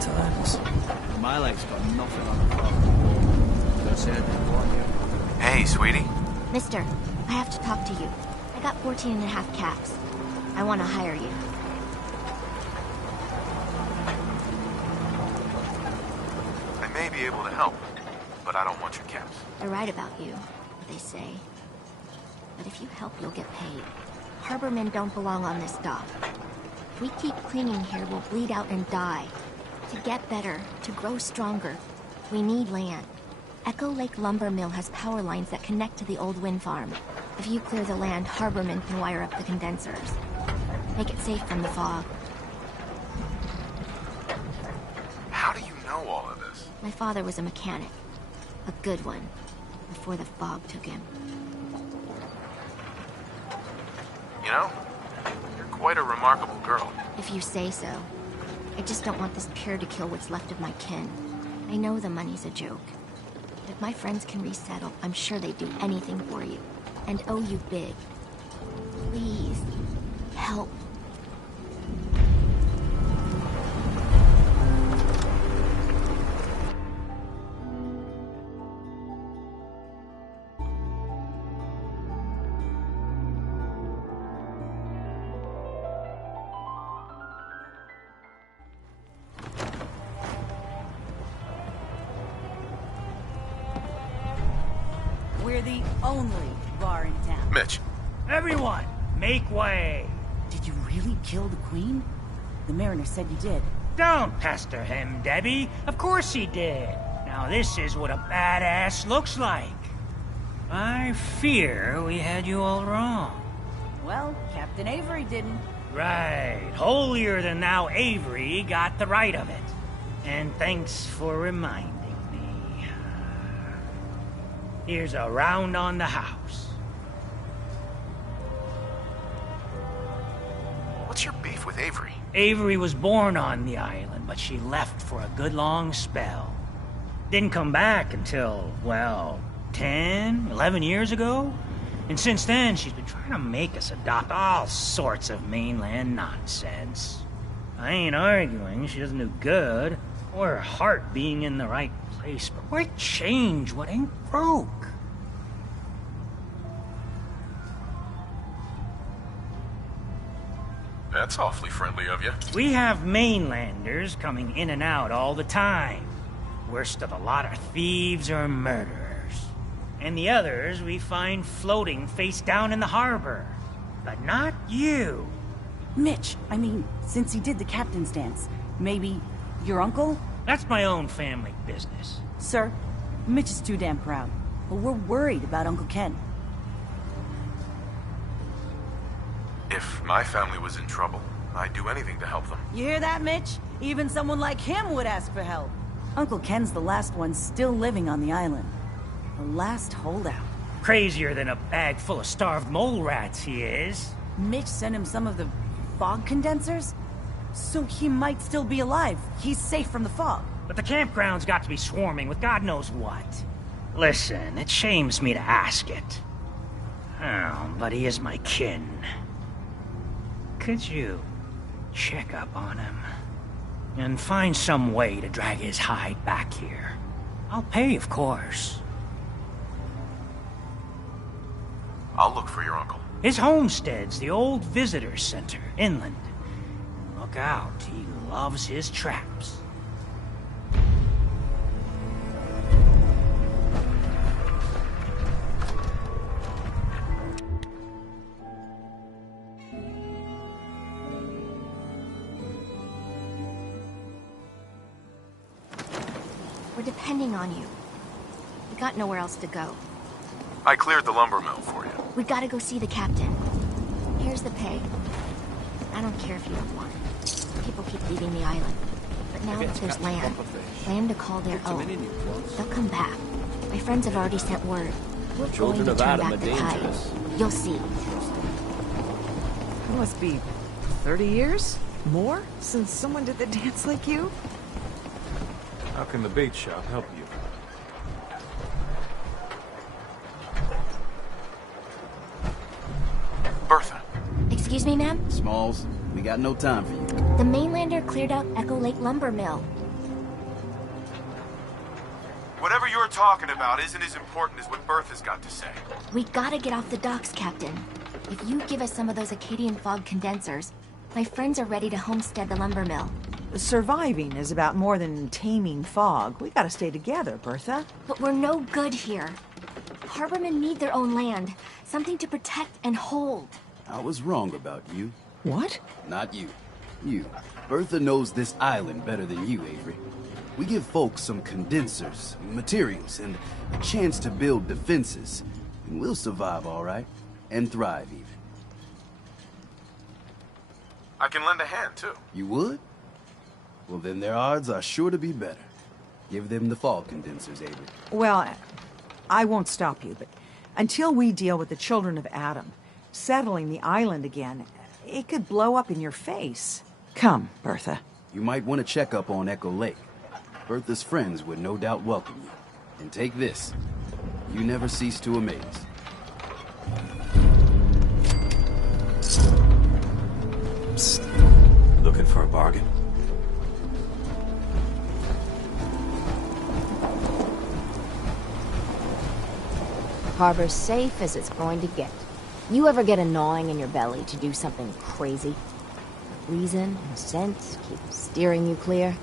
times. My leg's got nothing on the phone. Don't say anything about you. Hey, sweetie. Mister, I have to talk to you. I got 14 and a half caps. I want to hire you. I may be able to help, but I don't want your caps. They're right about you, what they say. But if you help, you'll get paid. Harbormen don't belong on this dock. If we keep clinging here, we'll bleed out and die. To get better, to grow stronger, we need land. Echo Lake Lumber Mill has power lines that connect to the old wind farm. If you clear the land, Harbormen can wire up the condensers. Make it safe from the fog. How do you know all of this? My father was a mechanic. A good one. Before the fog took him. You know, you're quite a remarkable girl. If you say so. I just don't want this pier to kill what's left of my kin. I know the money's a joke. But if my friends can resettle, I'm sure they'd do anything for you. And owe you big. Please, help. We're the only bar in town. Mitch. Everyone, make way. Did you really kill the queen? The mariner said you did. Don't pester him, Debbie. Of course he did. Now this is what a badass looks like. I fear we had you all wrong. Well, Captain Avery didn't. Right. Holier than thou Avery got the right of it. And thanks for reminding me. Here's a round on the house. What's your beef with Avery? Avery was born on the island, but she left for a good long spell. Didn't come back until, well, 10, 11 years ago. And since then, she's been trying to make us adopt all sorts of mainland nonsense. I ain't arguing she doesn't do good, or her heart being in the right place, but why change what ain't broke? That's awfully friendly of you. We have mainlanders coming in and out all the time. Worst of the lot are thieves or murderers. And the others we find floating face down in the harbor. But not you. Mitch, I mean, since he did the captain's dance, maybe your uncle? That's my own family business. Sir, Mitch is too damn proud. But we're worried about Uncle Ken. If my family was in trouble, I'd do anything to help them. You hear that, Mitch? Even someone like him would ask for help. Uncle Ken's the last one still living on the island. The last holdout. Crazier than a bag full of starved mole rats, he is. Mitch sent him some of the fog condensers? So he might still be alive. He's safe from the fog. But the campground's got to be swarming with God knows what. Listen, it shames me to ask it. Oh, but he is my kin. Could you check up on him? And find some way to drag his hide back here. I'll pay, of course. I'll look for your uncle. His homestead's the old visitor center, inland. Look out, he loves his traps. We're depending on you. We got nowhere else to go. I cleared the lumber mill for you. We gotta go see the captain. Here's the pay. I don't care if you don't want it. People keep leaving the island. But now that there's land to call their own, they'll come back. My friends have already sent word. We're going to turn back the tide. You'll see. It must be 30 years? More? Since someone did the dance like you? How can the bait shop help you? Bertha. Excuse me, ma'am? Smalls, we got no time for you. The mainlander cleared out Echo Lake Lumber Mill. Whatever you're talking about isn't as important as what Bertha's got to say. We gotta get off the docks, Captain. If you give us some of those Acadian fog condensers, my friends are ready to homestead the lumber mill. Surviving is about more than taming fog. We gotta stay together, Bertha. But we're no good here. Harbormen need their own land, something to protect and hold. I was wrong about you. What? Not you. You. Bertha knows this island better than you, Avery. We give folks some condensers, materials, and a chance to build defenses. And we'll survive all right. And thrive, even. I can lend a hand, too. You would? Well, then their odds are sure to be better. Give them the fog condensers, Avery. Well, I won't stop you, but until we deal with the children of Adam, settling the island again, it could blow up in your face. Come, Bertha. You might want to check up on Echo Lake. Bertha's friends would no doubt welcome you. And take this. You never cease to amaze. Psst. Looking for a bargain? Harbor's safe as it's going to get. You ever get a gnawing in your belly to do something crazy? Reason and sense keep steering you clear.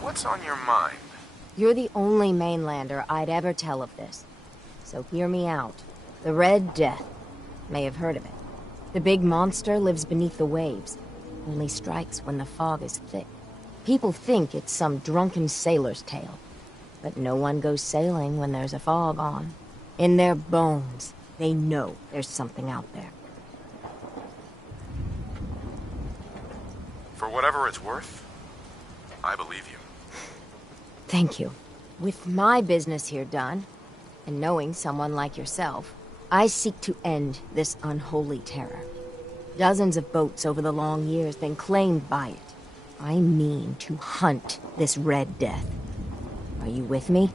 What's on your mind? You're the only mainlander I'd ever tell of this. So hear me out. The Red Death. May have heard of it. The big monster lives beneath the waves. Only strikes when the fog is thick. People think it's some drunken sailor's tale. But no one goes sailing when there's a fog on. In their bones, they know there's something out there. For whatever it's worth, I believe you. Thank you. With my business here done, and knowing someone like yourself, I seek to end this unholy terror. Dozens of boats over the long years been claimed by it. I mean to hunt this Red Death. Are you with me?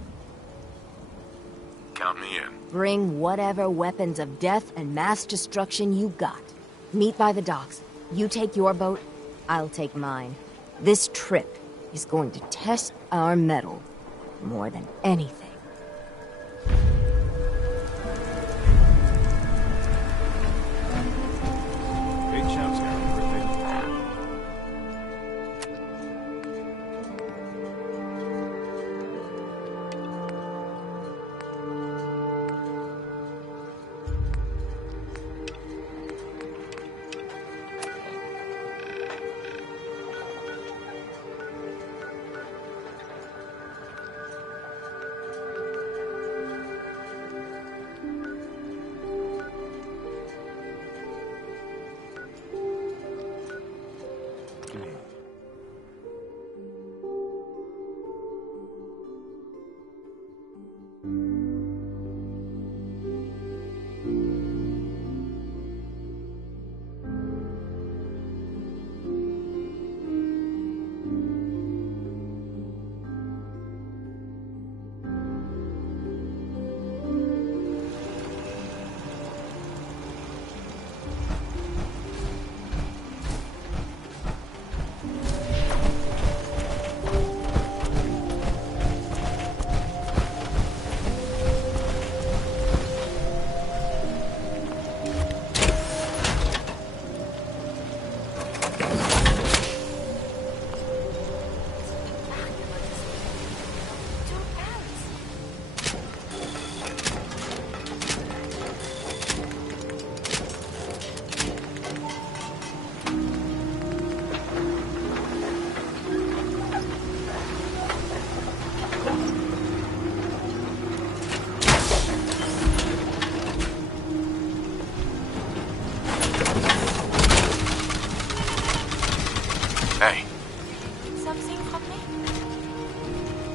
Count me in. Bring whatever weapons of death and mass destruction you got. Meet by the docks. You take your boat, I'll take mine. This trip is going to test our mettle more than anything. Hey, chumps, got a birthday. Hey, Something from me?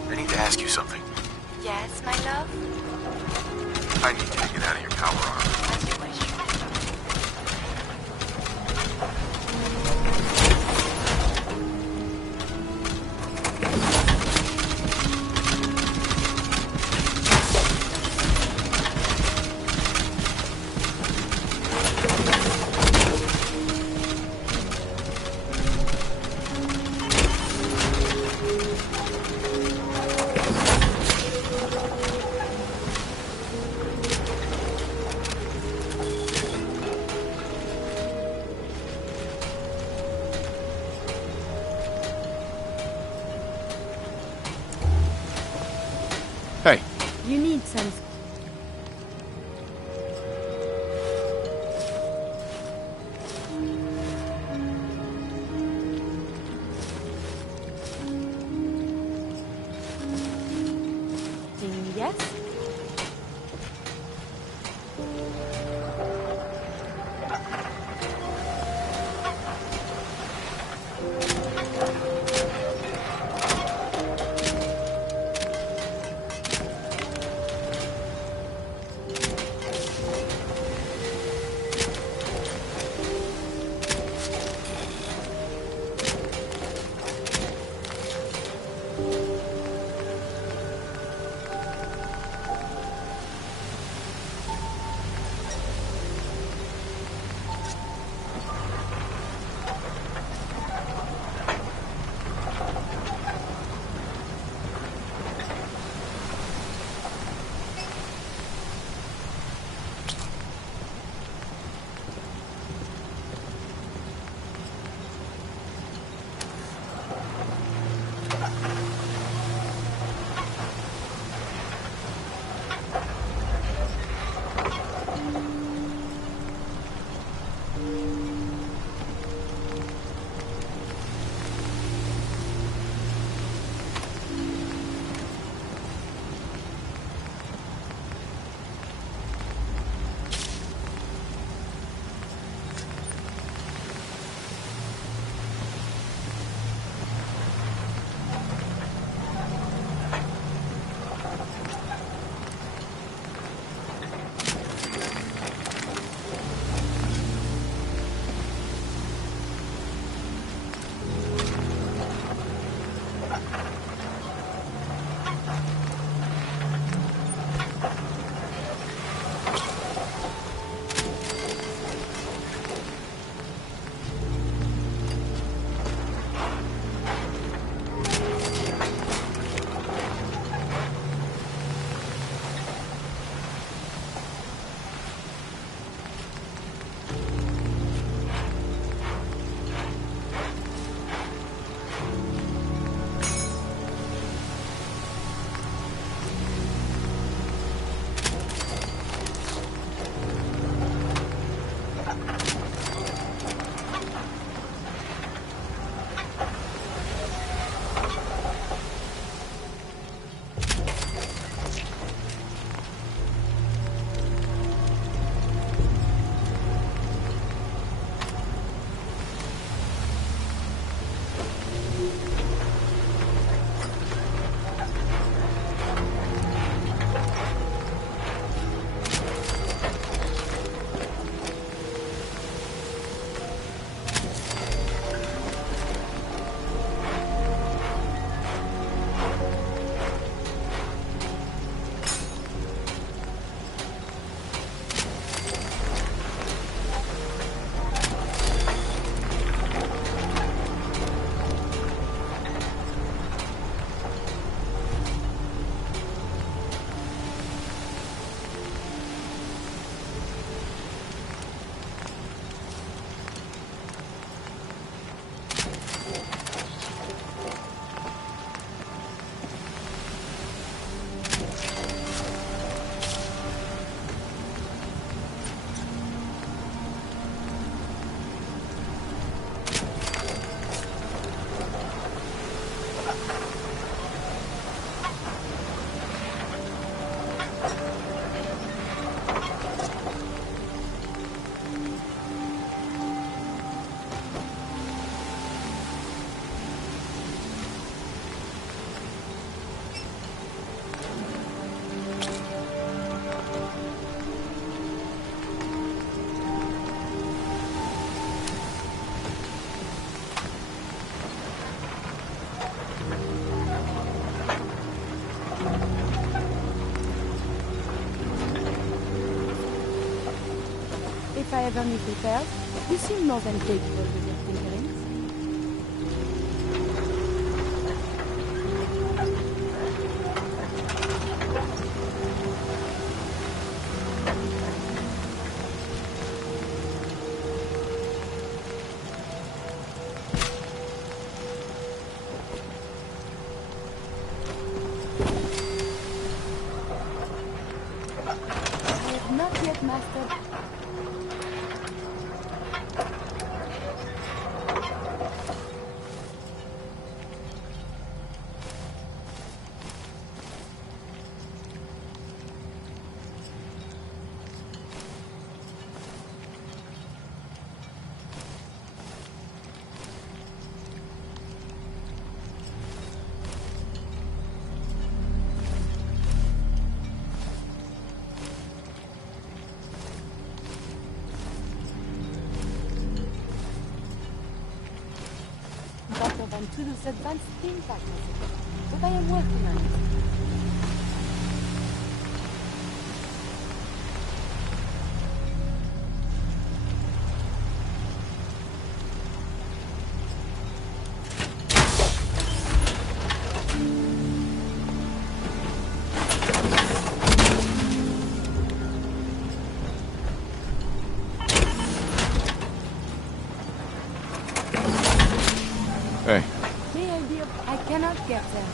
I need to ask you something. Yes, my love? I need you to get out of your power armor. As you wish. You need some... Yes? If I ever need repairs, you seem more than capable with your fingerings. than to those advanced synth messages, but I am working on it. Hey. May I be I cannot get there.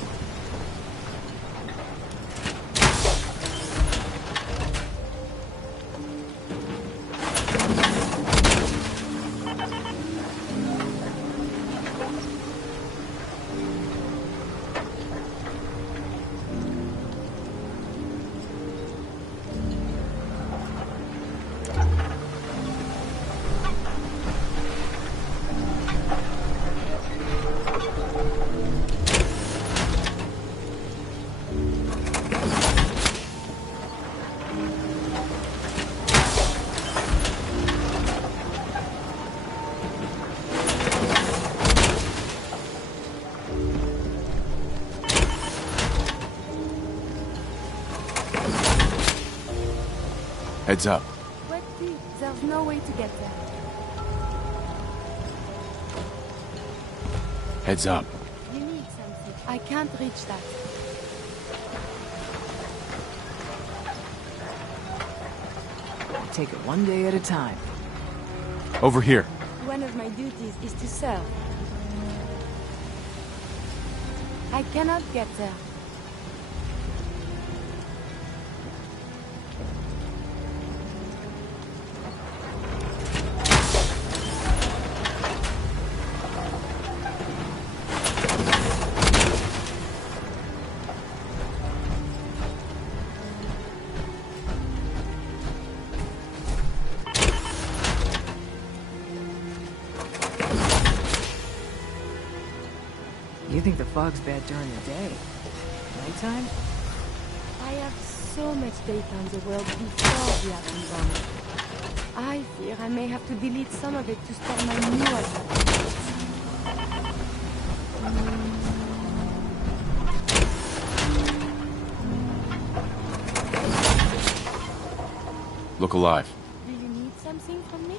Heads up. Wait, there's no way to get there. Heads up. You need something. I can't reach that. Take it one day at a time. Over here. One of my duties is to serve. I cannot get there. You think the fog's bad during the day? Nighttime? I have so much data on the world before the atom bomb. I fear I may have to delete some of it to store my new attack. Look alive. Do you need something from me?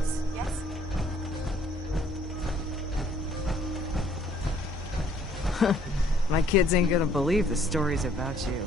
house, yes? My kids ain't gonna believe the stories about you.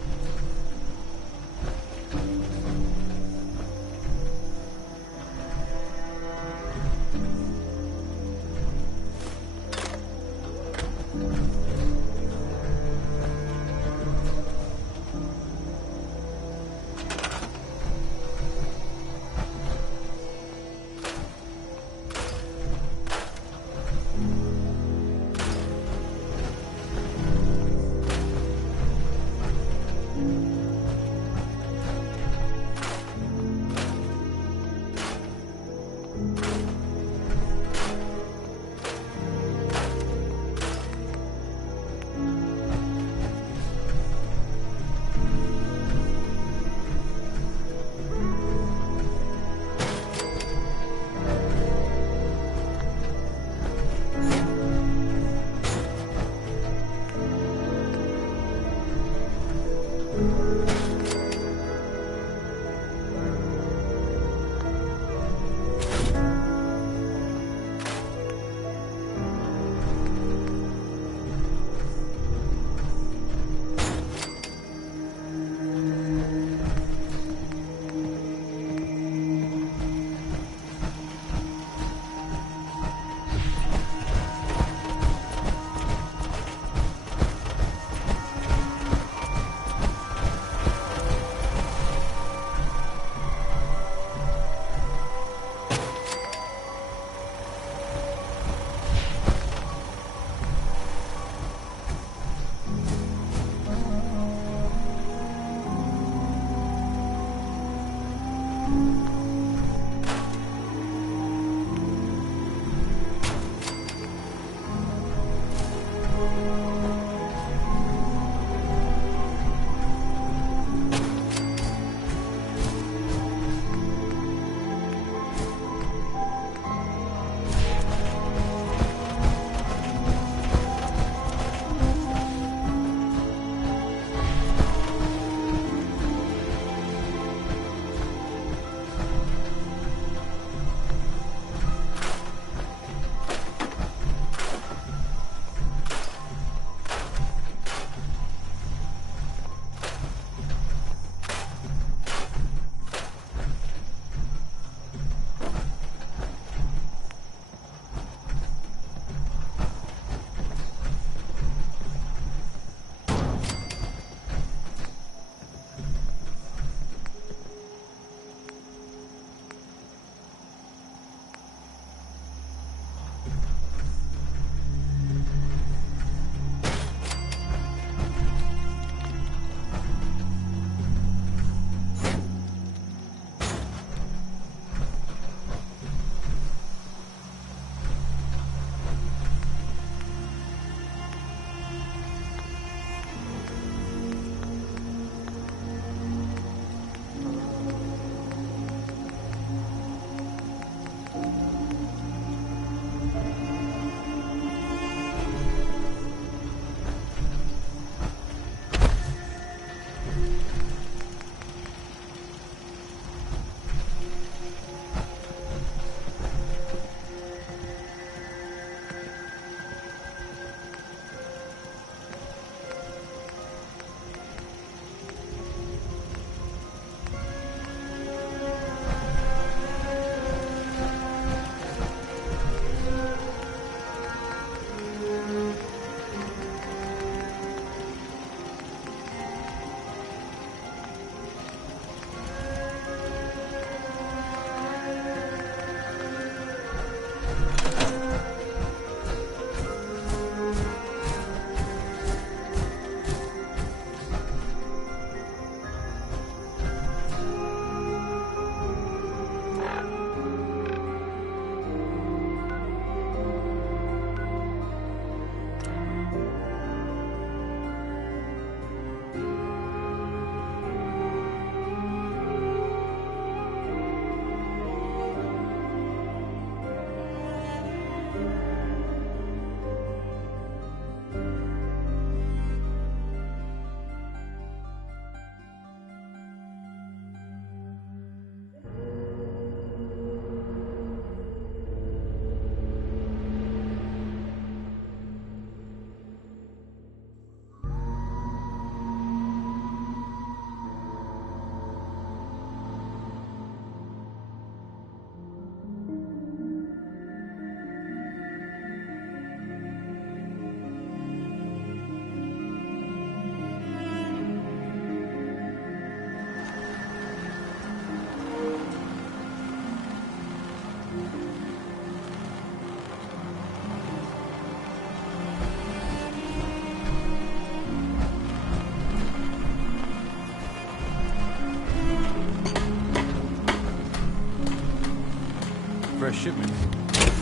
shipment.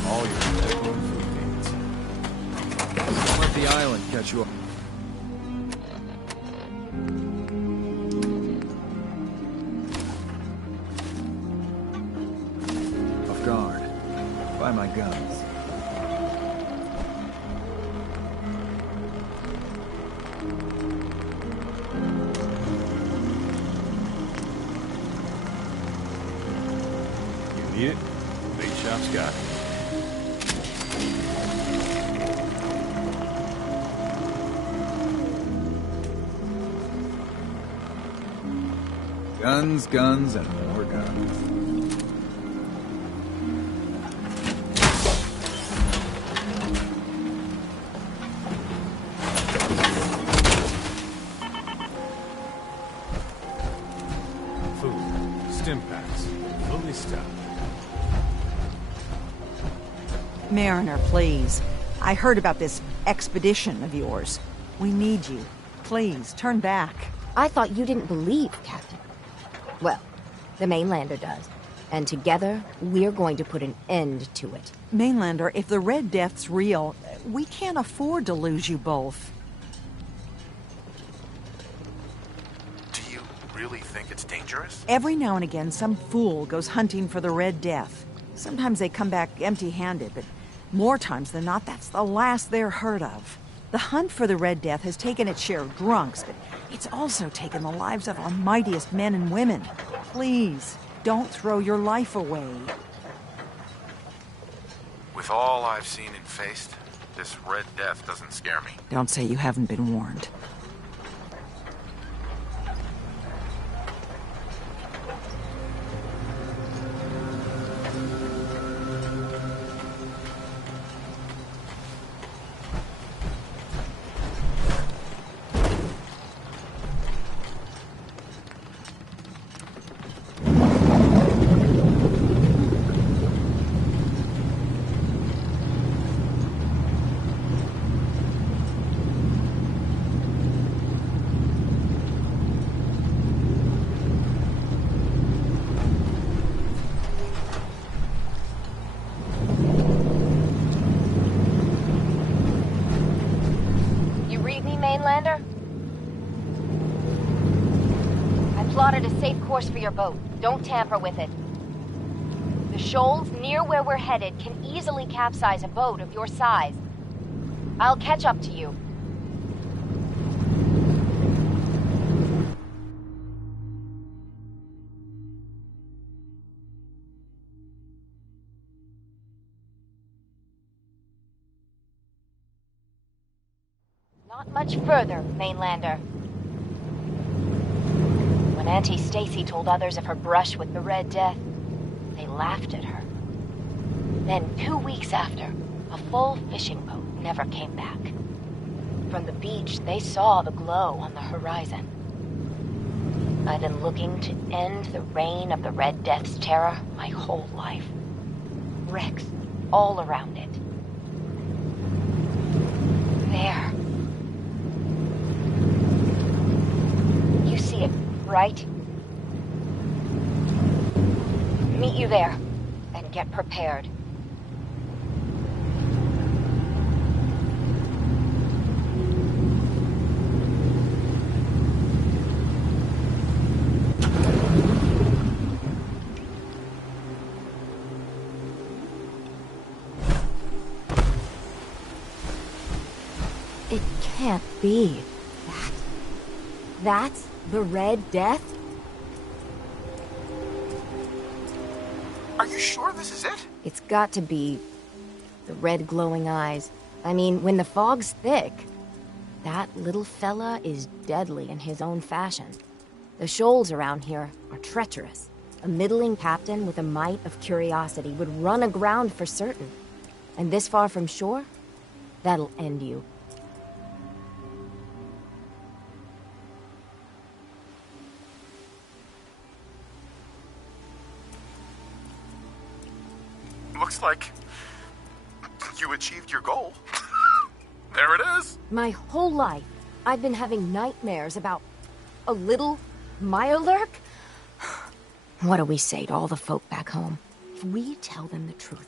All your medical and food needs. Don't let the island catch you up. Off guard. Buy my guns. You need it? Big shop's got it. Guns, guns, and more guns. Food, stim packs, fully stocked. Mariner, please. I heard about this expedition of yours. We need you. Please, turn back. I thought you didn't believe, Captain. Well, the Mainlander does. And together, we're going to put an end to it. Mainlander, if the Red Death's real, we can't afford to lose you both. Do you really think it's dangerous? Every now and again, some fool goes hunting for the Red Death. Sometimes they come back empty-handed, but more times than not, that's the last they're heard of. The hunt for the Red Death has taken its share of drunks, but it's also taken the lives of our mightiest men and women. Please, don't throw your life away. With all I've seen and faced, this Red Death doesn't scare me. Don't say you haven't been warned. Mainlander? I plotted a safe course for your boat. Don't tamper with it. The shoals near where we're headed can easily capsize a boat of your size. I'll catch up to you. Not much further, Mainlander. When Auntie Stacy told others of her brush with the Red Death, they laughed at her. Then 2 weeks after, a full fishing boat never came back. From the beach, they saw the glow on the horizon. I've been looking to end the reign of the Red Death's terror my whole life. Wrecks all around it. There. You see it, right? Meet you there, and get prepared. It can't be. That's the Red Death? Are you sure this is it? It's got to be. The red glowing eyes. I mean, when the fog's thick, that little fella is deadly in his own fashion. The shoals around here are treacherous. A middling captain with a mite of curiosity would run aground for certain. And this far from shore, that'll end you. Looks like you achieved your goal. There it is. My whole life, I've been having nightmares about a little Mirelurk? What do we say to all the folk back home? If we tell them the truth,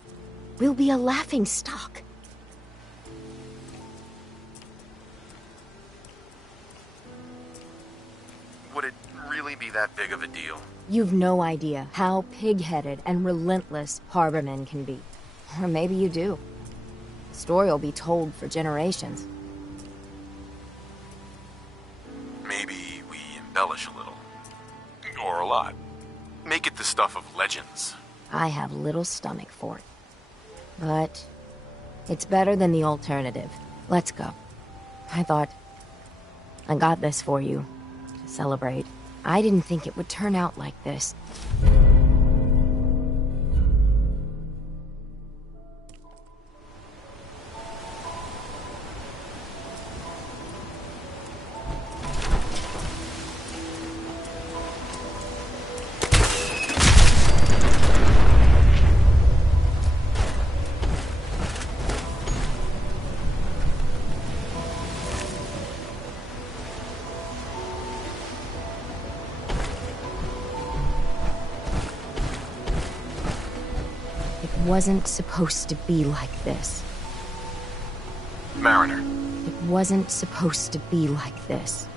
we'll be a laughing stock. Would it really be that big of a deal? You've no idea how pig-headed and relentless Harbormen can be. Or maybe you do. The story will be told for generations. Maybe we embellish a little. Or a lot. Make it the stuff of legends. I have little stomach for it. But it's better than the alternative. Let's go. I thought I got this for you to celebrate. I didn't think it would turn out like this. It wasn't supposed to be like this. Mariner. It wasn't supposed to be like this.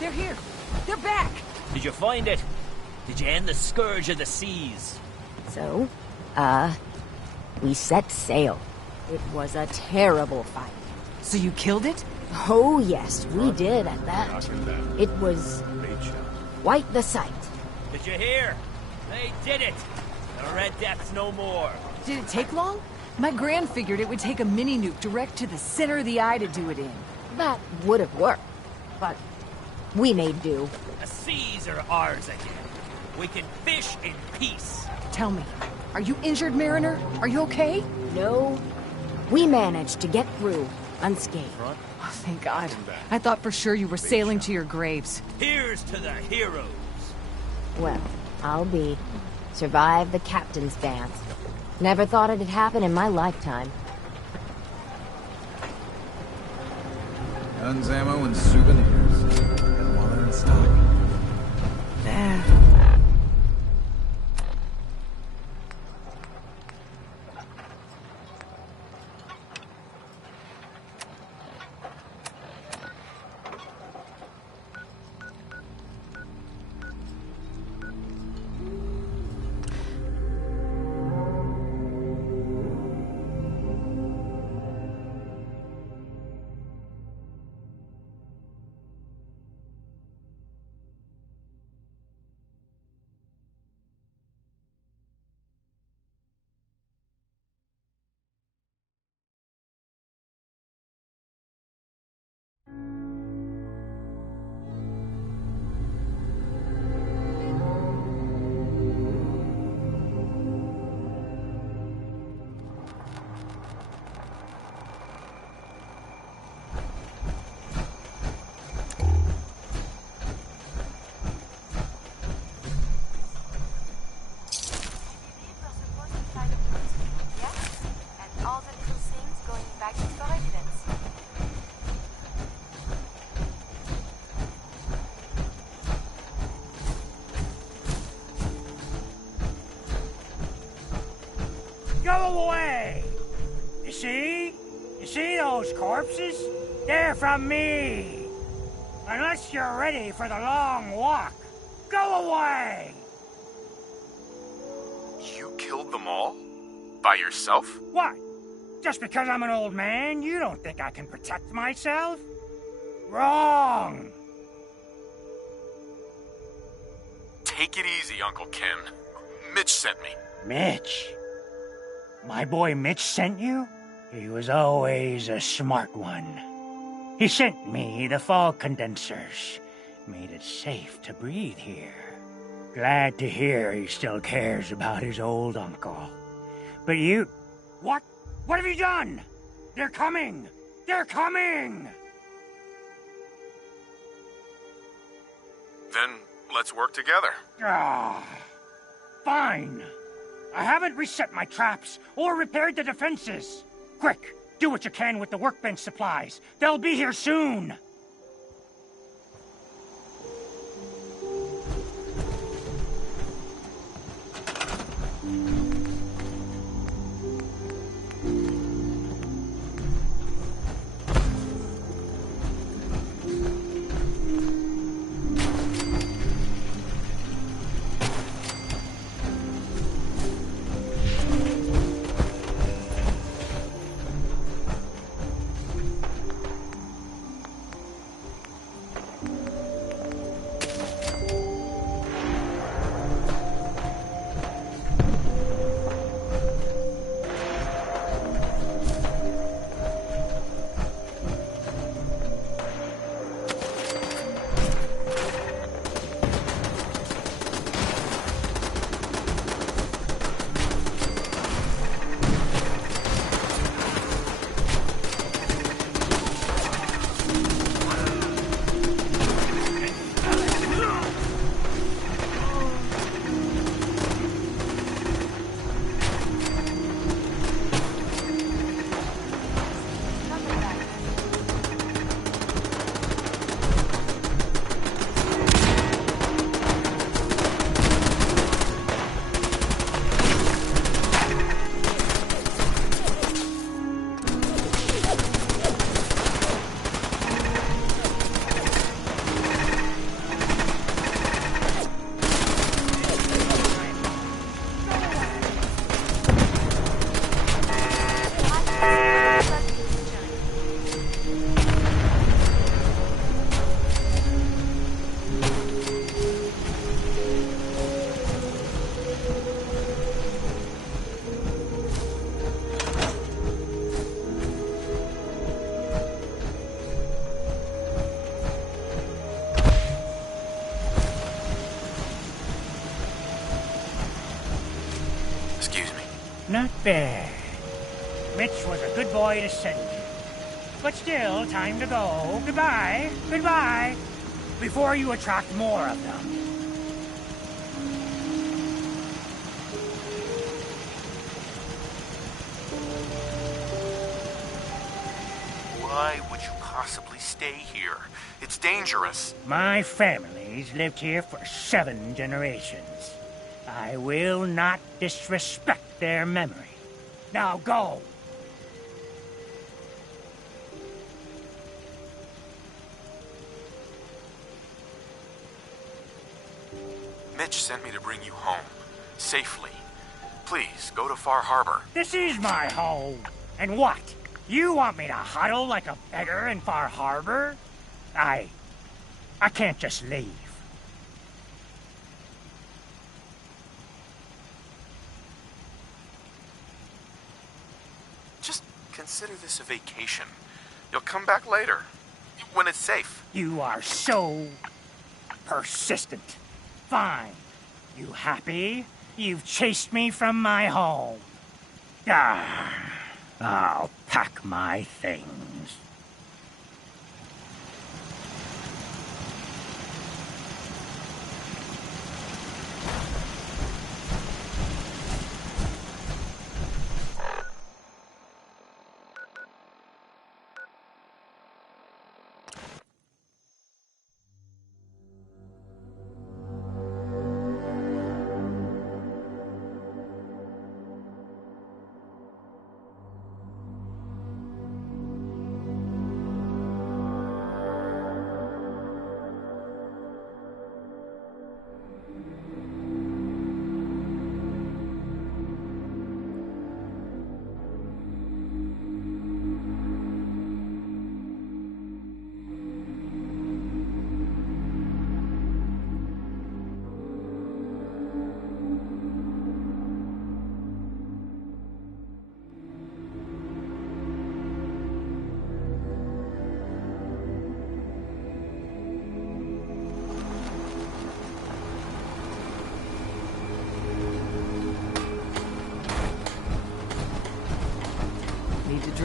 They're here! They're back! Did you find it? Did you end the scourge of the seas? So, we set sail. It was a terrible fight. So you killed it? Oh yes, we did at that. It was quite the sight. Did you hear? They did it! The Red Death's no more. Did it take long? My Gran figured it would take a mini-nuke direct to the center of the eye to do it in. That would have worked, but we made do. The seas are ours again. We can fish in peace. Tell me, are you injured, Mariner? Are you okay? No, we managed to get through unscathed. Oh, thank God. I thought for sure you were sailing to your graves. Here's to the heroes. Well, I'll be. Survive the captain's dance. Never thought it'd happen in my lifetime. Guns, ammo, and souvenirs. Got them all in stock. Go away! You see? You see those corpses? They're from me! Unless you're ready for the long walk, go away! You killed them all? By yourself? What? Just because I'm an old man, you don't think I can protect myself? Wrong! Take it easy, Uncle Ken. Mitch sent me. Mitch? My boy Mitch sent you? He was always a smart one. He sent me the fog condensers. Made it safe to breathe here. Glad to hear he still cares about his old uncle. But you... What? What have you done? They're coming! They're coming! Then let's work together. Ah, fine. I haven't reset my traps or repaired the defenses. Quick, do what you can with the workbench supplies. They'll be here soon. Not bad. Mitch was a good boy to send you. But still, time to go. Goodbye. Goodbye. Before you attract more of them. Why would you possibly stay here? It's dangerous. My family's lived here for 7 generations. I will not disrespect their memory. Now go! Mitch sent me to bring you home. Safely. Please, go to Far Harbor. This is my home. And what? You want me to huddle like a beggar in Far Harbor? I can't just leave. Just consider this a vacation. You'll come back later, when it's safe. You are so persistent. Fine. You happy? You've chased me from my home. Ah, I'll pack my things.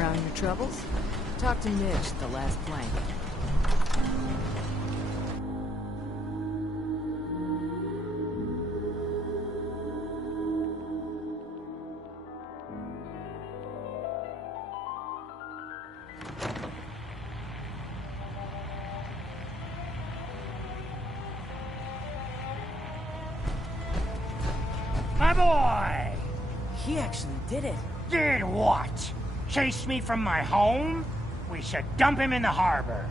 around your troubles? Talk to Mitch at the last plank. My boy! He actually did it. Did what? Chased me from my home? We should dump him in the harbor.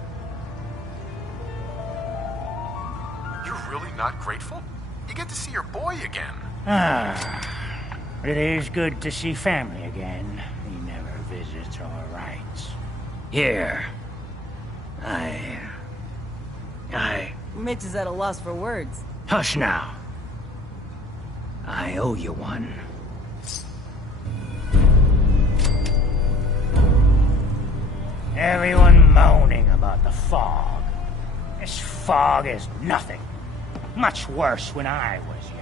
You're really not grateful? You get to see your boy again. But it is good to see family again. He never visits or writes. Here. Mitch is at a loss for words. Hush now. I owe you one. Everyone moaning about the fog. This fog is nothing. Much worse when I was young.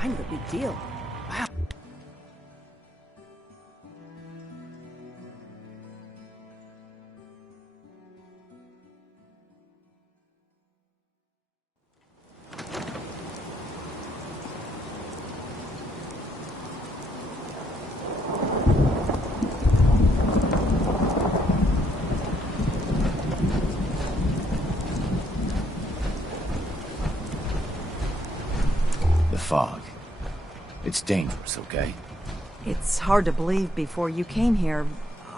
Kind of a big deal. Wow. The fog. It's dangerous, okay? It's hard to believe before you came here,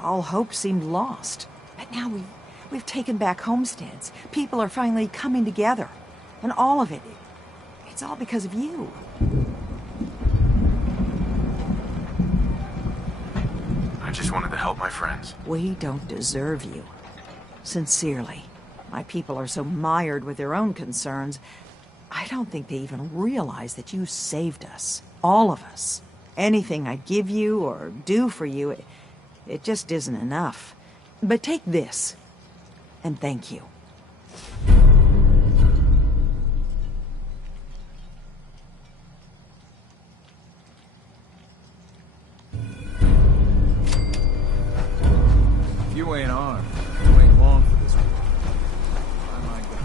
all hope seemed lost. But now we've taken back homesteads. People are finally coming together. And all of it, it's all because of you. I just wanted to help my friends. We don't deserve you. Sincerely. My people are so mired with their own concerns, I don't think they even realize that you saved us. All of us. Anything I give you or do for you, it just isn't enough. But take this, and thank you. If you ain't armed, you ain't long for this war. I might go.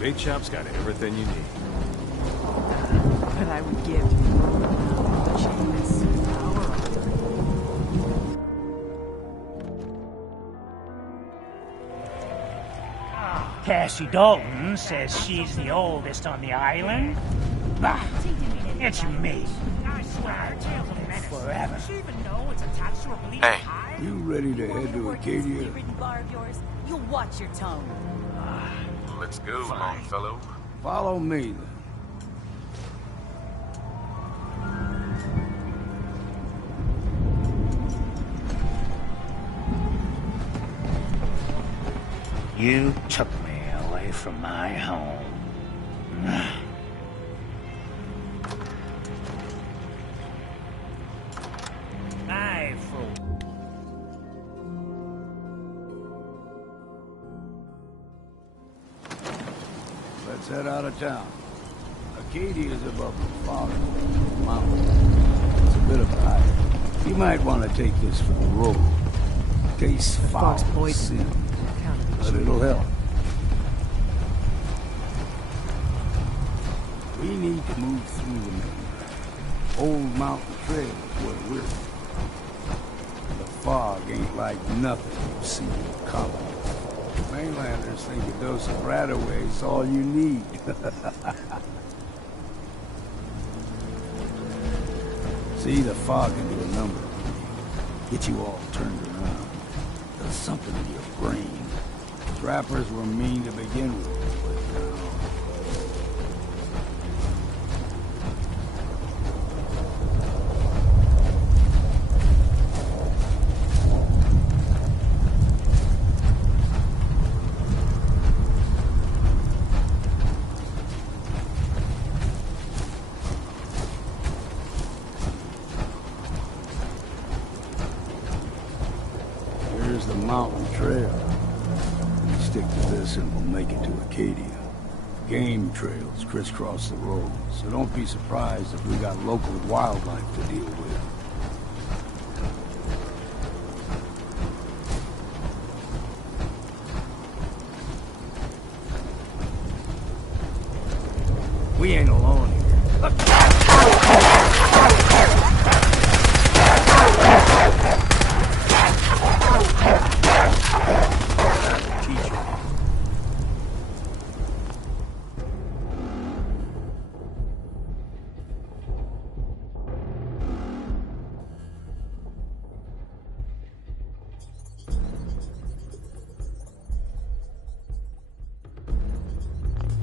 Big Chop's got everything you need. But I would give to be rolling around in chains. Cassie Dalton says she's the oldest on the island. Bah, it's me. I swear, tales of menace. Forever. Does she even know it's attached to her bleeding eye? You ready to head to Acadia? Bar of yours, you'll watch your tone. Let's go, Longfellow. Follow me, then. You took me away from my home. I Let's head out of town. Acadia's above the fog mountain. It's a bit of a hike. You might want to take this for the road. Tastes foul as sin, but it'll help. We need to move through the mainland. Old Mountain Trail is where we're from. The fog ain't like nothing you've seen in Commonwealth. Mainlanders think a dose of Radaway is all you need. See, the fog can do a number on you. Get you all turned around. Does something in your brain. Trappers were mean to begin with, but now... Here's the mountain trail. We stick to this and we'll make it to Acadia. Game trails crisscross the road, so don't be surprised if we got local wildlife to deal with. We ain't alone here.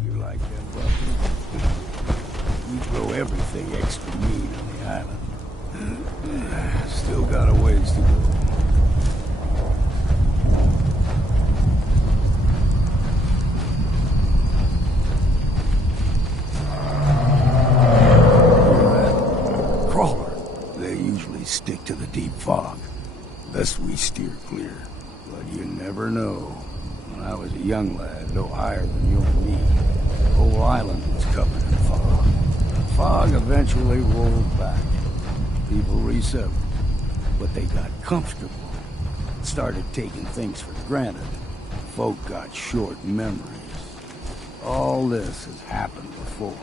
You like them buffalo? We grow everything extra mean on the island. Still got a ways to go. Crawler. They usually stick to the deep fog. Best we steer clear. But you never know. When I was a young lad, no higher than you and me, the whole island was covered in fog. The fog eventually rolled back. People resettled. But they got comfortable. Started taking things for granted. Folk got short memories. All this has happened before.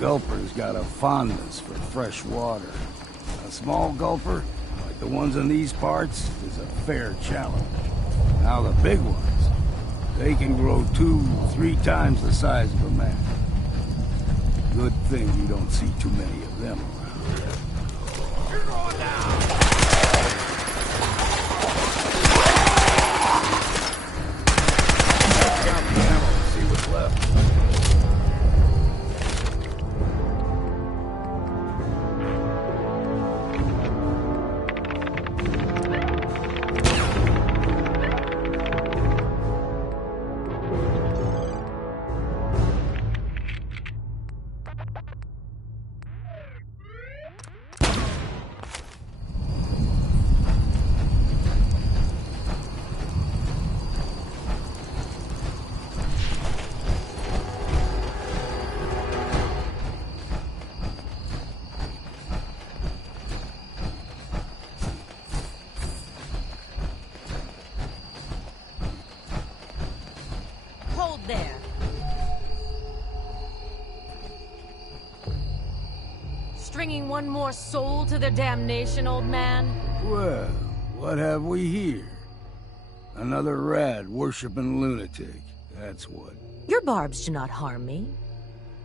Gulper's got a fondness for fresh water. A small gulper, like the ones in these parts, is a fair challenge. Now the big ones, they can grow 2-3 times the size of a man. Good thing you don't see too many of them around. You're going down! See what's left. There. Stringing one more soul to their damnation, old man? Well, what have we here? Another rad worshipping lunatic, that's what. Your barbs do not harm me.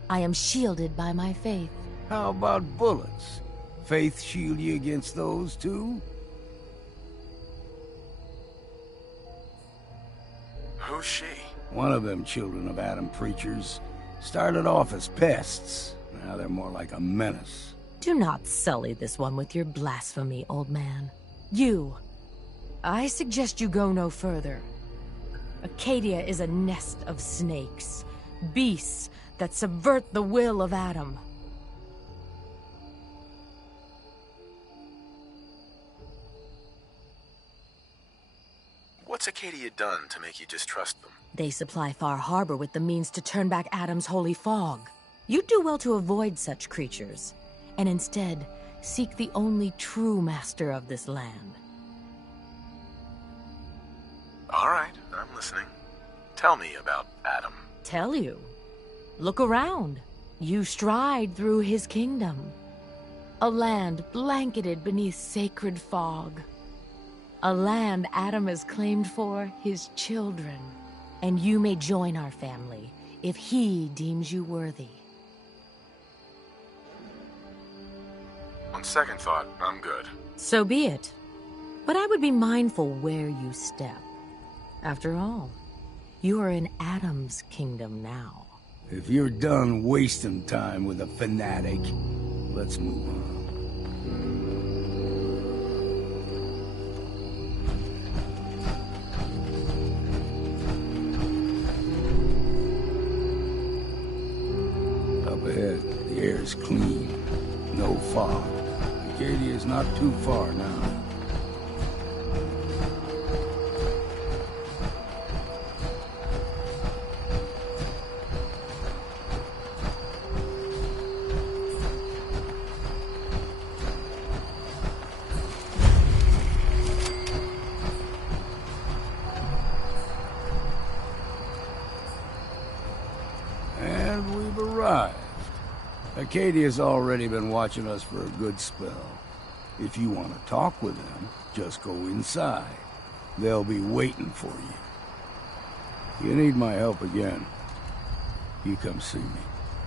I am shielded by my faith. How about bullets? Faith shield you against those too? Who's she? One of them children of Adam preachers. Started off as pests. Now they're more like a menace. Do not sully this one with your blasphemy, old man. You. I suggest you go no further. Acadia is a nest of snakes, beasts that subvert the will of Adam. What's Acadia done to make you distrust them? They supply Far Harbor with the means to turn back Adam's holy fog. You'd do well to avoid such creatures, and instead seek the only true master of this land. All right, I'm listening. Tell me about Adam. Tell you? Look around. You stride through his kingdom. A land blanketed beneath sacred fog. A land Adam has claimed for his children. And you may join our family if he deems you worthy. On second thought, I'm good. So be it. But I would be mindful where you step. After all, you are in Adam's kingdom now. If you're done wasting time with a fanatic, let's move on. Up ahead, the air's clean. No fog. Acadia's not too far now. And we've arrived. Acadia's already been watching us for a good spell. If you want to talk with them, just go inside. They'll be waiting for you. You need my help again, you come see me.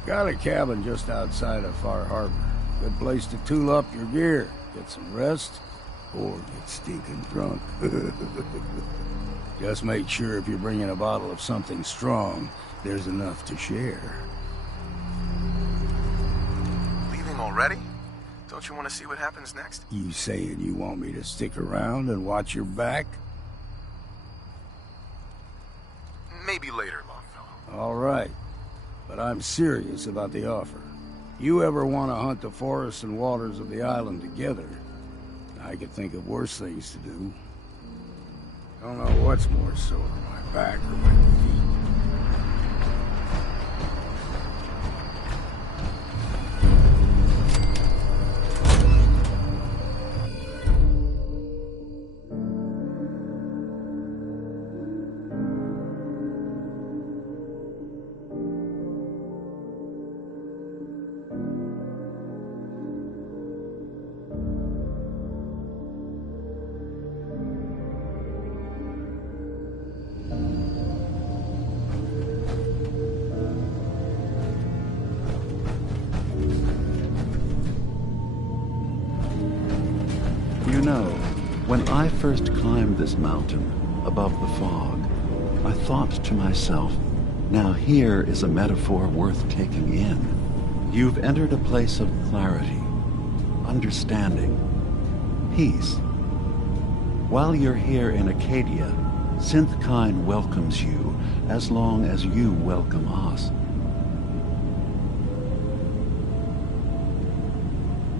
Got a cabin just outside of Far Harbor. Good place to tool up your gear, get some rest, or get stinking drunk. Just make sure if you're bringing a bottle of something strong, there's enough to share. Leaving already? Don't you want to see what happens next? You saying you want me to stick around and watch your back? Maybe later, Longfellow. All right. But I'm serious about the offer. You ever want to hunt the forests and waters of the island together, I could think of worse things to do. Don't know what's more sore, my back or my feet. You know, when I first climbed this mountain above the fog, I thought to myself, now here is a metaphor worth taking in. You've entered a place of clarity, understanding, peace. While you're here in Acadia, Synthkind welcomes you as long as you welcome us.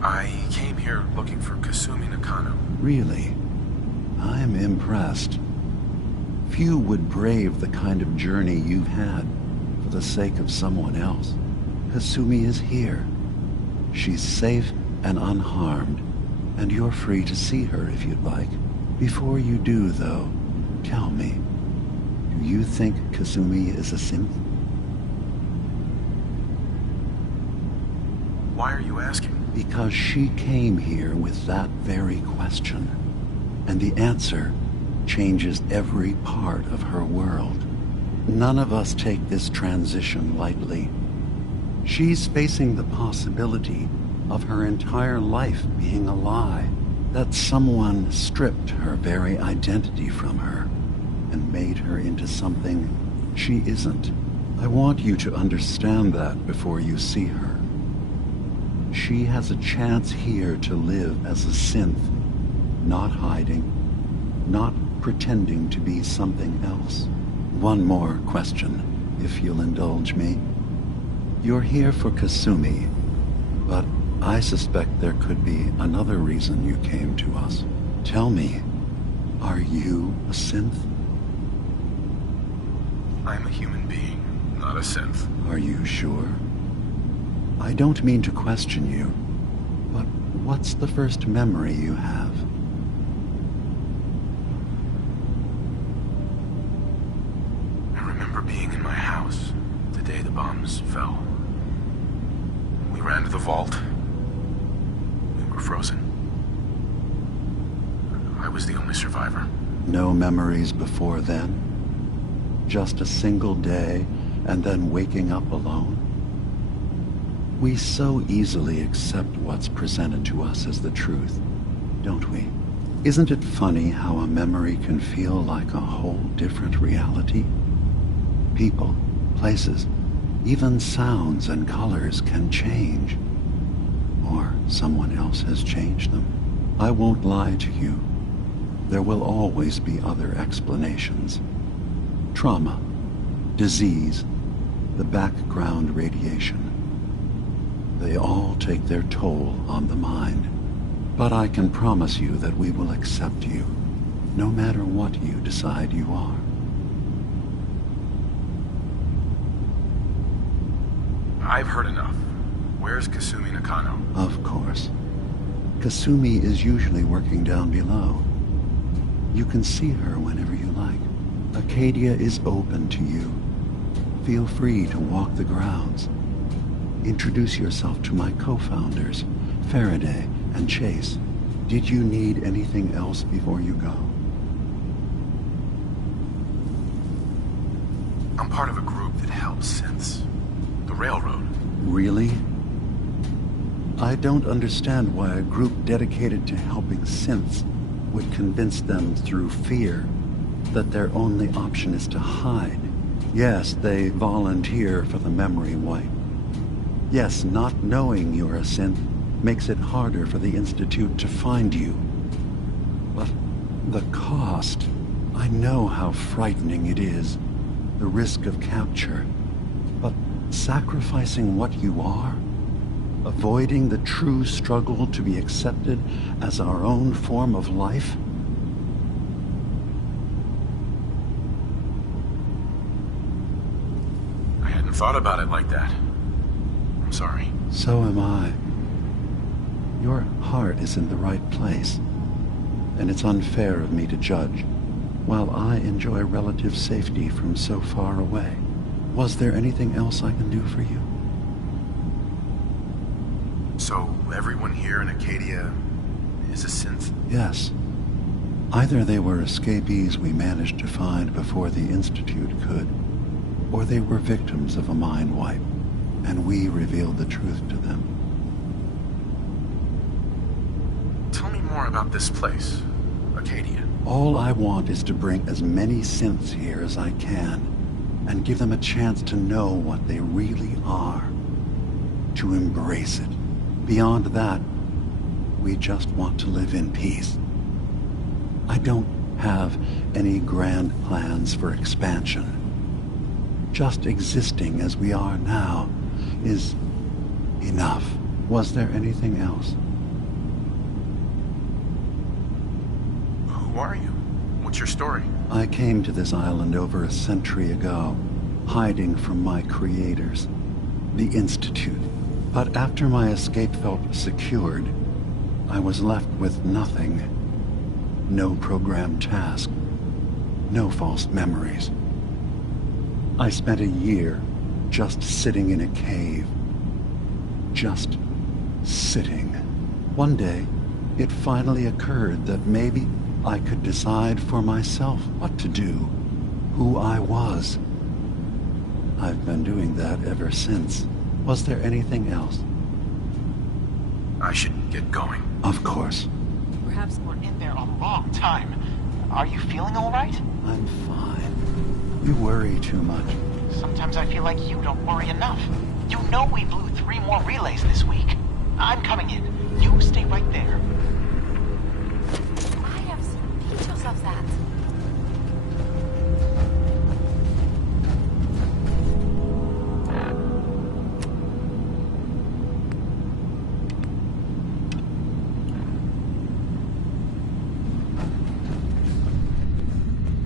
I came here looking for Kasumi Nakano. Really? I'm impressed. Few would brave the kind of journey you've had for the sake of someone else. Kasumi is here. She's safe and unharmed, and you're free to see her if you'd like. Before you do, though, tell me, do you think Kasumi is a synth? Why are you asking? Because she came here with that very question, and the answer changes every part of her world. None of us take this transition lightly. She's facing the possibility of her entire life being a lie, that someone stripped her very identity from her and made her into something she isn't. I want you to understand that before you see her. She has a chance here to live as a synth, not hiding, not pretending to be something else. One more question, if you'll indulge me. You're here for Kasumi, but I suspect there could be another reason you came to us. Tell me, are you a synth? I'm a human being, not a synth. Are you sure? I don't mean to question you, but what's the first memory you have? I remember being in my house the day the bombs fell. We ran to the vault. We were frozen. I was the only survivor. No memories before then? Just a single day, and then waking up alone? We so easily accept what's presented to us as the truth, don't we? Isn't it funny how a memory can feel like a whole different reality? People, places, even sounds and colors can change. Or someone else has changed them. I won't lie to you. There will always be other explanations. Trauma, disease, the background radiation. They all take their toll on the mind. But I can promise you that we will accept you, no matter what you decide you are. I've heard enough. Where's Kasumi Nakano? Of course. Kasumi is usually working down below. You can see her whenever you like. Acadia is open to you. Feel free to walk the grounds. Introduce yourself to my co-founders, Faraday and Chase. Did you need anything else before you go? I'm part of a group that helps synths. The railroad. Really? I don't understand why a group dedicated to helping synths would convince them through fear that their only option is to hide. Yes, they volunteer for the memory wipe. Yes, not knowing you're a synth makes it harder for the Institute to find you. But the cost, I know how frightening it is, the risk of capture. But sacrificing what you are, avoiding the true struggle to be accepted as our own form of life? I hadn't thought about it like that. I'm sorry. So am I. Your heart is in the right place, and it's unfair of me to judge, while I enjoy relative safety from so far away. Was there anything else I can do for you? So, everyone here in Acadia is a synth? Yes. Either they were escapees we managed to find before the Institute could, or they were victims of a mind wipe, and we revealed the truth to them. Tell me more about this place, Acadia. All I want is to bring as many synths here as I can, and give them a chance to know what they really are. To embrace it. Beyond that, we just want to live in peace. I don't have any grand plans for expansion. Just existing as we are now is enough. Was there anything else? Who are you? What's your story? I came to this island over a century ago, hiding from my creators, the Institute. But after my escape felt secured, I was left with nothing. No programmed task. No false memories. I spent a year just sitting in a cave. Just sitting. One day, it finally occurred that maybe I could decide for myself what to do, who I was. I've been doing that ever since. Was there anything else? I should get going. Of course. Perhaps we're in there a long time. Are you feeling all right? I'm fine. You worry too much. Sometimes I feel like you don't worry enough. You know we blew 3 more relays this week. I'm coming in. You stay right there. I have seen pictures of that.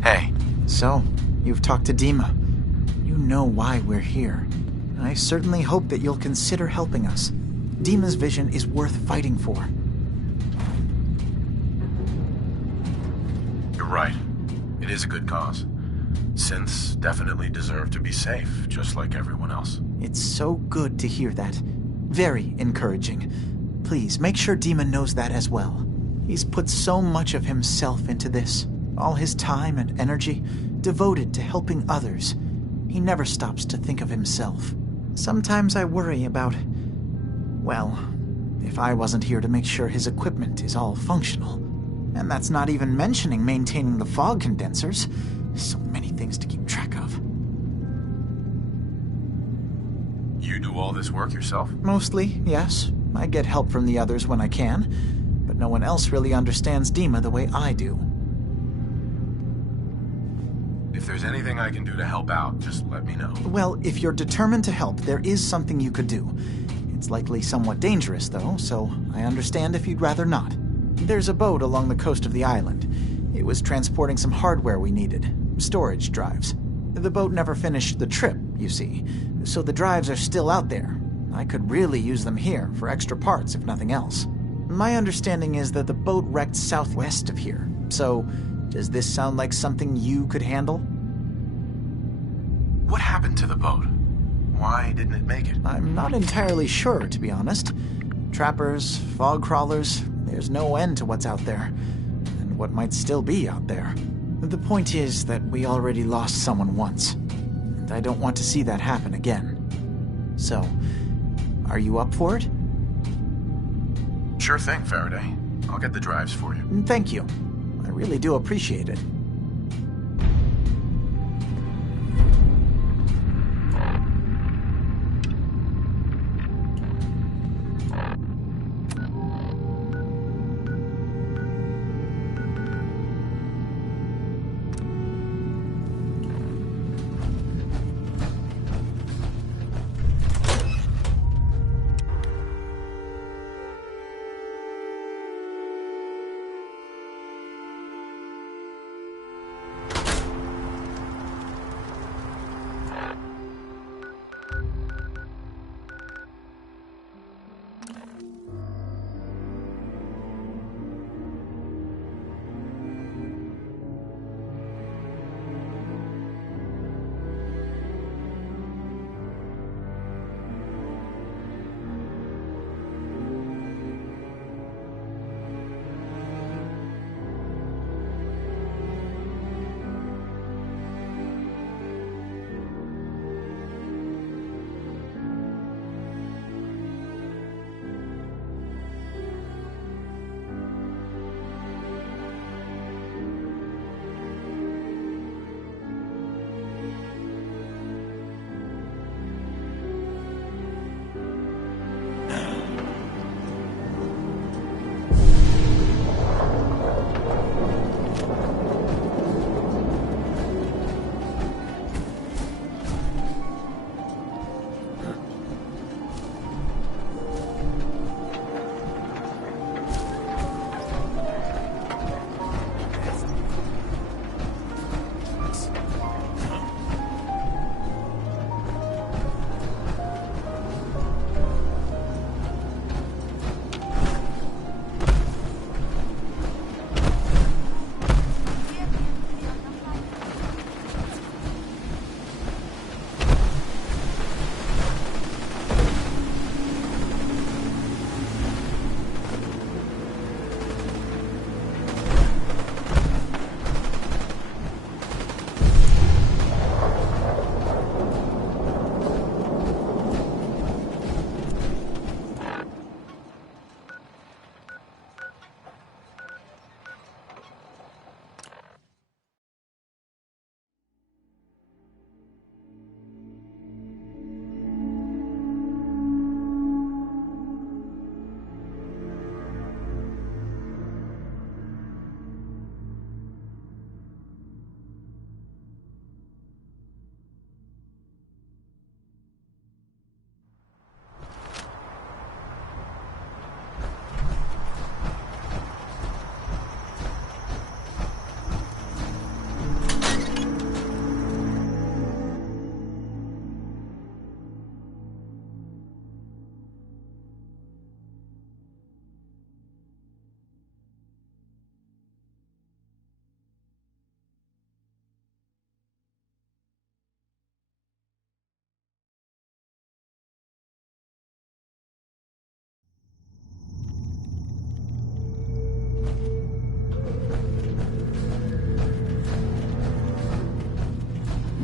Hey. So, you've talked to Dima. You know why we're here. I certainly hope that you'll consider helping us. Dima's vision is worth fighting for. You're right. It is a good cause. Synths definitely deserve to be safe, just like everyone else. It's so good to hear that. Very encouraging. Please, make sure Dima knows that as well. He's put so much of himself into this. All his time and energy devoted to helping others. He never stops to think of himself. Sometimes I worry about... well, if I wasn't here to make sure his equipment is all functional. And that's not even mentioning maintaining the fog condensers. So many things to keep track of. You do all this work yourself? Mostly, yes. I get help from the others when I can, but no one else really understands Dima the way I do. If there's anything I can do to help out, just let me know. Well, if you're determined to help, there is something you could do. It's likely somewhat dangerous, though, so I understand if you'd rather not. There's a boat along the coast of the island. It was transporting some hardware we needed. Storage drives. The boat never finished the trip, you see, so the drives are still out there. I could really use them here for extra parts, if nothing else. My understanding is that the boat wrecked southwest of here, so does this sound like something you could handle? What happened to the boat? Why didn't it make it? I'm not entirely sure, to be honest. Trappers, fog crawlers, there's no end to what's out there, and what might still be out there. The point is that we already lost someone once, and I don't want to see that happen again. So, are you up for it? Sure thing, Faraday. I'll get the drives for you. Thank you. I really do appreciate it.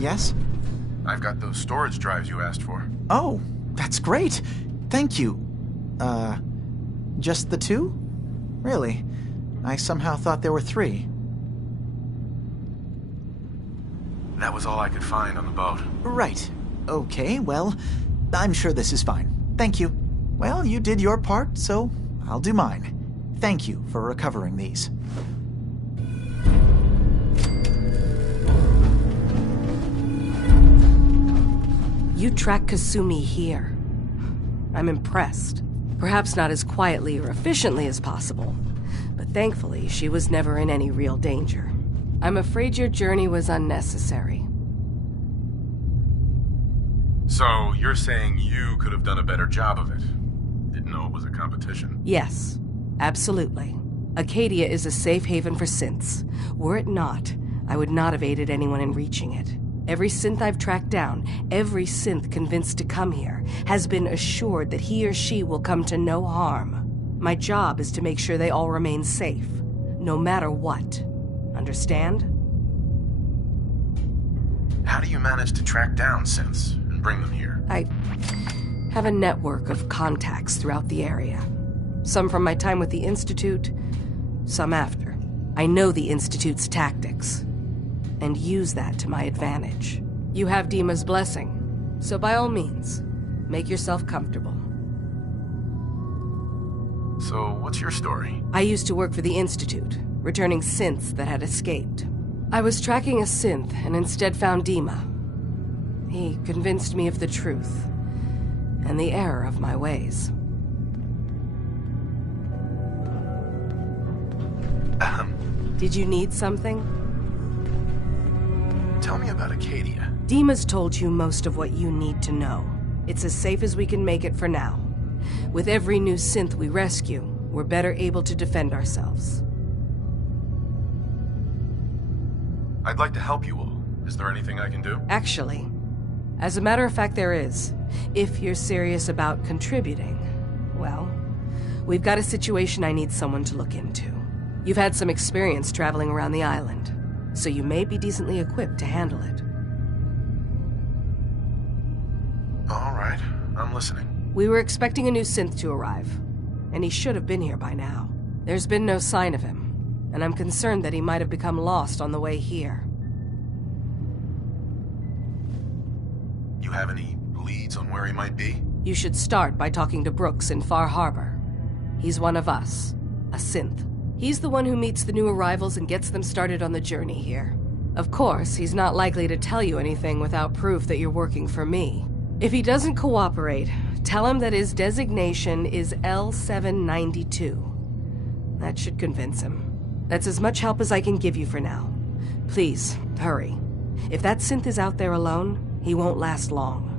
Yes? I've got those storage drives you asked for. Oh, that's great. Thank you. Just the 2? Really? I somehow thought there were 3. That was all I could find on the boat. Right. Okay, well, I'm sure this is fine. Thank you. Well, you did your part, so I'll do mine. Thank you for recovering these. You track Kasumi here. I'm impressed. Perhaps not as quietly or efficiently as possible, but thankfully she was never in any real danger. I'm afraid your journey was unnecessary. So, you're saying you could have done a better job of it? Didn't know it was a competition? Yes, absolutely. Acadia is a safe haven for synths. Were it not, I would not have aided anyone in reaching it. Every synth I've tracked down, every synth convinced to come here, has been assured that he or she will come to no harm. My job is to make sure they all remain safe, no matter what. Understand? How do you manage to track down synths and bring them here? I have a network of contacts throughout the area. Some from my time with the Institute, some after. I know the Institute's tactics, and use that to my advantage. You have Dima's blessing, so by all means, make yourself comfortable. So, what's your story? I used to work for the Institute, returning synths that had escaped. I was tracking a synth and instead found Dima. He convinced me of the truth and the error of my ways. Did you need something? Tell me about Acadia. Dima's told you most of what you need to know. It's as safe as we can make it for now. With every new synth we rescue, we're better able to defend ourselves. I'd like to help you all. Is there anything I can do? Actually, as a matter of fact, there is. If you're serious about contributing, well, we've got a situation I need someone to look into. You've had some experience traveling around the island, so you may be decently equipped to handle it. All right, I'm listening. We were expecting a new synth to arrive, and he should have been here by now. There's been no sign of him, and I'm concerned that he might have become lost on the way here. You have any leads on where he might be? You should start by talking to Brooks in Far Harbor. He's one of us, a synth. He's the one who meets the new arrivals and gets them started on the journey here. Of course, he's not likely to tell you anything without proof that you're working for me. If he doesn't cooperate, tell him that his designation is L792. That should convince him. That's as much help as I can give you for now. Please, hurry. If that synth is out there alone, he won't last long.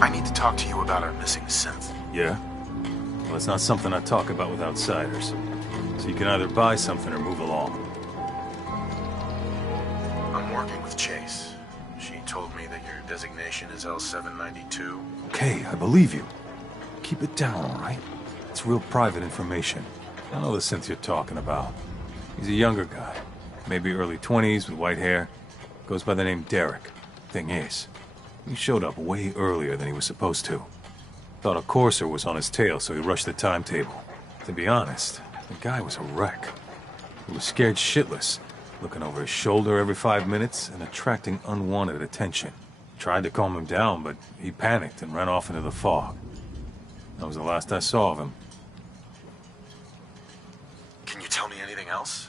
I need to talk to you about our missing synth. Yeah? Well, it's not something I talk about with outsiders. So you can either buy something or move along. I'm working with Chase. She told me that you're Designation is L792. Okay, I believe you. Keep it down, all right? It's real private information. I know the synth you're talking about. He's a younger guy. Maybe early 20s with white hair. Goes by the name Derek. Thing is, he showed up way earlier than he was supposed to. Thought a courser was on his tail, so he rushed the timetable. To be honest, the guy was a wreck. He was scared shitless, looking over his shoulder every 5 minutes and attracting unwanted attention. Tried to calm him down, but he panicked and ran off into the fog. That was the last I saw of him. Can you tell me anything else?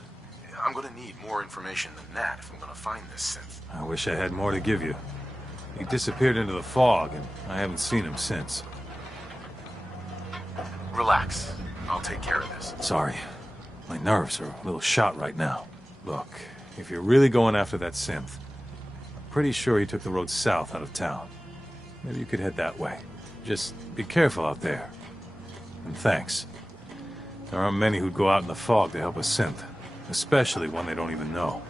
I'm gonna need more information than that if I'm gonna find this synth. I wish I had more to give you. He disappeared into the fog, and I haven't seen him since. Relax. I'll take care of this. Sorry. My nerves are a little shot right now. Look, if you're really going after that synth, I'm pretty sure he took the road south out of town. Maybe you could head that way. Just be careful out there. And thanks. There aren't many who'd go out in the fog to help a synth, especially one they don't even know.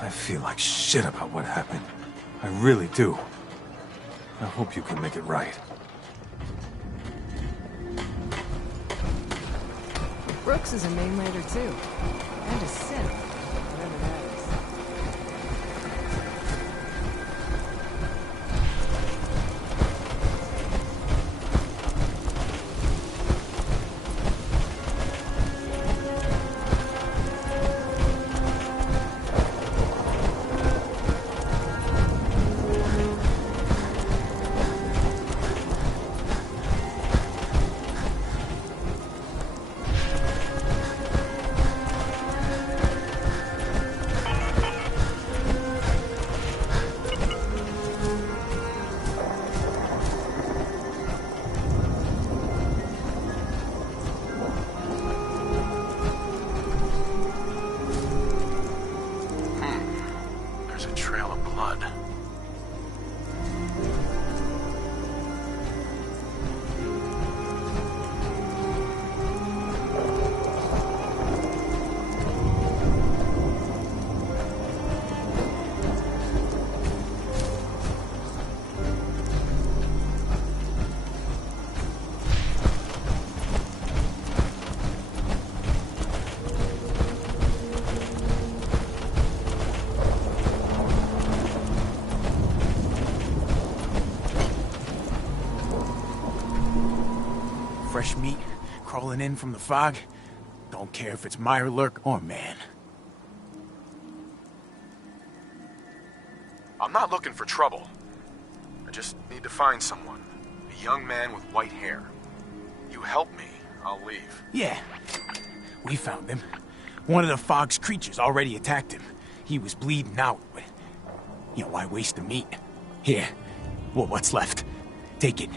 I feel like shit about what happened. I really do. I hope you can make it right. Brooks is a mainlander too. And a synth, whatever that is. Fresh meat crawling in from the fog. Don't care if it's Mirelurk or man. I'm not looking for trouble. I just need to find someone. A young man with white hair. You help me, I'll leave. Yeah, we found him. One of the fog's creatures already attacked him. He was bleeding out, but... you know, why waste the meat? Here, well, what's left? Take it.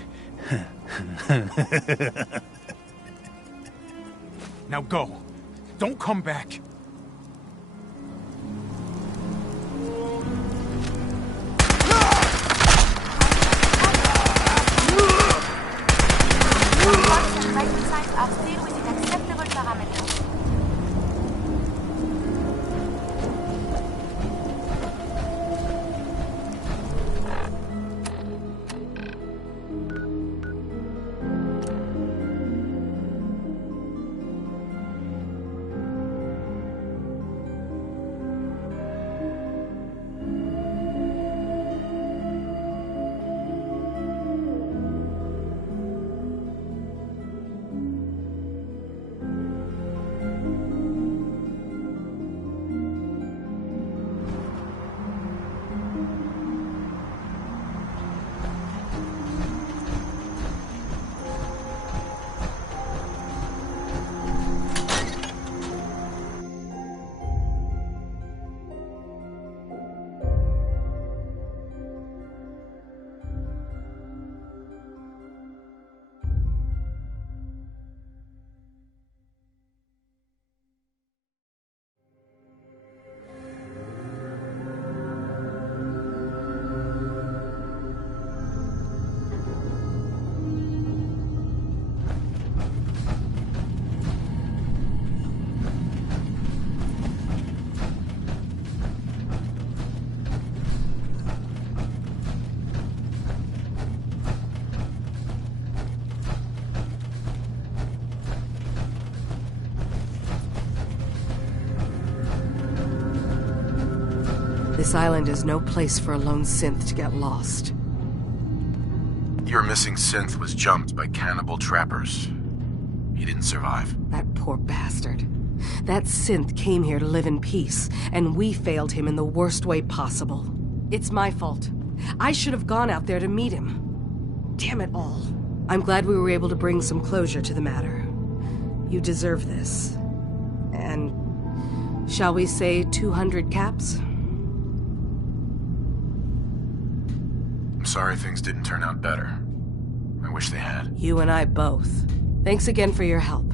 Now go. Don't come back. Vital signs are still within acceptable parameters. This island is no place for a lone synth to get lost. Your missing synth was jumped by cannibal trappers. He didn't survive. That poor bastard. That synth came here to live in peace, and we failed him in the worst way possible. It's my fault. I should have gone out there to meet him. Damn it all. I'm glad we were able to bring some closure to the matter. You deserve this. And shall we say 200 caps? I'm sorry things didn't turn out better. I wish they had. You and I both. Thanks again for your help.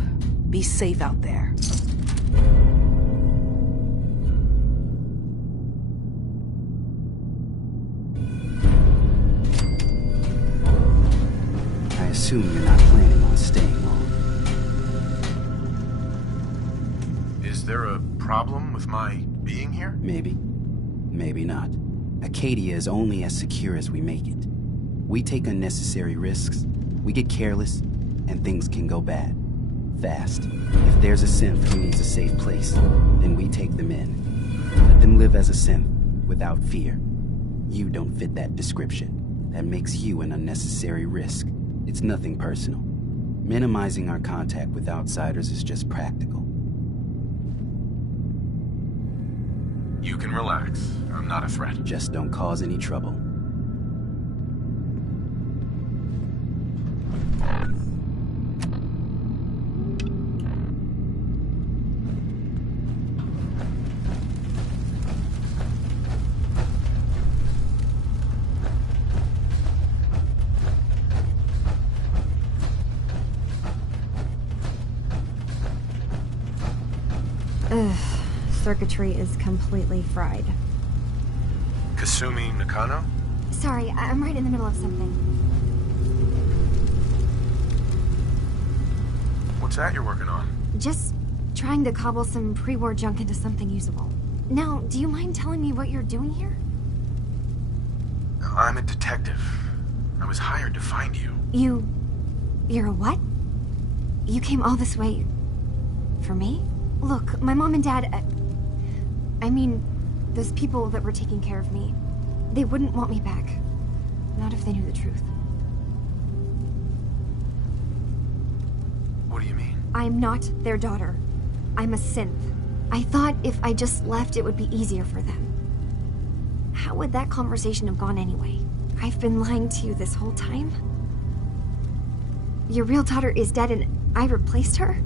Be safe out there. I assume you're not planning on staying long. Is there a problem with my being here? Maybe. Maybe not. Acadia is only as secure as we make it. We take unnecessary risks, we get careless, and things can go bad. Fast. If there's a synth who needs a safe place, then we take them in. Let them live as a synth, without fear. You don't fit that description. That makes you an unnecessary risk. It's nothing personal. Minimizing our contact with outsiders is just practical. You can relax. I'm not a threat. Just don't cause any trouble. Circuitry is completely fried. Kasumi Nakano? Sorry, I'm right in the middle of something. What's that you're working on? Just trying to cobble some pre-war junk into something usable. Now, do you mind telling me what you're doing here? I'm a detective. I was hired to find you. You're a what? You came all this way... for me? Look, my mom and dad... I mean, those people that were taking care of me, they wouldn't want me back. Not if they knew the truth. What do you mean? I'm not their daughter. I'm a synth. I thought if I just left, it would be easier for them. How would that conversation have gone anyway? I've been lying to you this whole time? Your real daughter is dead and I replaced her?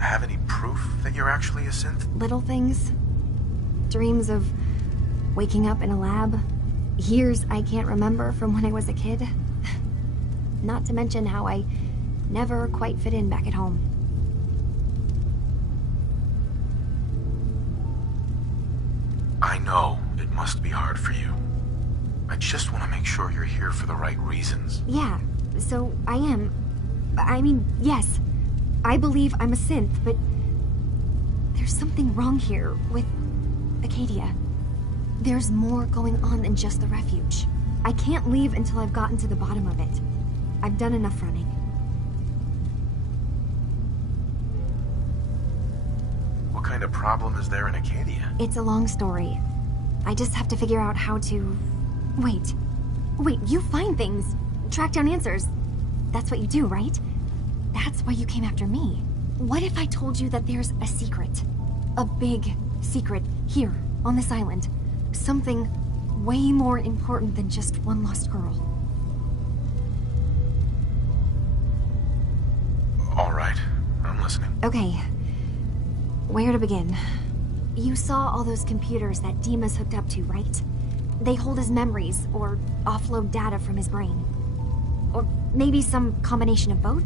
Have any proof that you're actually a synth? Little things. Dreams of waking up in a lab. Years I can't remember from when I was a kid. Not to mention how I never quite fit in back at home. I know it must be hard for you. I just want to make sure you're here for the right reasons. Yeah, so I am. I mean, yes. I believe I'm a synth, but there's something wrong here with Acadia. There's more going on than just the refuge. I can't leave until I've gotten to the bottom of it. I've done enough running. What kind of problem is there in Acadia? It's a long story. I just have to figure out how to... Wait, you find things. Track down answers. That's what you do, right? That's why you came after me. What if I told you that there's a secret? A big secret here, on this island. Something way more important than just one lost girl. All right, I'm listening. Okay. Where to begin? You saw all those computers that Dima's hooked up to, right? They hold his memories, or offload data from his brain. Or maybe some combination of both?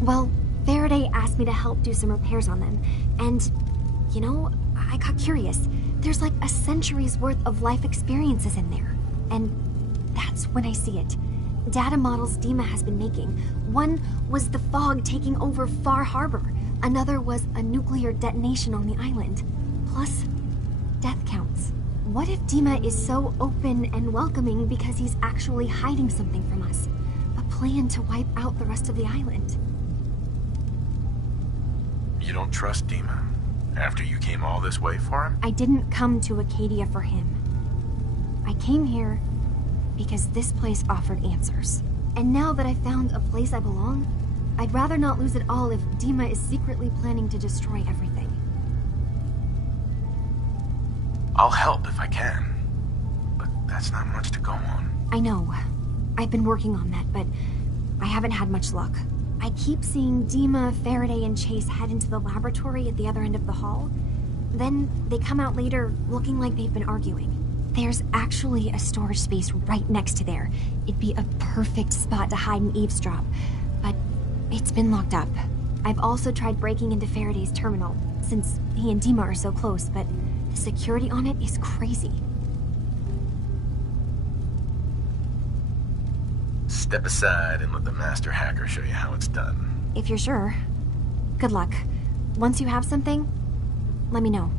Well, Faraday asked me to help do some repairs on them, and, you know, I got curious. There's like a century's worth of life experiences in there, and that's when I see it. Data models Dima has been making. One was the fog taking over Far Harbor. Another was a nuclear detonation on the island. Plus, death counts. What if Dima is so open and welcoming because he's actually hiding something from us? A plan to wipe out the rest of the island? You don't trust Dima? After you came all this way for him? I didn't come to Acadia for him. I came here because this place offered answers. And now that I've found a place I belong, I'd rather not lose it all if Dima is secretly planning to destroy everything. I'll help if I can. But that's not much to go on. I know. I've been working on that, but I haven't had much luck. I keep seeing Dima, Faraday, and Chase head into the laboratory at the other end of the hall. Then they come out later looking like they've been arguing. There's actually a storage space right next to there. It'd be a perfect spot to hide and eavesdrop, but it's been locked up. I've also tried breaking into Faraday's terminal, since he and Dima are so close, but the security on it is crazy. Step aside and let the master hacker show you how it's done. If you're sure. Good luck. Once you have something, let me know.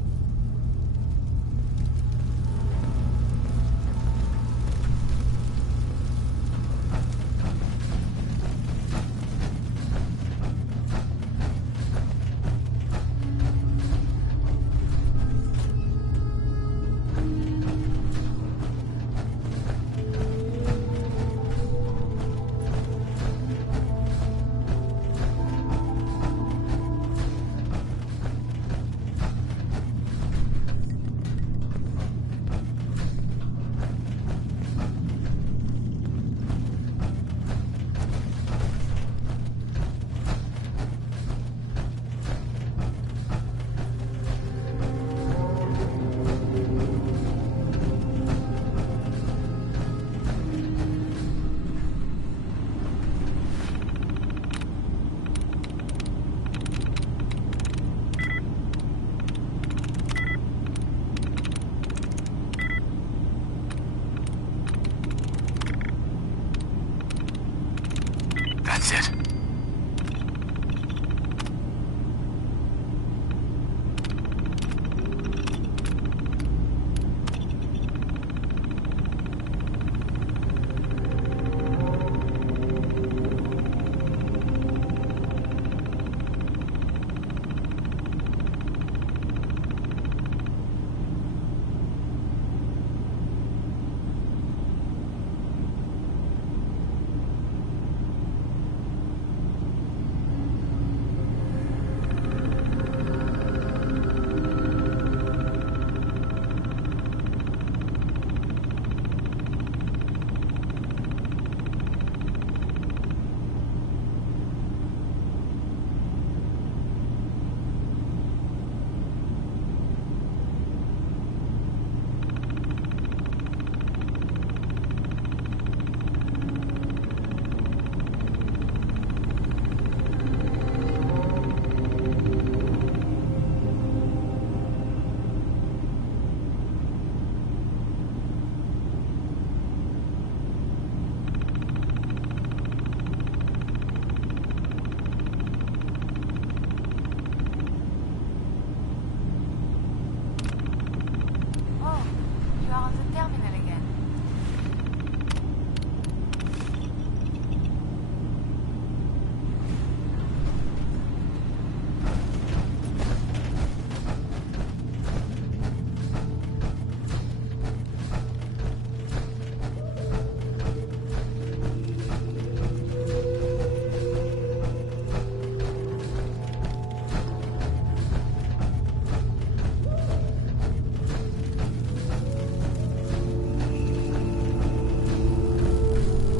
That's it.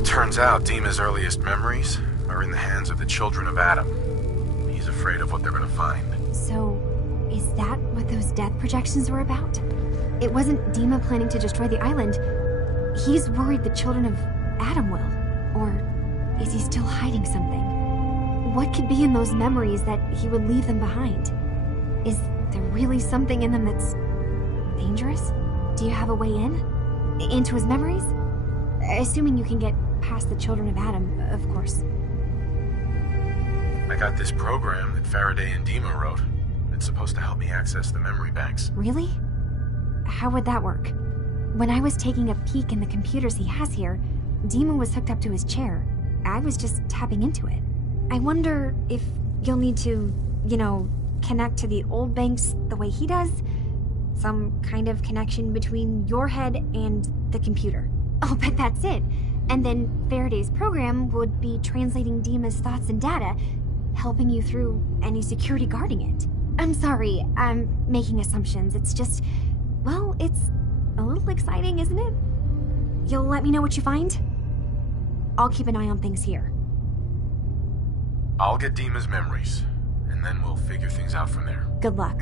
Turns out Dima's earliest memories are in the hands of the children of Adam. He's afraid of what they're gonna find. So, is that what those death projections were about? It wasn't Dima planning to destroy the island. He's worried the children of Adam will. Or is he still hiding something? What could be in those memories that he would leave them behind? Is there really something in them that's dangerous? Do you have a way in? Into his memories? Assuming you can get past the children of Adam, of course. I got this program that Faraday and Dima wrote. It's supposed to help me access the memory banks. Really? How would that work? When I was taking a peek in the computers he has here, Dima was hooked up to his chair. I was just tapping into it. I wonder if you'll need to, connect to the old banks the way he does? Some kind of connection between your head and the computer. I'll bet that's it. And then Faraday's program would be translating Dima's thoughts and data, helping you through any security guarding it. I'm sorry, I'm making assumptions. It's just, well, it's a little exciting, isn't it? You'll let me know what you find? I'll keep an eye on things here. I'll get Dima's memories, and then we'll figure things out from there. Good luck.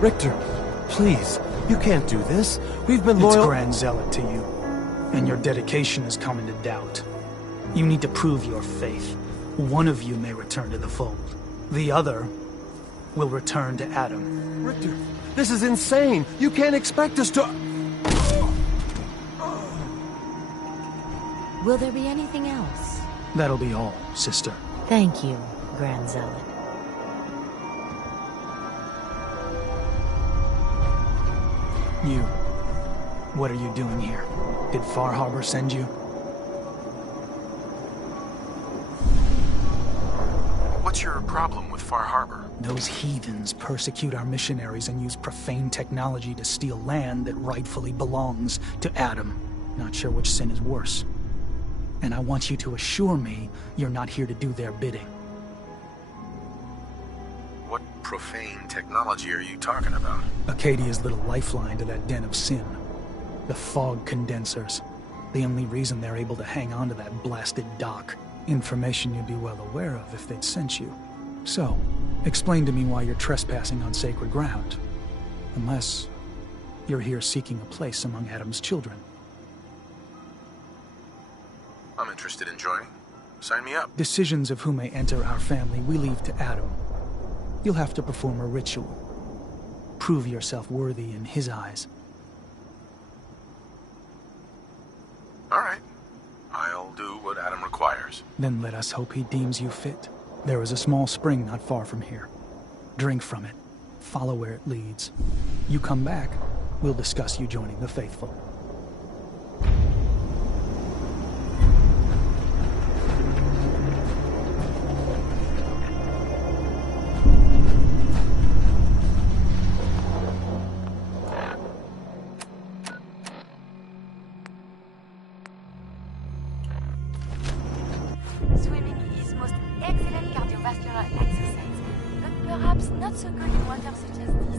Richter, please, you can't do this. We've been loyal— It's Grand Zealot to you, and your dedication has come into doubt. You need to prove your faith. One of you may return to the fold. The other will return to Adam. Richter, this is insane. You can't expect us to— Will there be anything else? That'll be all, sister. Thank you, Grand Zealot. You. What are you doing here? Did Far Harbor send you? What's your problem with Far Harbor? Those heathens persecute our missionaries and use profane technology to steal land that rightfully belongs to Adam. Not sure which sin is worse. And I want you to assure me you're not here to do their bidding. What profane technology are you talking about? Acadia's little lifeline to that den of sin. The fog condensers. The only reason they're able to hang on to that blasted dock. Information you'd be well aware of if they'd sent you. So, explain to me why you're trespassing on sacred ground. Unless you're here seeking a place among Adam's children. I'm interested in joining. Sign me up. Decisions of who may enter our family we leave to Adam. You'll have to perform a ritual. Prove yourself worthy in his eyes. All right. I'll do what Adam requires. Then let us hope he deems you fit. There is a small spring not far from here. Drink from it. Follow where it leads. You come back, we'll discuss you joining the faithful. Swimming is most excellent cardiovascular exercise, but perhaps not so good in water such as this.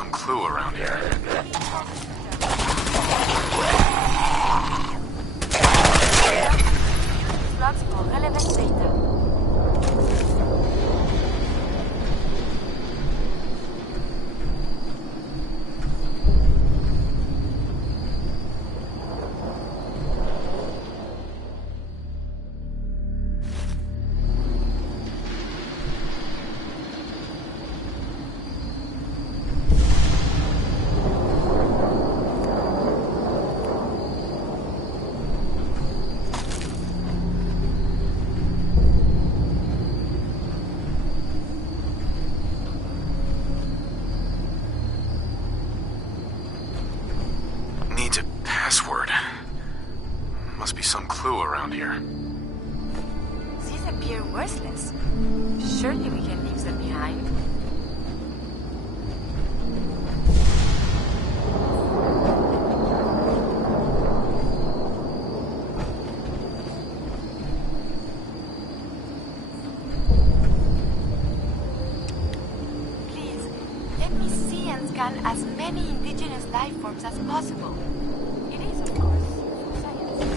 some clue around here. Logs for relevant data. Needs a password. Must be some clue around here. These appear worthless. Surely we can leave them behind. Please, let me see and scan as many indigenous life forms as possible. It is, of course, for science.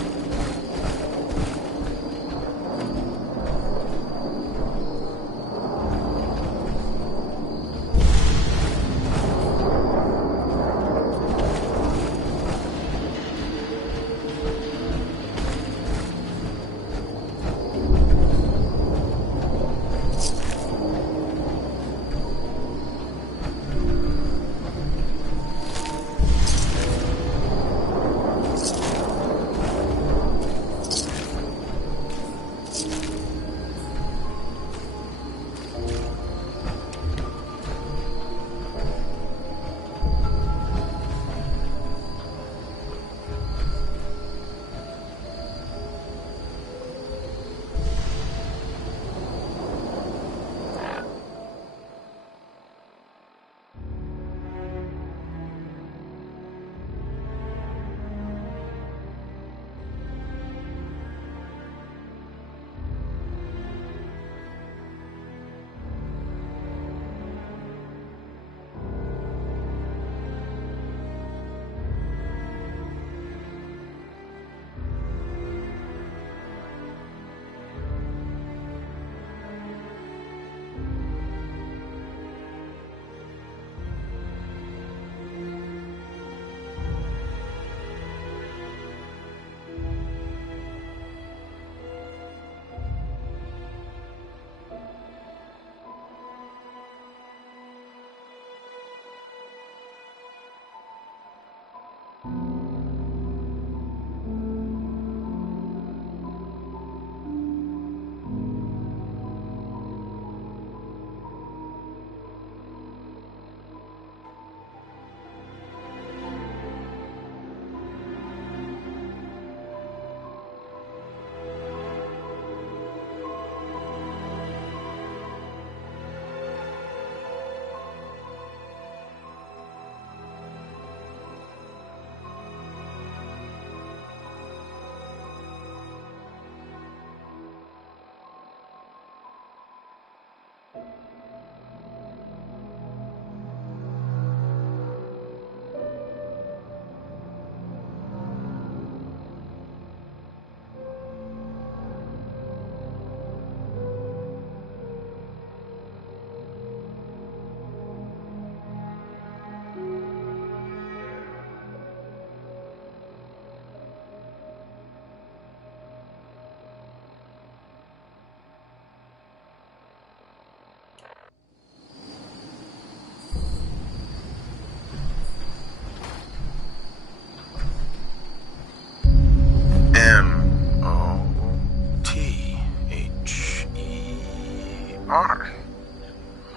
R.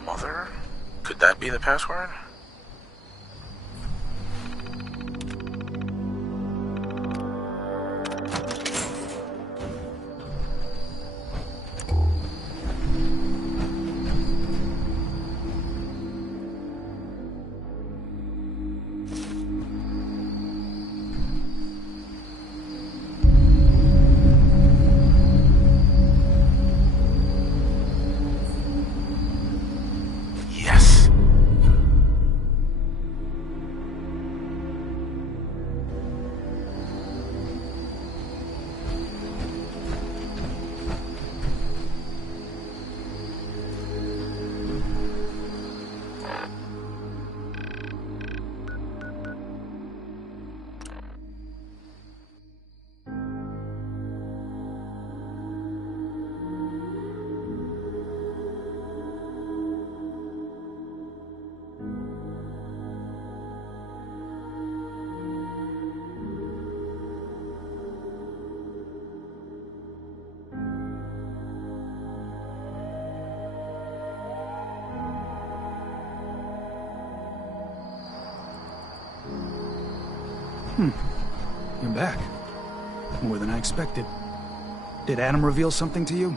Mother? Could that be the password? You're back. More than I expected. Did Adam reveal something to you?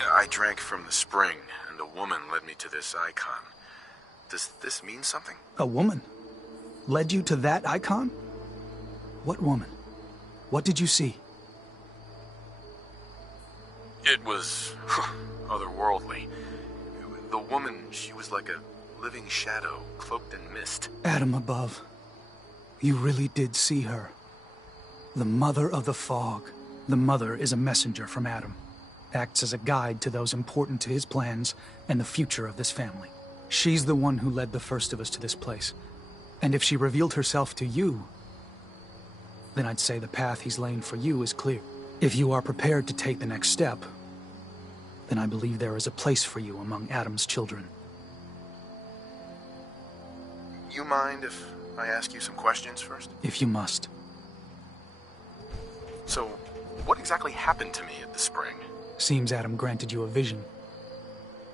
I drank from the spring, and a woman led me to this icon. Does this mean something? A woman? Led you to that icon? What woman? What did you see? It was otherworldly. The woman, she was like a living shadow, cloaked in mist. Adam above. You really did see her. The Mother of the Fog. The Mother is a messenger from Adam. Acts as a guide to those important to his plans and the future of this family. She's the one who led the first of us to this place. And if she revealed herself to you, then I'd say the path he's laying for you is clear. If you are prepared to take the next step, then I believe there is a place for you among Adam's children. You mind if I ask you some questions first? If you must. So, what exactly happened to me at the spring? Seems Adam granted you a vision.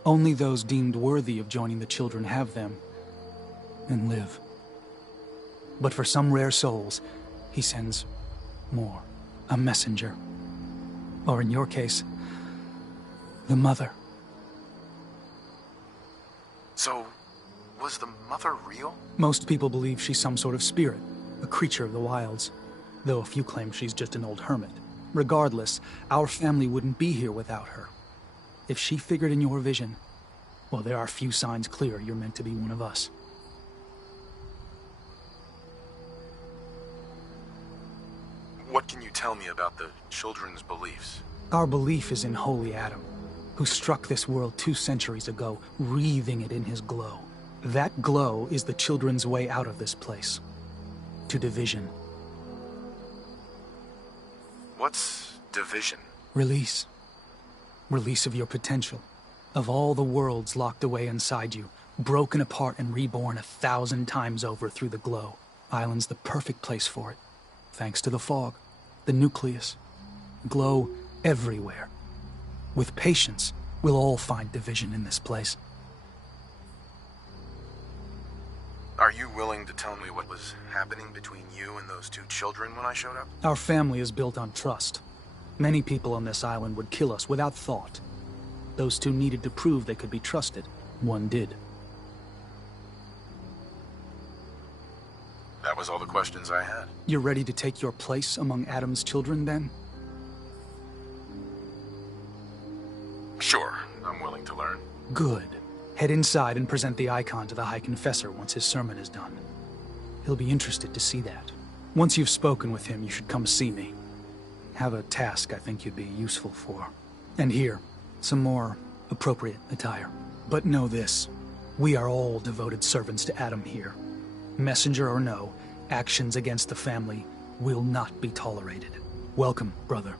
Only those deemed worthy of joining the children have them and live. But for some rare souls, he sends more. A messenger. Or in your case, the Mother. So, was the Mother real? Most people believe she's some sort of spirit, a creature of the wilds, though a few claim she's just an old hermit. Regardless, our family wouldn't be here without her. If she figured in your vision, well, there are few signs clear you're meant to be one of us. What can you tell me about the children's beliefs? Our belief is in Holy Adam, who struck this world 2 centuries ago, wreathing it in his glow. That glow is the children's way out of this place. To division. What's division? Release. Release of your potential. Of all the worlds locked away inside you, broken apart and reborn 1,000 times over through the glow. Island's the perfect place for it. Thanks to the fog, the nucleus. Glow everywhere. With patience, we'll all find division in this place. Are you willing to tell me what was happening between you and those 2 children when I showed up? Our family is built on trust. Many people on this island would kill us without thought. Those 2 needed to prove they could be trusted. One did. That was all the questions I had. You're ready to take your place among Adam's children, then? Sure, I'm willing to learn. Good. Head inside and present the icon to the High Confessor once his sermon is done. He'll be interested to see that. Once you've spoken with him, you should come see me. Have a task I think you'd be useful for. And here, some more appropriate attire. But know this, we are all devoted servants to Adam here. Messenger or no, actions against the family will not be tolerated. Welcome, brother.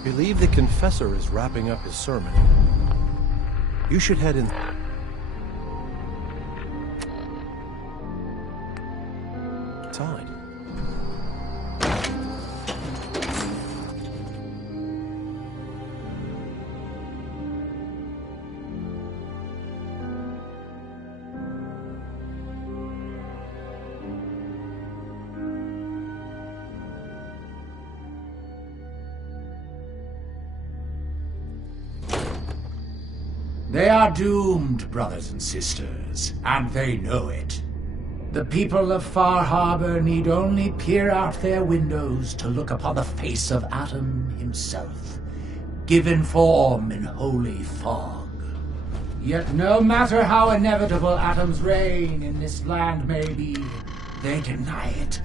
I believe the confessor is wrapping up his sermon. You should head in. Tide. They are doomed, brothers and sisters, and they know it. The people of Far Harbor need only peer out their windows to look upon the face of Adam himself, given form in holy fog. Yet no matter how inevitable Adam's reign in this land may be, they deny it.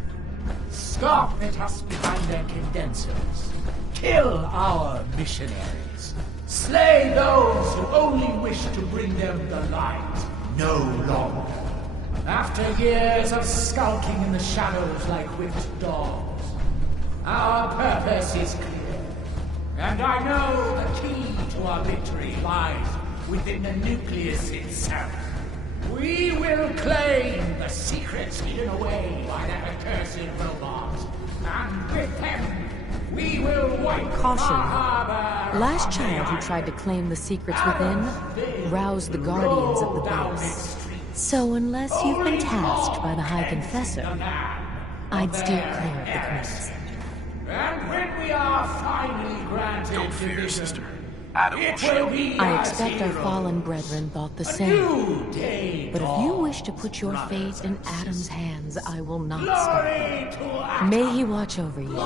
Scoff at us behind their condensers. Kill our missionaries. Slay those who only wish to bring them the light no longer. After years of skulking in the shadows like whipped dogs, our purpose is clear. And I know the key to our victory lies within the nucleus itself. We will claim the secrets hidden away by that accursed robot, and with them, we will Caution. Last child who tried to claim the secrets within roused the guardians of the base. So unless you've been tasked by the High Confessor, I'd steer clear of the command center. And when we are finally granted Don't fear, sister. Adam will shield you. I expect our fallen brethren thought the same. But if you wish to put your fate in Adam's hands, I will not stop you. May he watch over you.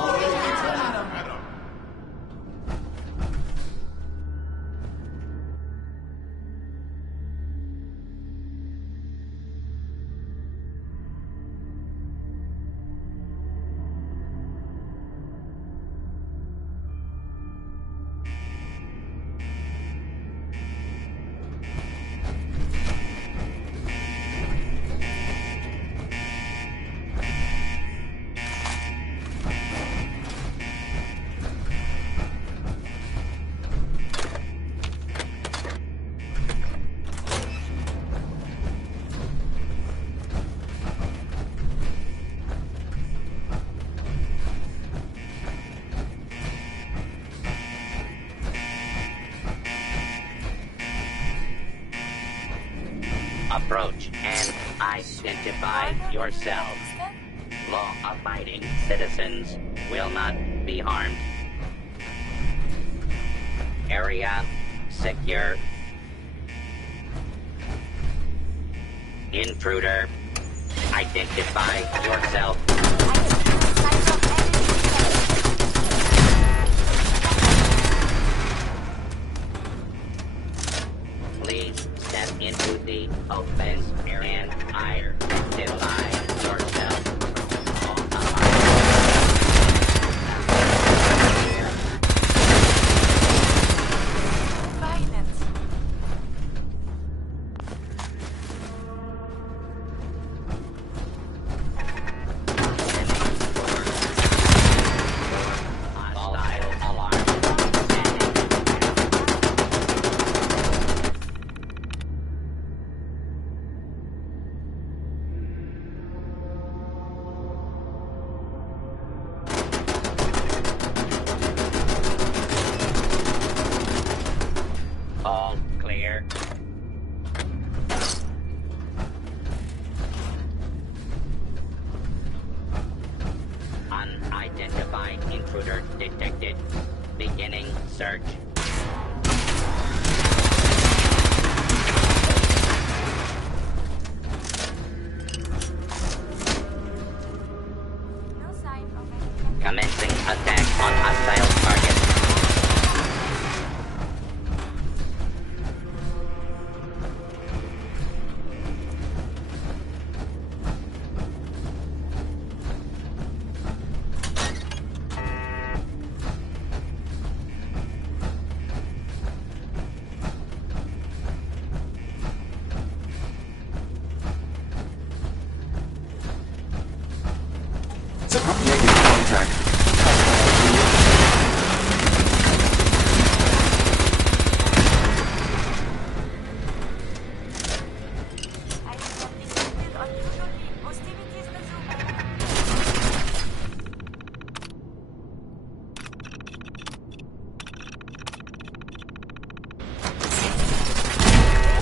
Approach and identify yourselves. Law-abiding citizens will not be harmed. Area secure. Intruder, identify yourself. Please step into the open and identify yourself. Violence. All clear. Unidentified intruder detected. Beginning search. Commencing attack on hostile target.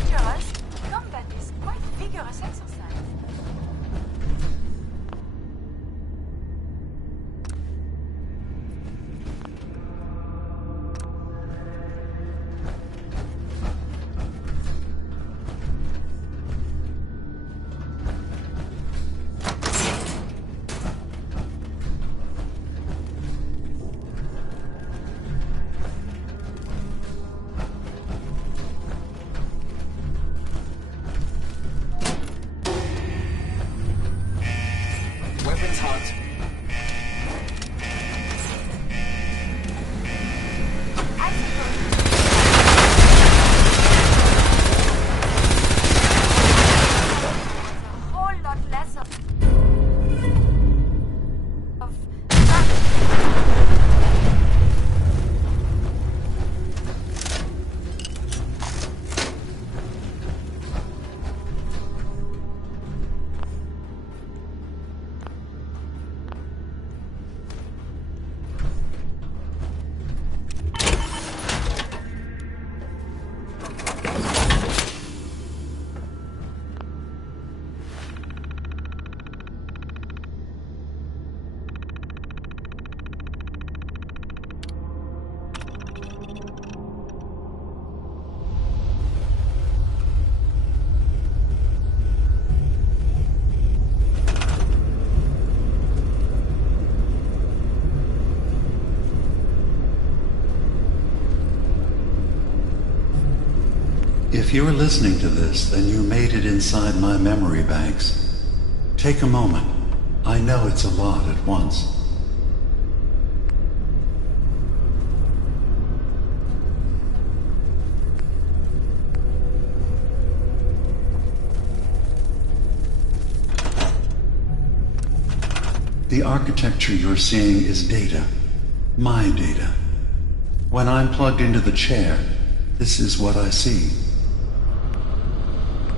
Dangerous. Combat is quite vigorous exercise. If you're listening to this, then you made it inside my memory banks. Take a moment. I know it's a lot at once. The architecture you're seeing is data. My data. When I'm plugged into the chair, this is what I see.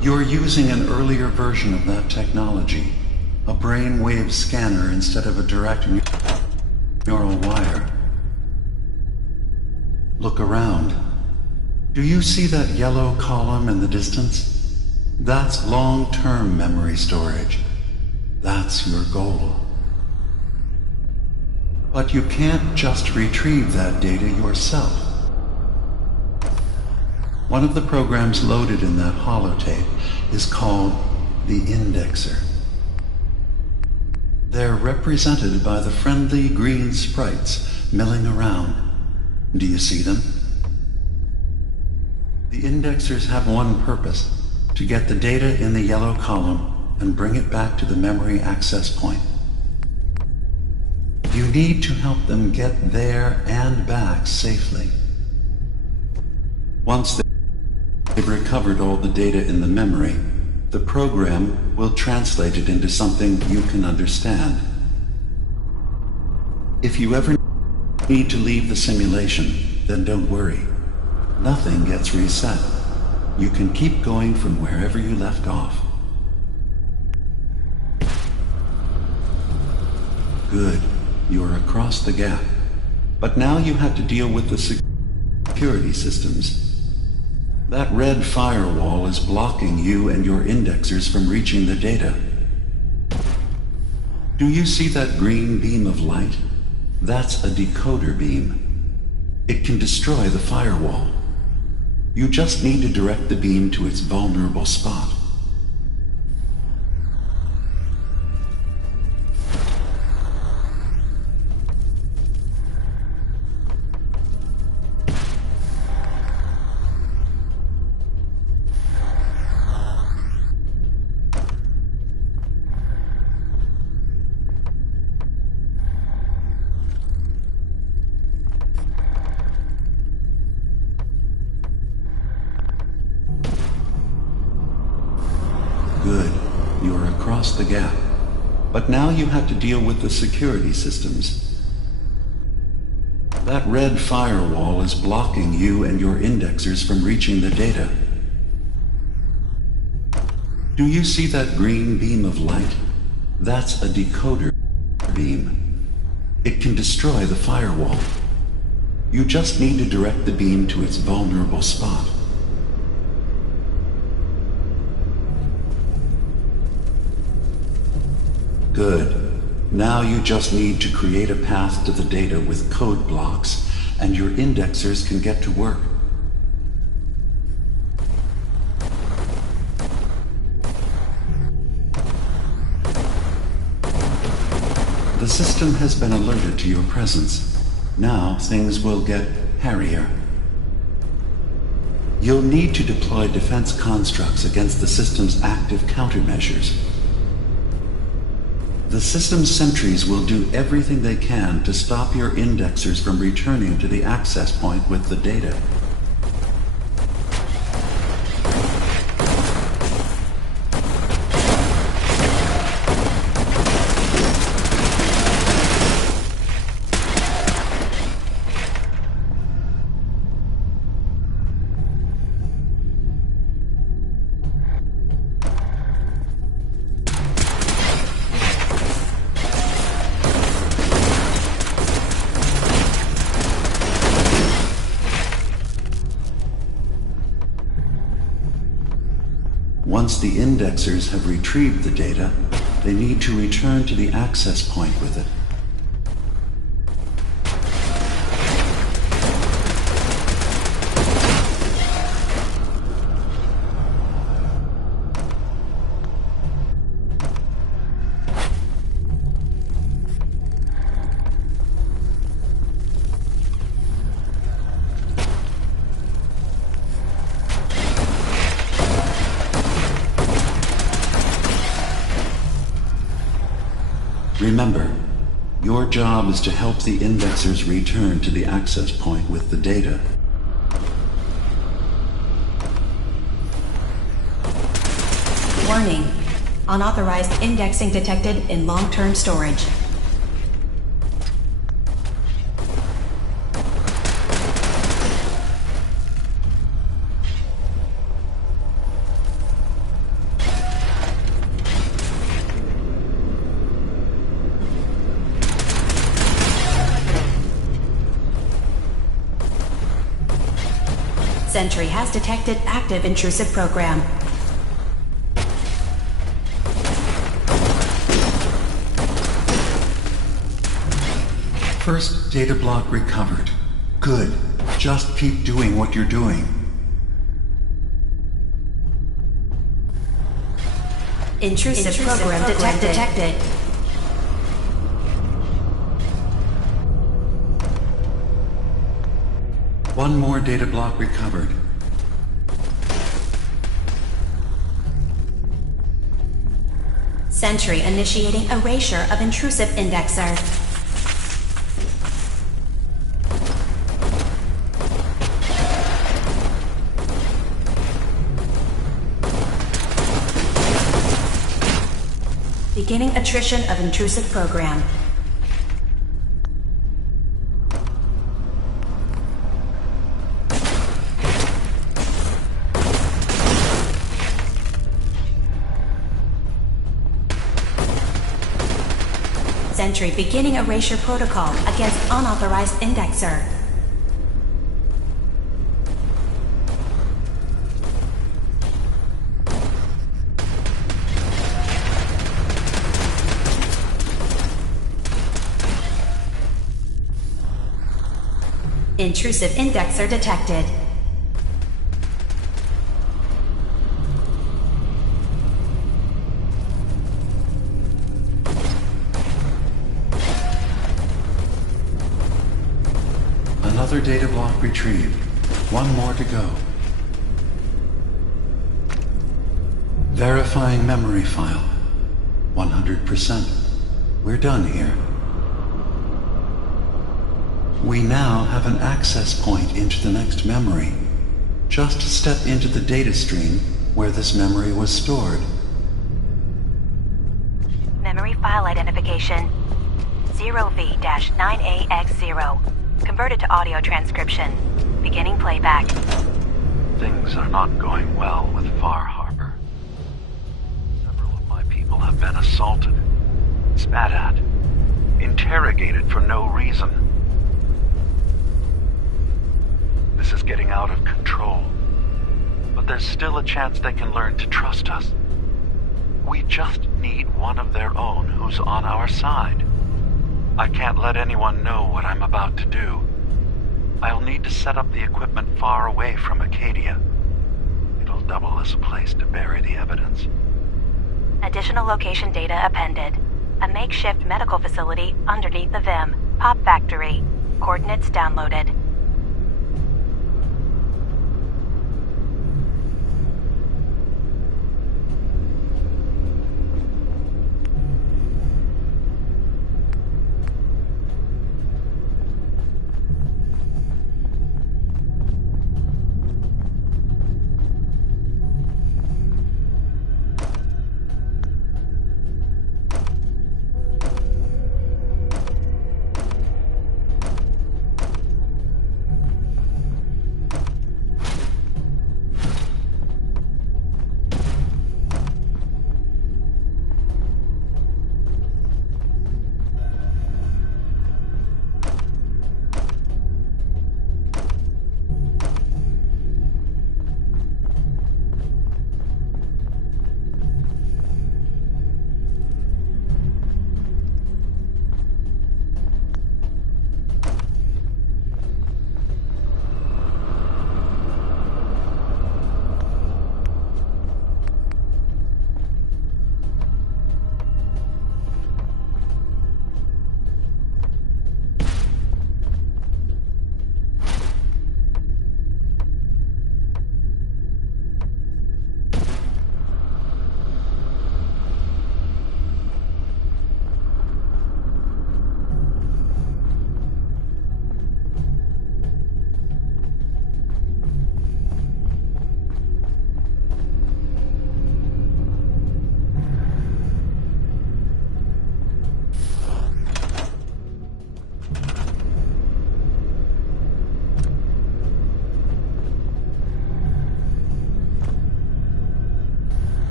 You're using an earlier version of that technology, a brainwave scanner instead of a direct neural wire. Look around. Do you see that yellow column in the distance? That's long-term memory storage. That's your goal. But you can't just retrieve that data yourself. One of the programs loaded in that holotape is called the Indexer. They're represented by the friendly green sprites milling around. Do you see them? The Indexers have one purpose: to get the data in the yellow column and bring it back to the memory access point. You need to help them get there and back safely. Once they've recovered all the data in the memory, the program will translate it into something you can understand. If you ever need to leave the simulation, then don't worry. Nothing gets reset. You can keep going from wherever you left off. Good. You're across the gap. But now you have to deal with the security systems. That red firewall is blocking you and your indexers from reaching the data. Do you see that green beam of light? That's a decoder beam. It can destroy the firewall. You just need to direct the beam to its vulnerable spot. Good. You're across the gap. But now you have to deal with the security systems. That red firewall is blocking you and your indexers from reaching the data. Do you see that green beam of light? That's a decoder beam. It can destroy the firewall. You just need to direct the beam to its vulnerable spot. Good. Now you just need to create a path to the data with code blocks, and your indexers can get to work. The system has been alerted to your presence. Now things will get hairier. You'll need to deploy defense constructs against the system's active countermeasures. The system's sentries will do everything they can to stop your indexers from returning to the access point with the data. Once the indexers have retrieved the data, they need to return to the access point with it. Remember, your job is to help the indexers return to the access point with the data. Warning. Unauthorized indexing detected in long-term storage. Sentry has detected active intrusive program. First data block recovered. Good. Just keep doing what you're doing. Intrusive program detected. One more data block recovered. Sentry initiating erasure of intrusive indexer. Beginning attrition of intrusive program. Sentry beginning erasure protocol against unauthorized indexer. Intrusive indexer detected. Another data block retrieved. One more to go. Verifying memory file. 100%. We're done here. We now have an access point into the next memory. Just step into the data stream where this memory was stored. Memory file identification 0V-9AX0. Converted to audio transcription. Beginning playback. Things are not going well with Far Harbor. Several of my people have been assaulted, spat at, interrogated for no reason. This is getting out of control, but there's still a chance they can learn to trust us. We just need one of their own who's on our side. I can't let anyone know what I'm about to do. I'll need to set up the equipment far away from Acadia. It'll double as a place to bury the evidence. Additional location data appended. A makeshift medical facility underneath the VIM. Pop factory. Coordinates downloaded.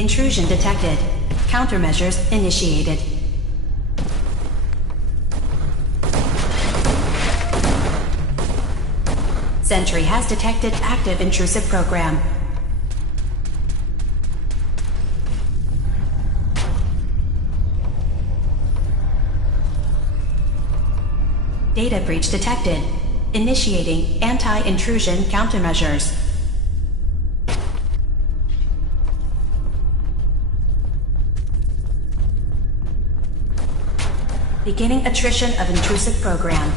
Intrusion detected. Countermeasures initiated. Sentry has detected active intrusive program. Data breach detected. Initiating anti-intrusion countermeasures. Beginning attrition of intrusive program.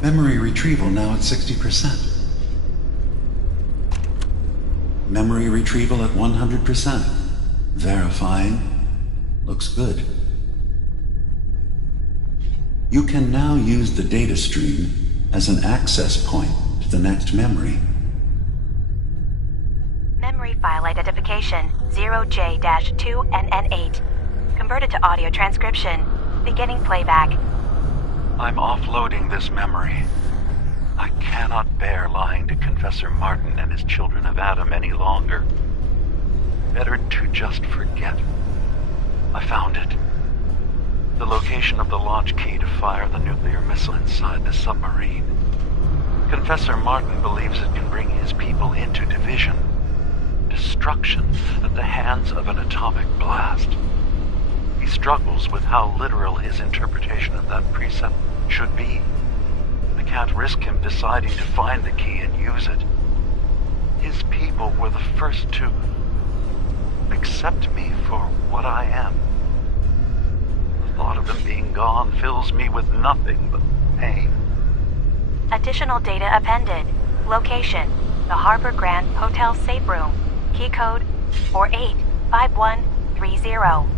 Memory retrieval now at 60%. Memory retrieval at 100%. Verifying. Looks good. You can now use the data stream as an access point to the next memory. Memory file identification 0J-2NN8. Converted to audio transcription. Beginning playback. I'm offloading this memory. I cannot bear lying to Confessor Martin and his children of Adam any longer. Better to just forget. I found it. The location of the launch key to fire the nuclear missile inside the submarine. Confessor Martin believes it can bring his people into division. Destruction at the hands of an atomic blast. He struggles with how literal his interpretation of that precept should be. I can't risk him deciding to find the key and use it. His people were the first to accept me for what I am. The thought of them being gone fills me with nothing but pain. Additional data appended. Location: the Harbor Grand Hotel safe room. Key code 485130.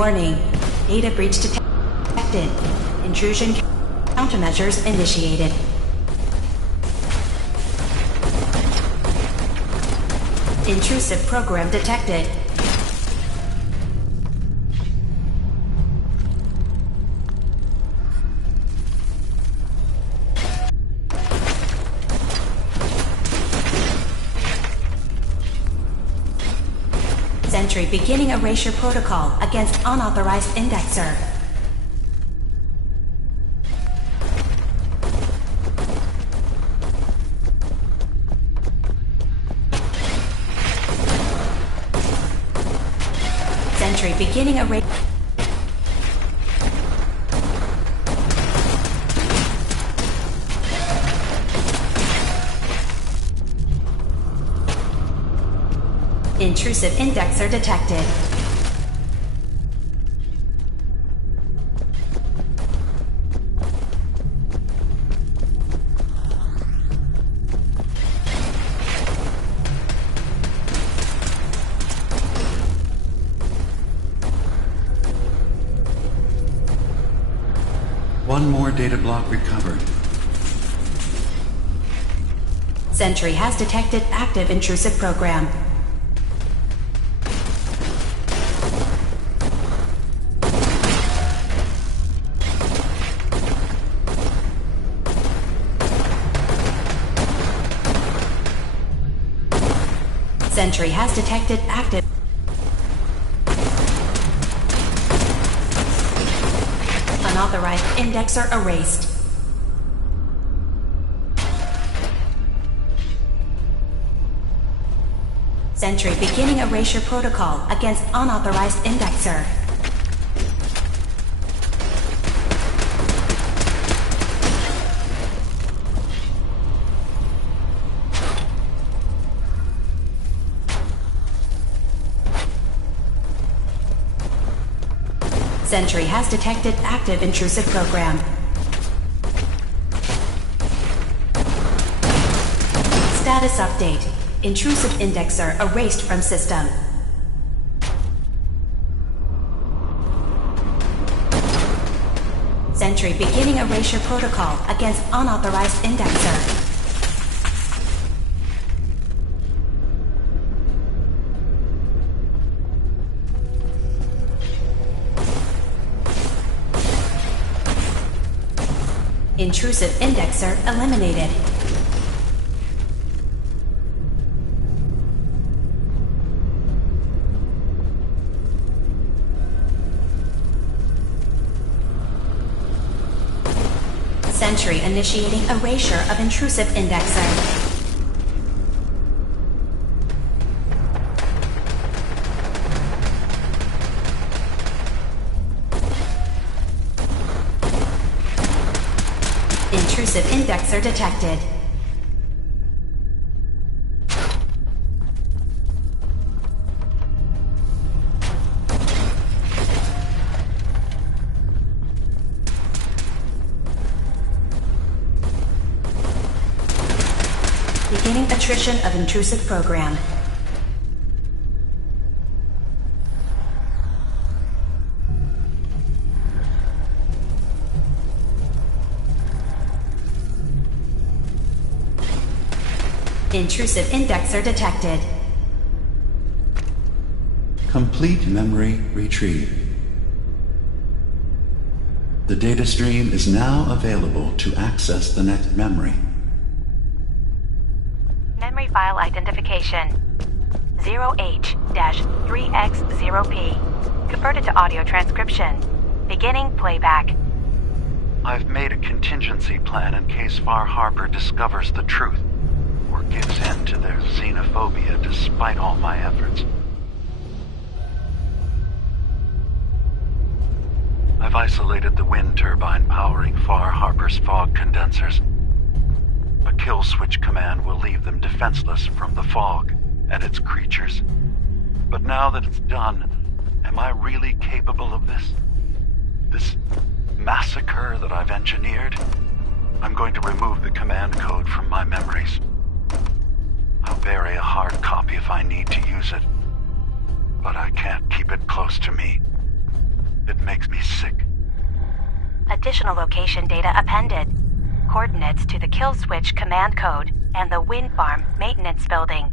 Warning. Data breach detected. Intrusion countermeasures initiated. Intrusive program detected. Sentry beginning erasure protocol against unauthorized indexer. Sentry beginning erasure. Intrusive indexer detected. One more data block recovered. Sentry has detected active intrusive program. Sentry has detected active. Unauthorized indexer erased. Sentry beginning erasure protocol against unauthorized indexer. Sentry has detected active intrusive program. Status update. Intrusive indexer erased from system. Sentry beginning erasure protocol against unauthorized indexer. Intrusive indexer eliminated. Sentry initiating erasure of intrusive indexer. Intrusive indexer detected. Beginning attrition of intrusive program. Intrusive indexer detected. Complete memory retrieved. The data stream is now available to access the next memory. Memory file identification 0H-3X0P. Converted to audio transcription. Beginning playback. I've made a contingency plan in case Far Harbor discovers the truth or gives in to their xenophobia despite all my efforts. I've isolated the wind turbine powering Far Harbor's fog condensers. A kill switch command will leave them defenseless from the fog and its creatures. But now that it's done, am I really capable of this? This massacre that I've engineered? I'm going to remove the command code from my memories. I'll bury a hard copy if I need to use it, but I can't keep it close to me. It makes me sick. Additional location data appended. Coordinates to the kill switch command code and the wind farm maintenance building.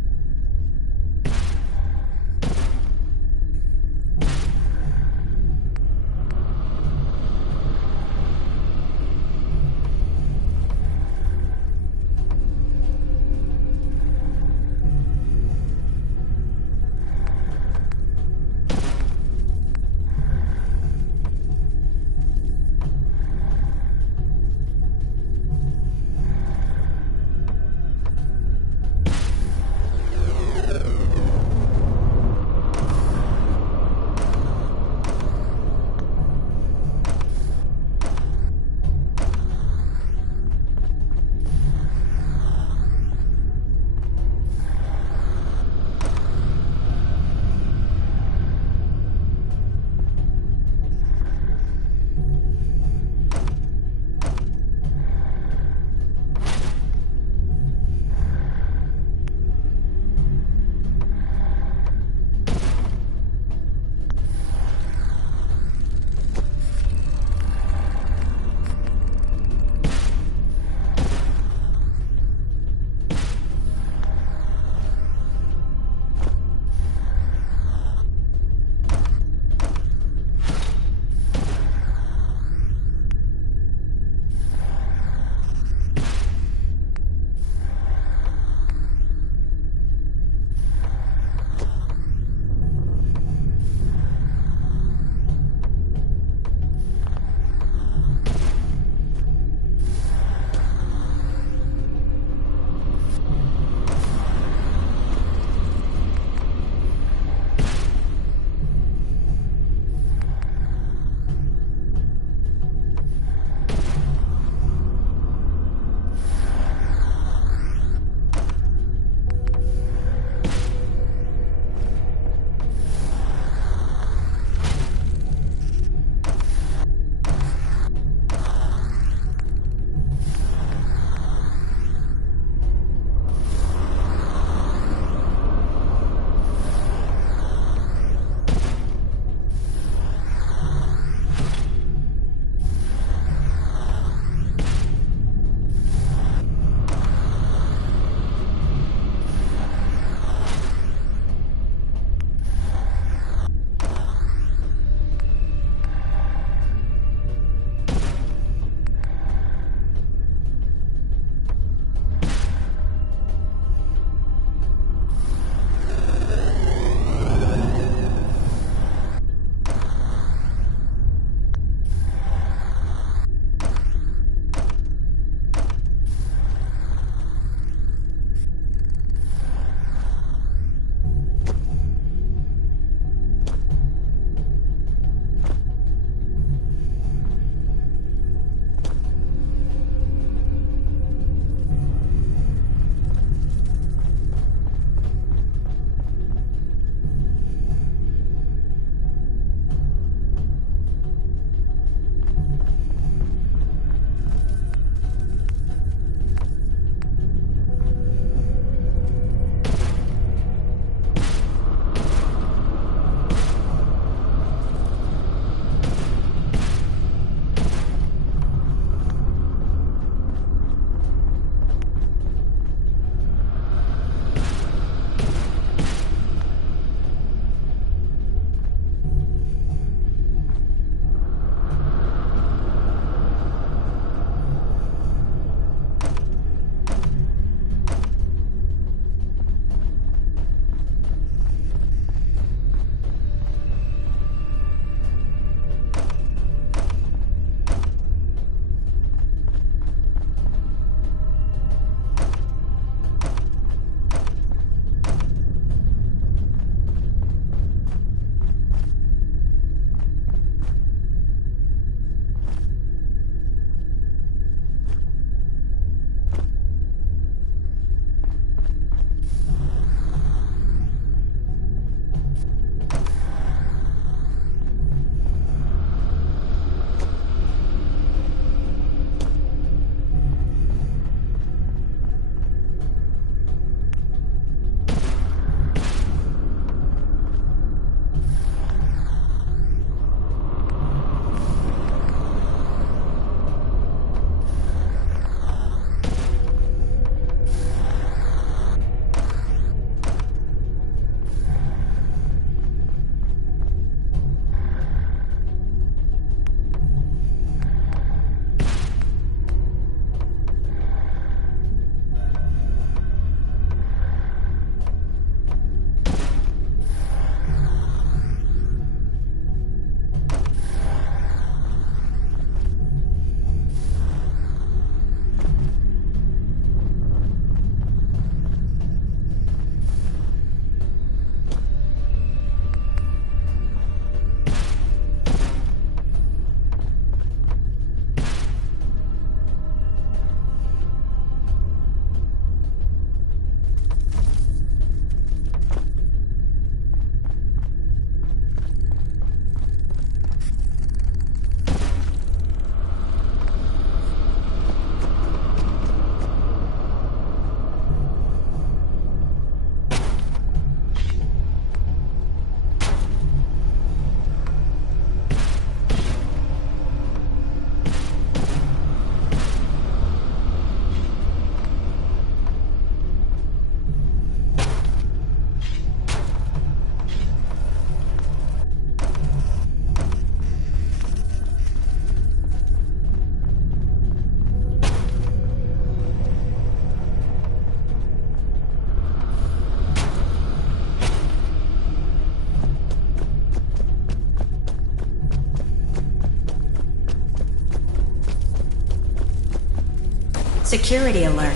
Security alert.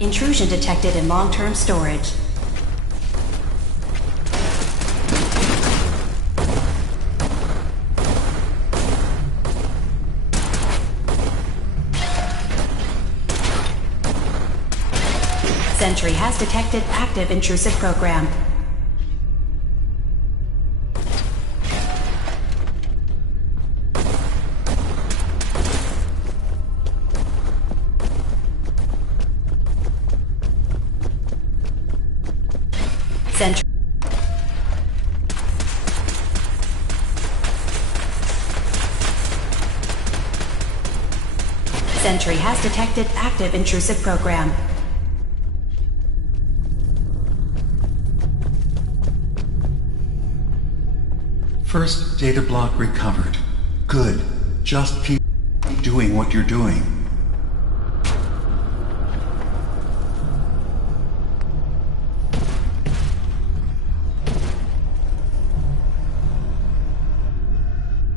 Intrusion detected in long-term storage. Sentry has detected active intrusive program. Sentry has detected active intrusive program. First data block recovered. Good. Just keep doing what you're doing.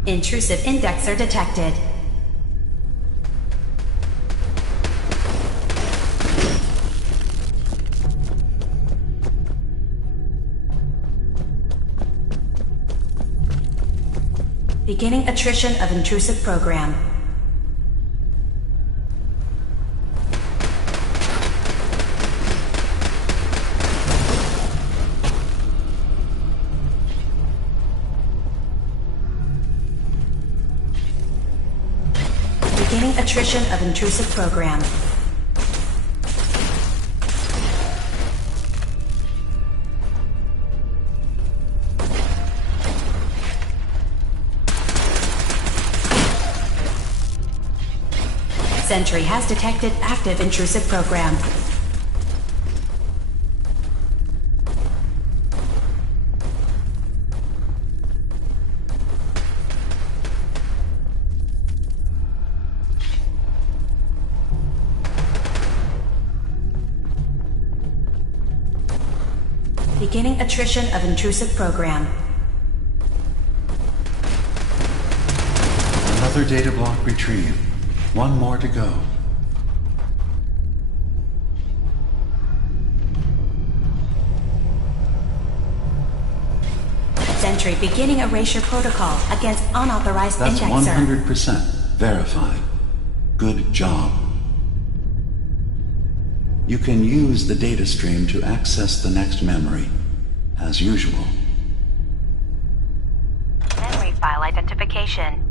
Intrusive indexer detected. Beginning attrition of intrusive program. Beginning attrition of intrusive program. Sentry has detected active intrusive program. Beginning attrition of intrusive program. Another data block retrieved. One more to go. Sentry beginning erasure protocol against unauthorized That's indexer. 100% verified. Good job. You can use the data stream to access the next memory, as usual. Memory file identification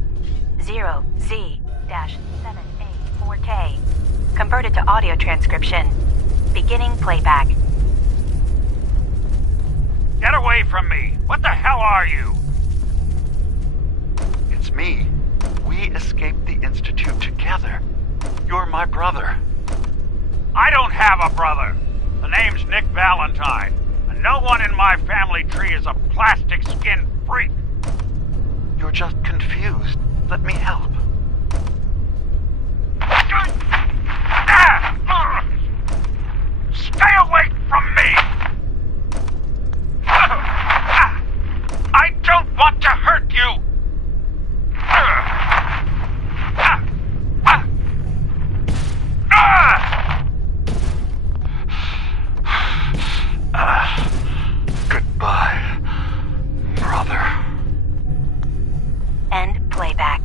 0Z-7A4K. Converted to audio transcription. Beginning playback. Get away from me! What the hell are you? It's me. We escaped the Institute together. You're my brother. I don't have a brother. The name's Nick Valentine, and no one in my family tree is a plastic skin freak. You're just confused. Let me help. Stay away from me! I don't want to hurt you! Goodbye, brother. End playback.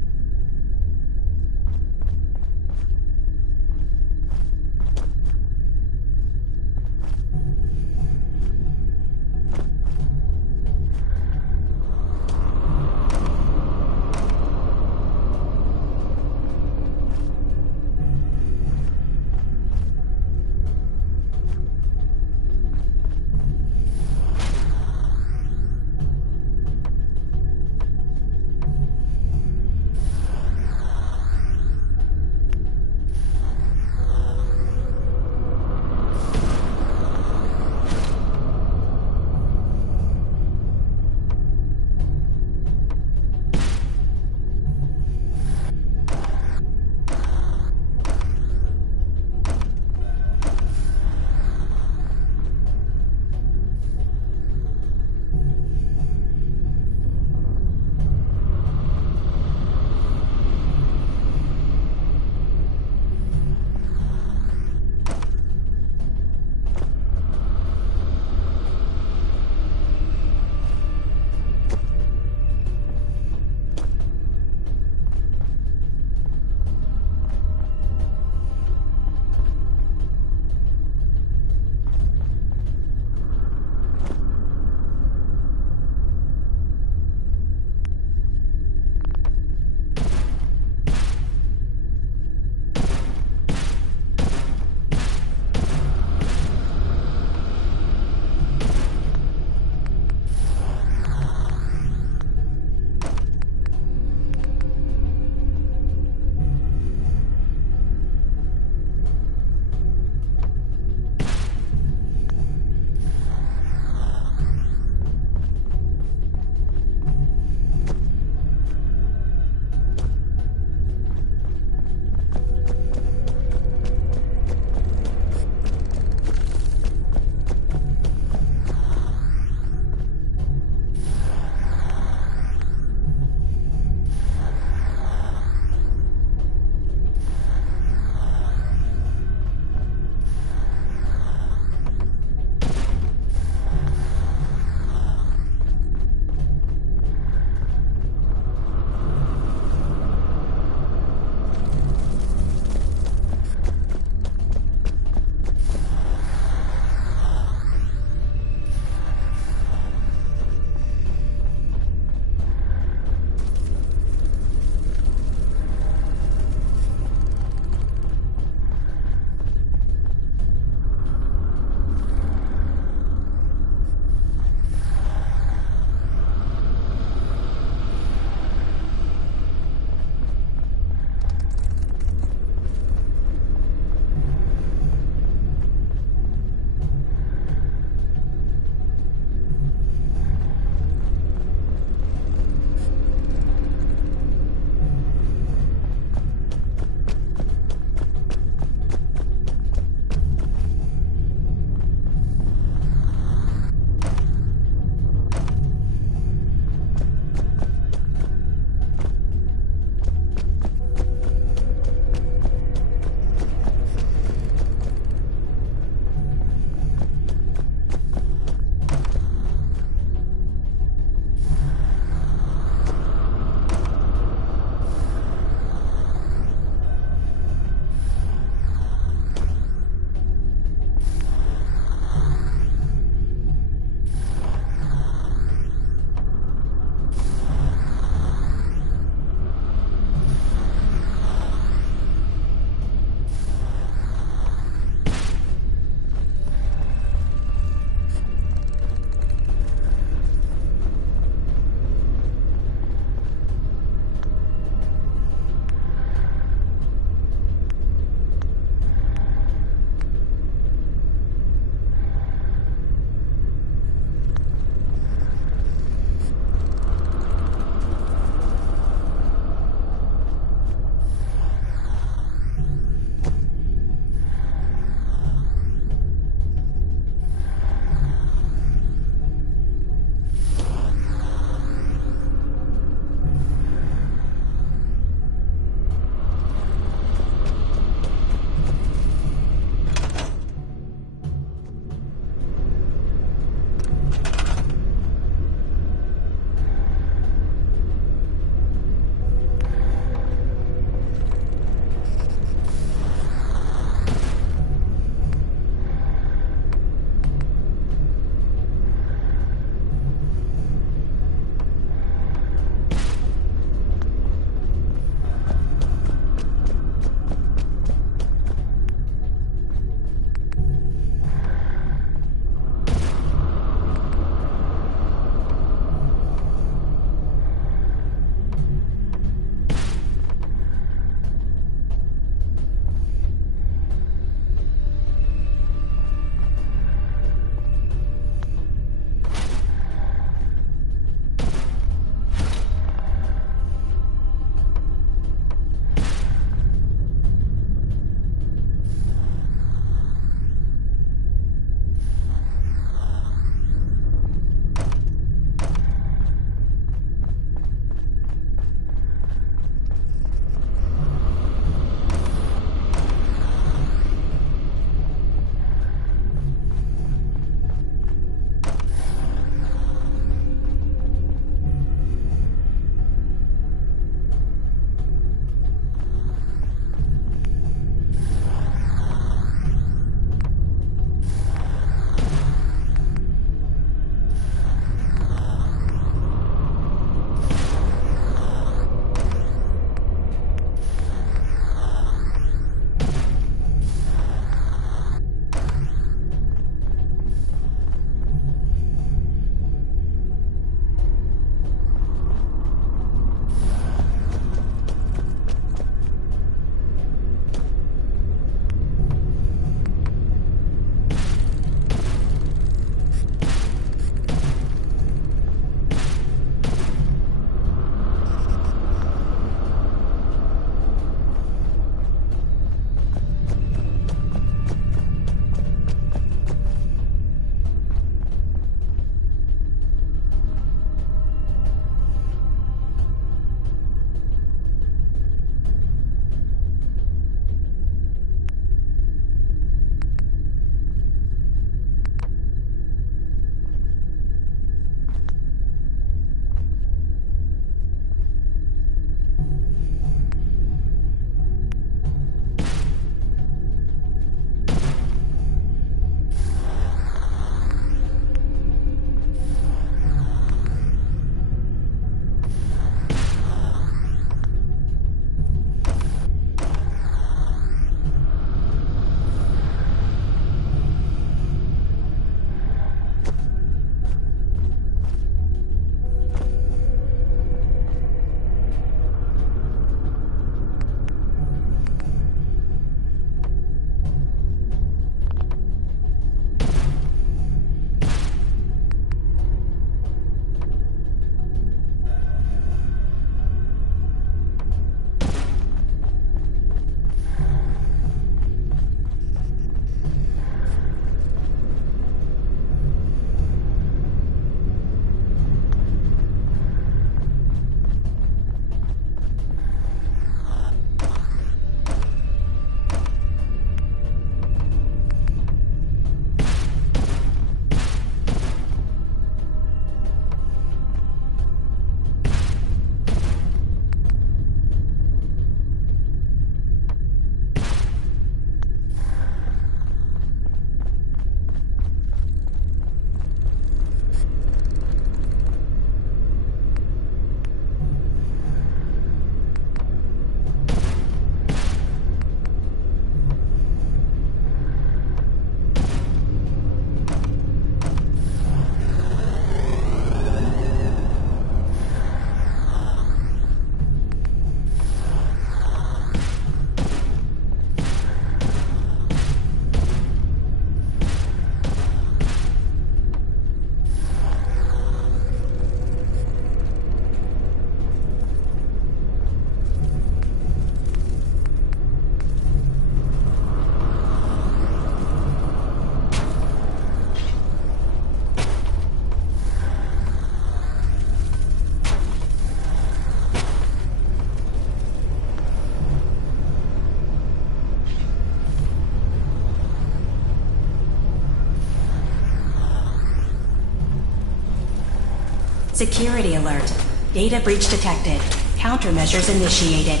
Security alert. Data breach detected. Countermeasures initiated.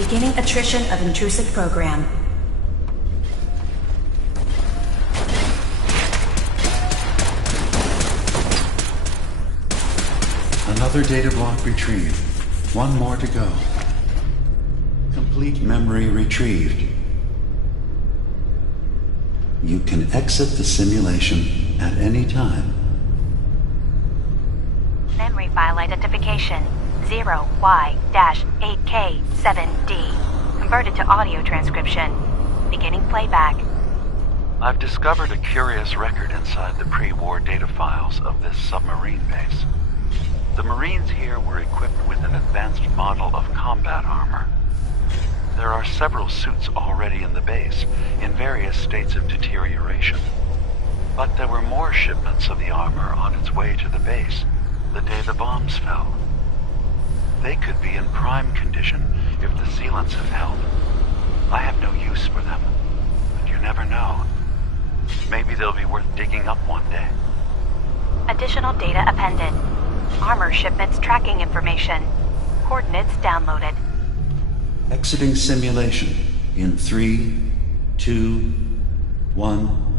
Beginning attrition of intrusive program. Another data block retrieved. One more to go. Complete memory retrieved. You can exit the simulation at any time. Memory file identification 0Y-8K7D. Converted to audio transcription. Beginning playback. I've discovered a curious record inside the pre-war data files of this submarine base. The Marines here were equipped with an advanced model of combat armor. There are several suits already in the base, in various states of deterioration. But there were more shipments of the armor on its way to the base the day the bombs fell. They could be in prime condition if the sealants have held. I have no use for them, but you never know. Maybe they'll be worth digging up one day. Additional data appended. Armor shipments tracking information. Coordinates downloaded. Exiting simulation in 3, 2, 1.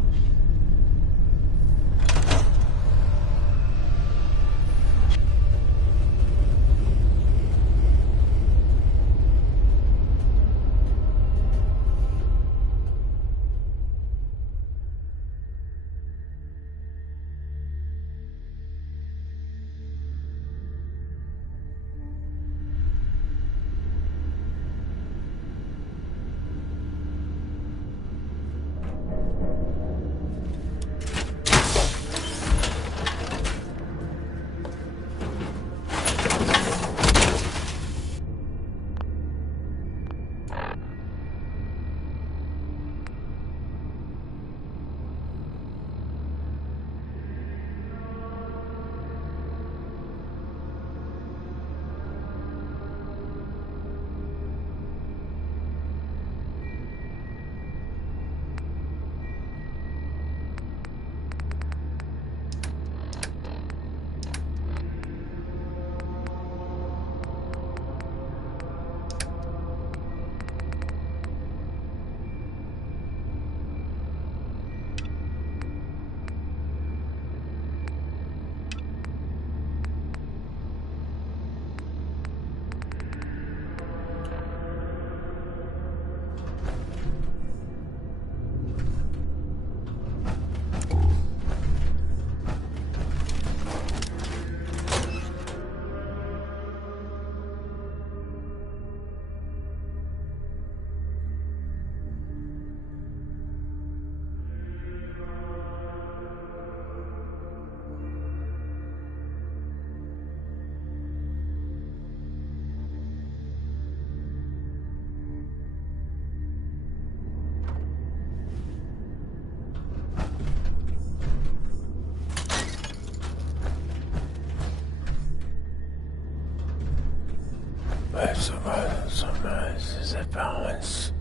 balance.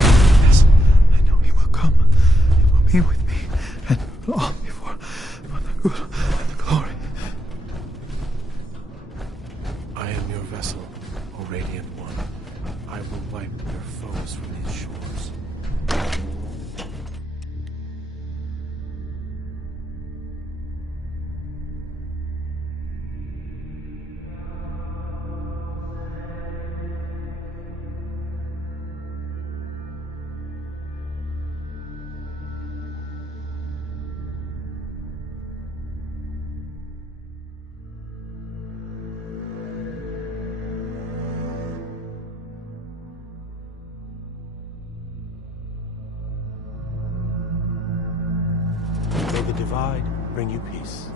Yes, I know he will come. He will be with me, and all before the good and the glory. I am your vessel, O Radiant One. I will wipe your foes from these shores. May the divide bring you peace.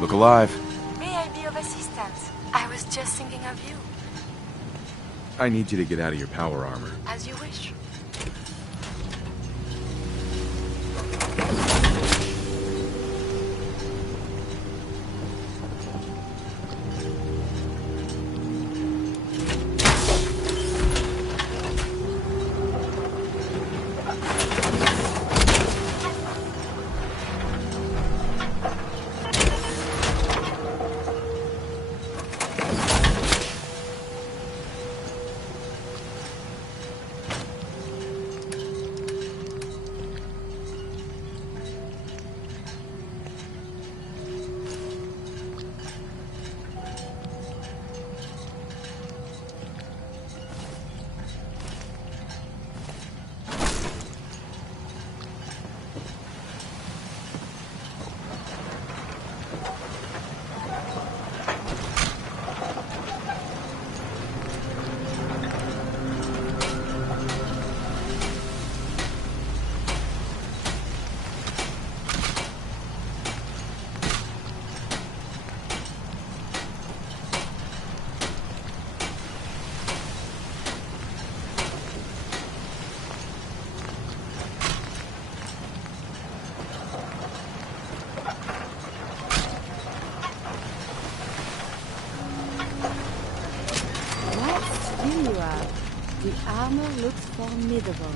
Look alive. May I be of assistance? I was just thinking of you. I need you to get out of your power armor. As you wish. The armor looks formidable.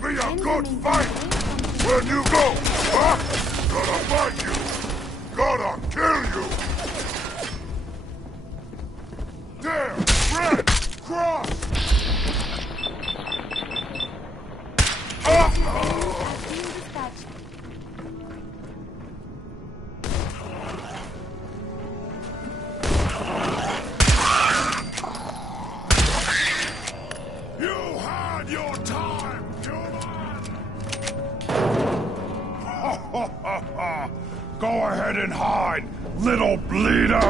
Should be a good fight! Where'd you go, huh? Gonna fight you! Gonna kill you! There! Red! Cross! You had your time, human! Go ahead and hide, little bleeder!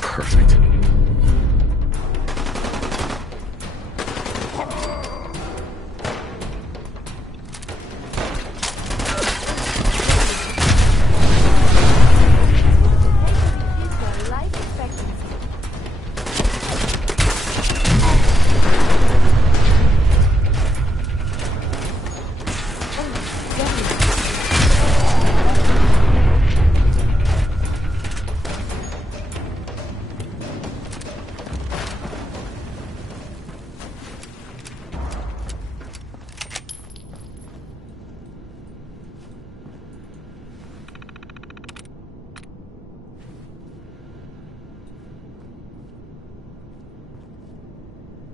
Perfect.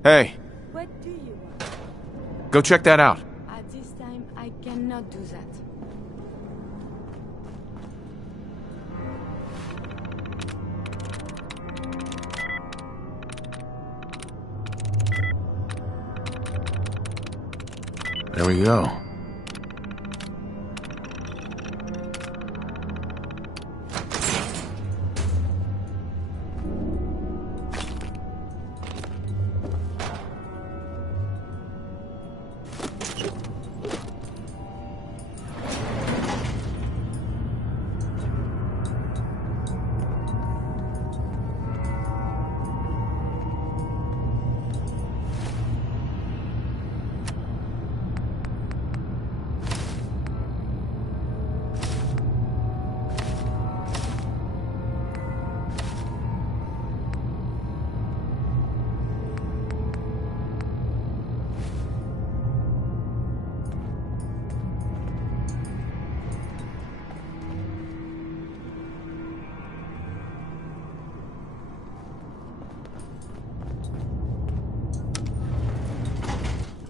Hey, What do you want? go check that out. At this time, I cannot do that. There we go.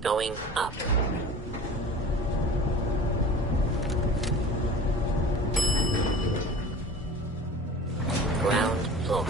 Going up. Ground floor.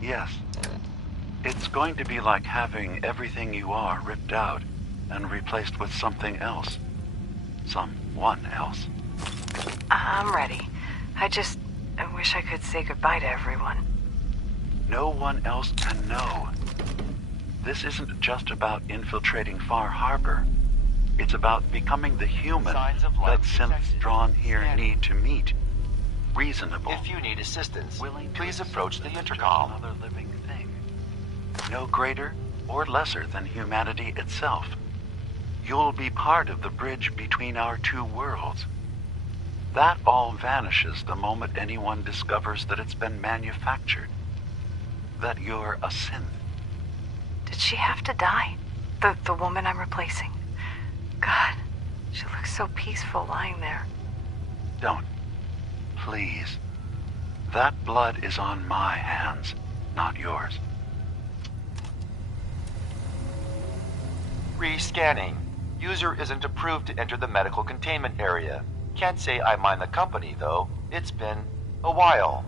Yes. It's going to be like having everything you are ripped out and replaced with something else. Someone else. I'm ready. I wish I could say goodbye to everyone. No one else can know. This isn't just about infiltrating Far Harbor. It's about becoming the human that synths drawn here need to meet. Reasonable. If you need assistance, please approach the intercom. Another living thing. No greater or lesser than humanity itself. You'll be part of the bridge between our two worlds. That all vanishes the moment anyone discovers that it's been manufactured. That you're a synth. Did she have to die? The woman I'm replacing? God, she looks so peaceful lying there. Don't. Please. That blood is on my hands, not yours. Re-scanning. User isn't approved to enter the medical containment area. Can't say I mind the company, though. It's been a while.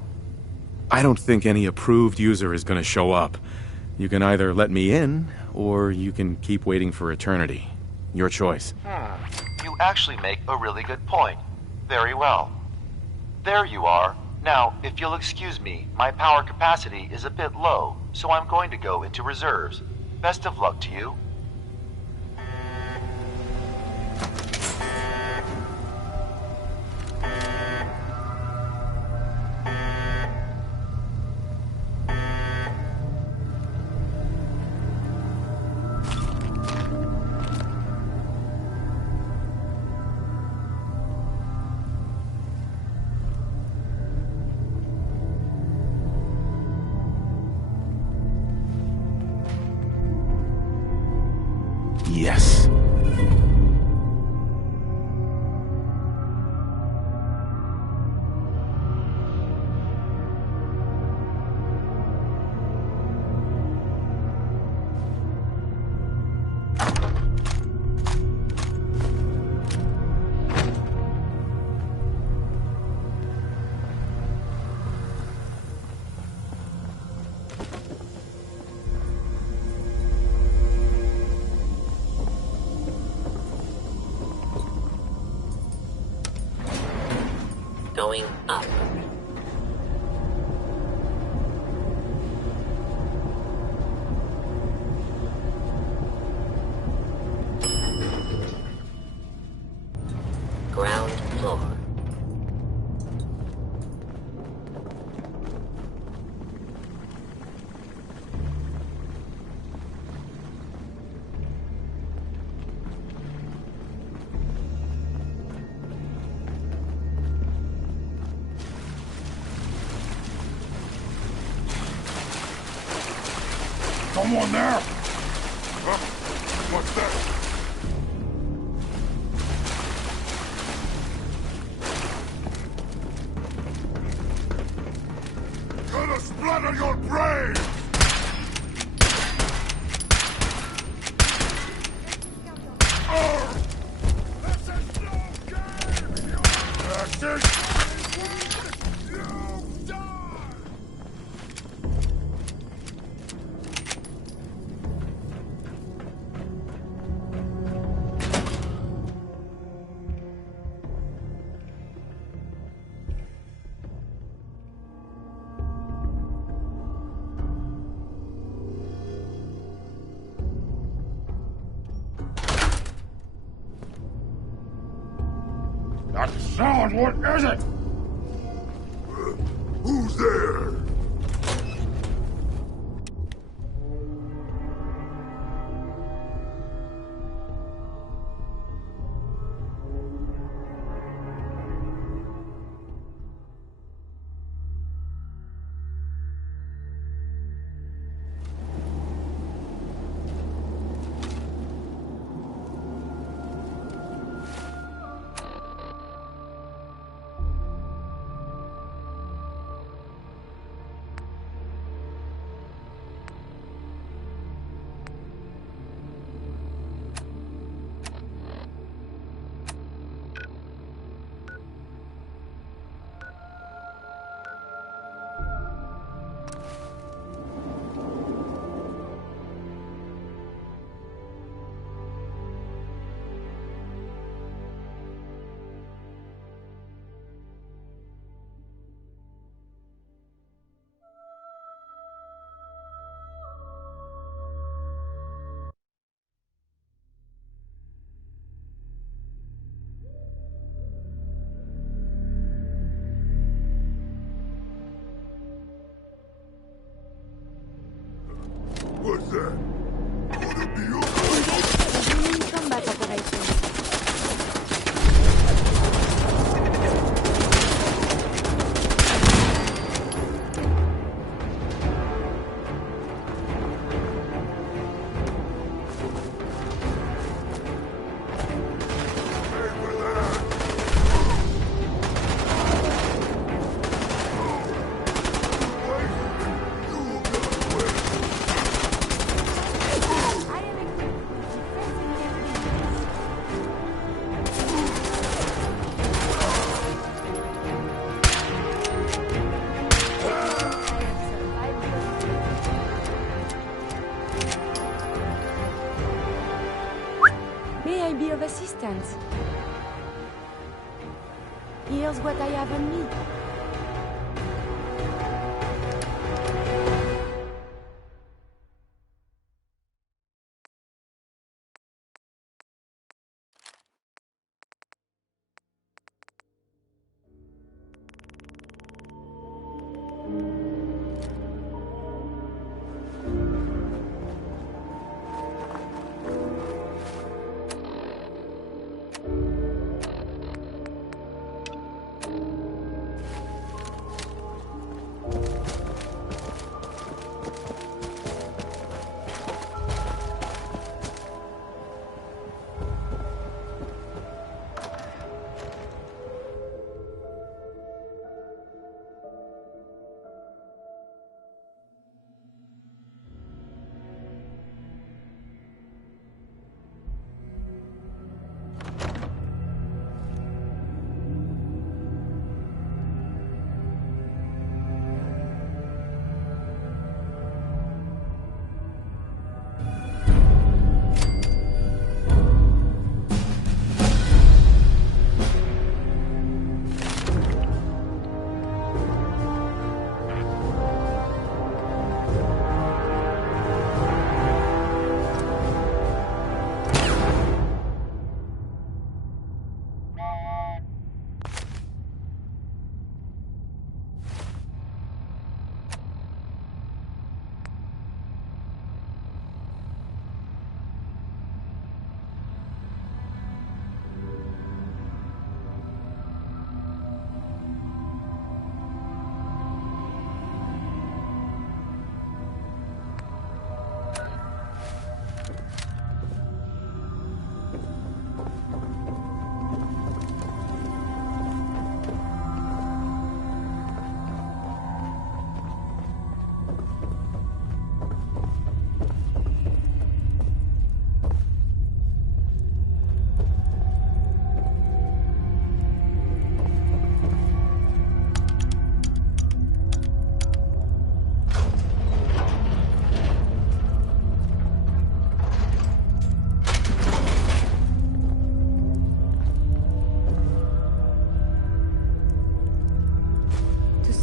I don't think any approved user is going to show up. You can either let me in, or you can keep waiting for eternity. Your choice. You actually make a really good point. Very well. There you are. Now, if you'll excuse me, my power capacity is a bit low, so I'm going to go into reserves. Best of luck to you. Yes. Going up. Ground floor. Someone there? Huh? What's that? Gonna splatter your brains! This is no game! That's it! You die! That sound, what is it? Who's there? sense. Here's what I have on me.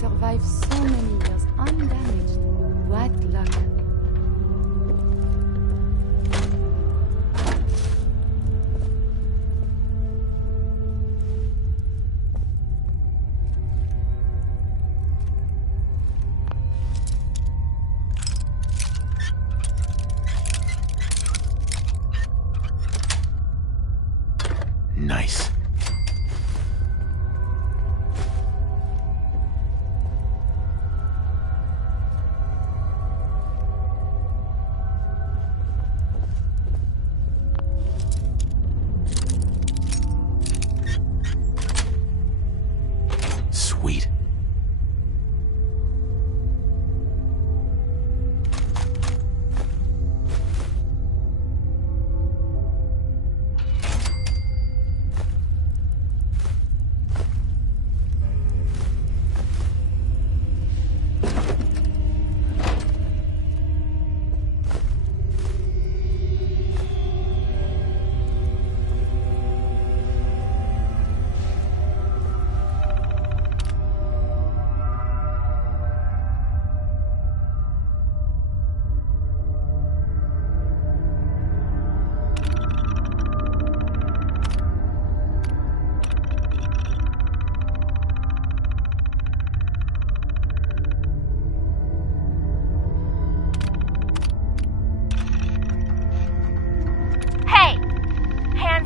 Survive so many years undamaged. What luck. Nice. Sweet.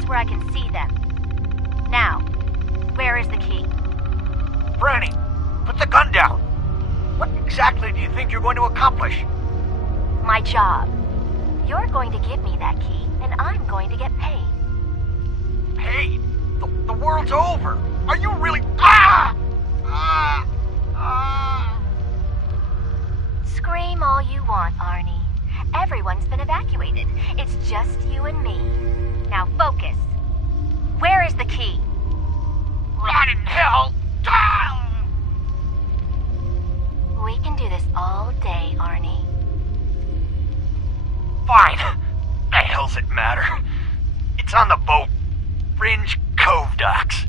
where I can see them. Now, where is the key? Franny, put the gun down. What exactly do you think you're going to accomplish? My job. You're going to give me that key, and I'm going to get paid. Paid? The world's over. Are you really... Ah! Ah! Ah! Scream all you want, Arnie. Everyone's been evacuated. It's just you and me. Now focus. Where is the key? Rot in hell! Ah! We can do this all day, Arnie. Fine. The hell's it matter? It's on the boat. Fringe Cove docks.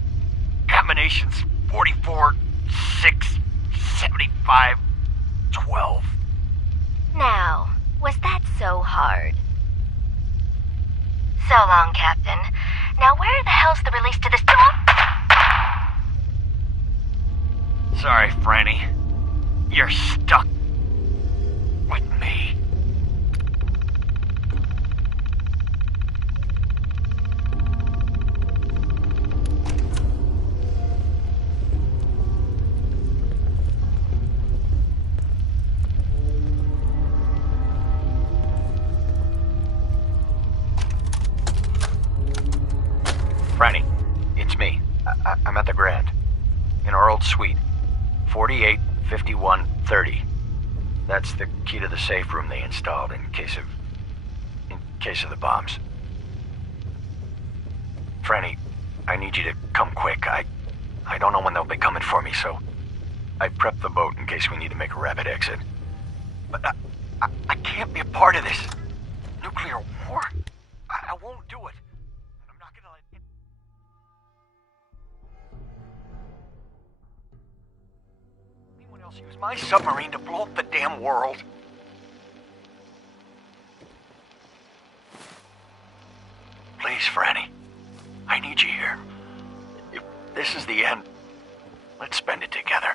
Combinations 44, 6, 75, 12. Now, was that so hard? So long, Captain. Now where the hell's the release to this... Sorry, Franny. You're stuck with me. Franny, it's me. I'm at the Grand. In our old suite. 485130. That's the key to the safe room they installed in case of the bombs. Franny, I need you to come quick. I don't know when they'll be coming for me, so I prepped the boat in case we need to make a rapid exit. But I can't be a part of this. Nuclear war? I won't do it. I'm not gonna let it... Anyone else use my submarine to blow up the damn world? Please, Franny. I need you here. If this is the end, let's spend it together.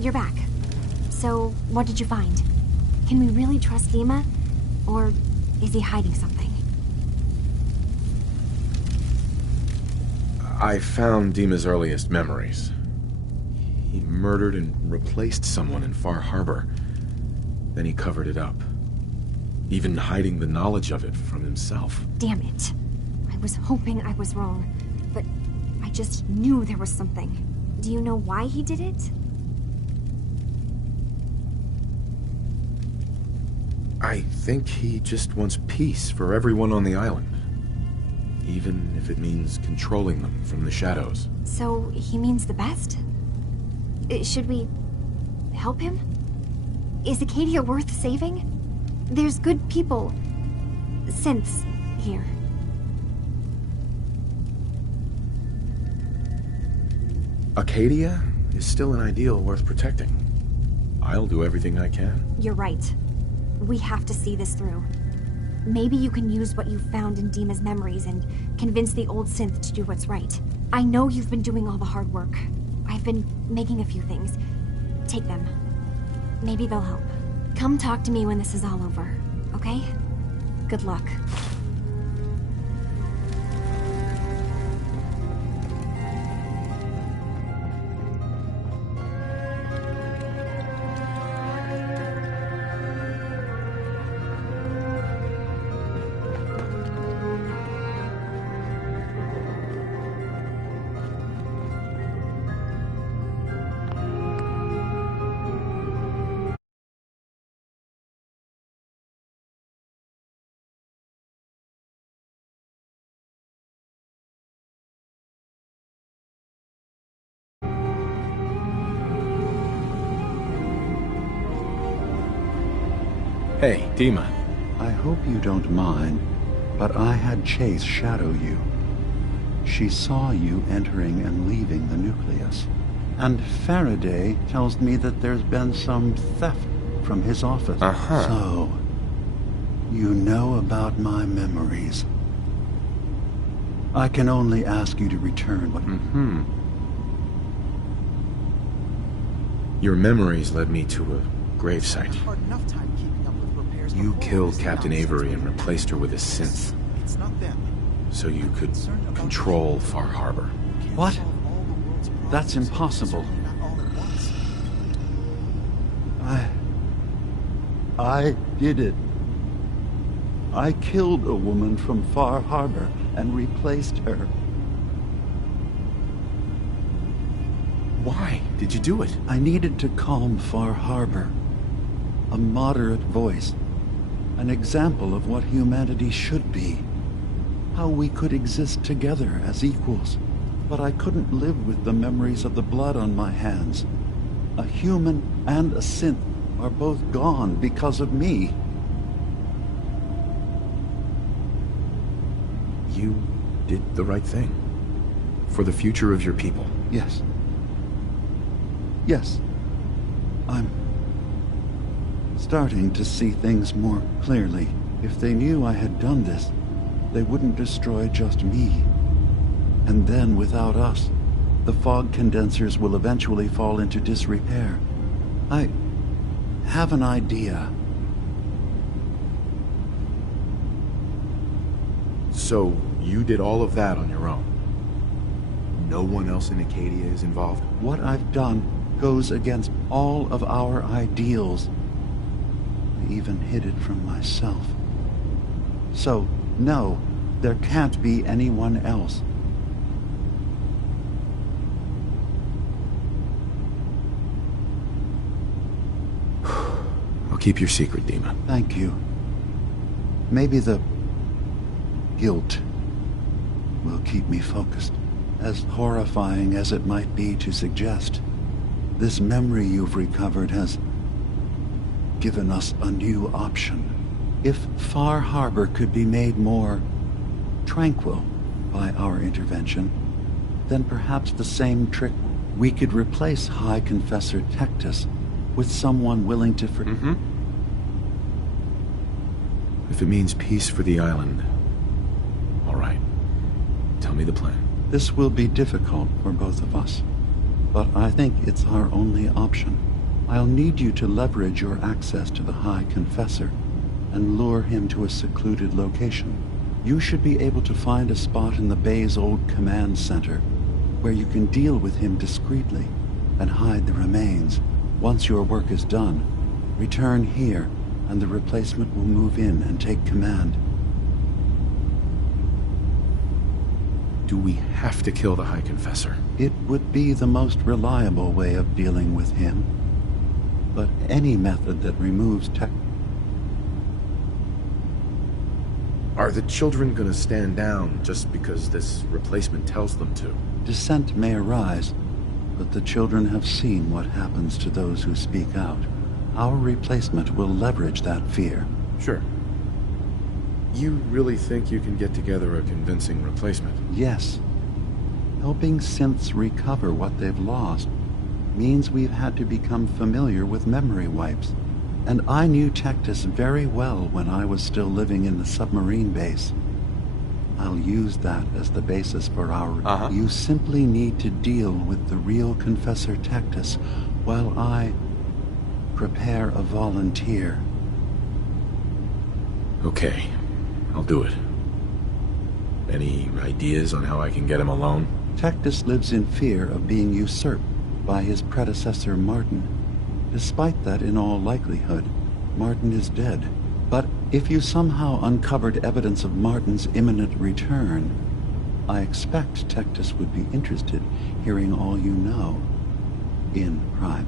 You're back. So, what did you find? Can we really trust Dima? Or is he hiding something? I found Dima's earliest memories. He murdered and replaced someone in Far Harbor. Then he covered it up, even hiding the knowledge of it from himself. Damn it. I was hoping I was wrong, but I just knew there was something. Do you know why he did it? I think he just wants peace for everyone on the island. Even if it means controlling them from the shadows. So, he means the best? Should we help him? Is Acadia worth saving? There's good people, synths, here. Acadia is still an ideal worth protecting. I'll do everything I can. You're right. We have to see this through. Maybe you can use what you found in Dima's memories and convince the old synth to do what's right. I know you've been doing all the hard work. I've been making a few things. Take them. Maybe they'll help. Come talk to me when this is all over, okay? Good luck. Hey, Dima. I hope you don't mind, but I had Chase shadow you. She saw you entering and leaving the nucleus. And Faraday tells me that there's been some theft from his office. So, you know about my memories. I can only ask you to return what... Your memories led me to a gravesite. You killed Captain Avery and replaced her with a synth. So you could control Far Harbor. What? That's impossible. I did it. I killed a woman from Far Harbor and replaced her. Why did you do it? I needed to calm Far Harbor. A moderate voice. An example of what humanity should be. How we could exist together as equals. But I couldn't live with the memories of the blood on my hands. A human and a synth are both gone because of me. You did the right thing. For the future of your people. Yes. Yes. I'm starting to see things more clearly. If they knew I had done this, they wouldn't destroy just me. And then, without us, the fog condensers will eventually fall into disrepair. I have an idea. So, you did all of that on your own? No one else in Acadia is involved? What I've done goes against all of our ideals. I even hid it from myself. So, no, there can't be anyone else. I'll keep your secret, Dima. Thank you. Maybe the guilt will keep me focused. As horrifying as it might be to suggest, this memory you've recovered has given us a new option. If Far Harbor could be made more tranquil by our intervention, then perhaps the same trick. We could replace High Confessor Tectus with someone willing to If it means peace for the island, all right. Tell me the plan. This will be difficult for both of us, but I think it's our only option. I'll need you to leverage your access to the High Confessor and lure him to a secluded location. You should be able to find a spot in the Bay's old command center where you can deal with him discreetly and hide the remains. Once your work is done, return here and the replacement will move in and take command. Do we have to kill the High Confessor? It would be the most reliable way of dealing with him. But any method that removes tech... Are the children gonna stand down just because this replacement tells them to? Dissent may arise, but the children have seen what happens to those who speak out. Our replacement will leverage that fear. Sure. You really think you can get together a convincing replacement? Yes. Helping synths recover what they've lost means we've had to become familiar with memory wipes. And I knew Tectus very well when I was still living in the submarine base. I'll use that as the basis for our... You simply need to deal with the real Confessor Tectus while I prepare a volunteer. Okay, I'll do it. Any ideas on how I can get him alone? Tectus lives in fear of being usurped by his predecessor Martin. Despite that, in all likelihood, Martin is dead. But if you somehow uncovered evidence of Martin's imminent return, I expect Tectus would be interested hearing all you know, in private.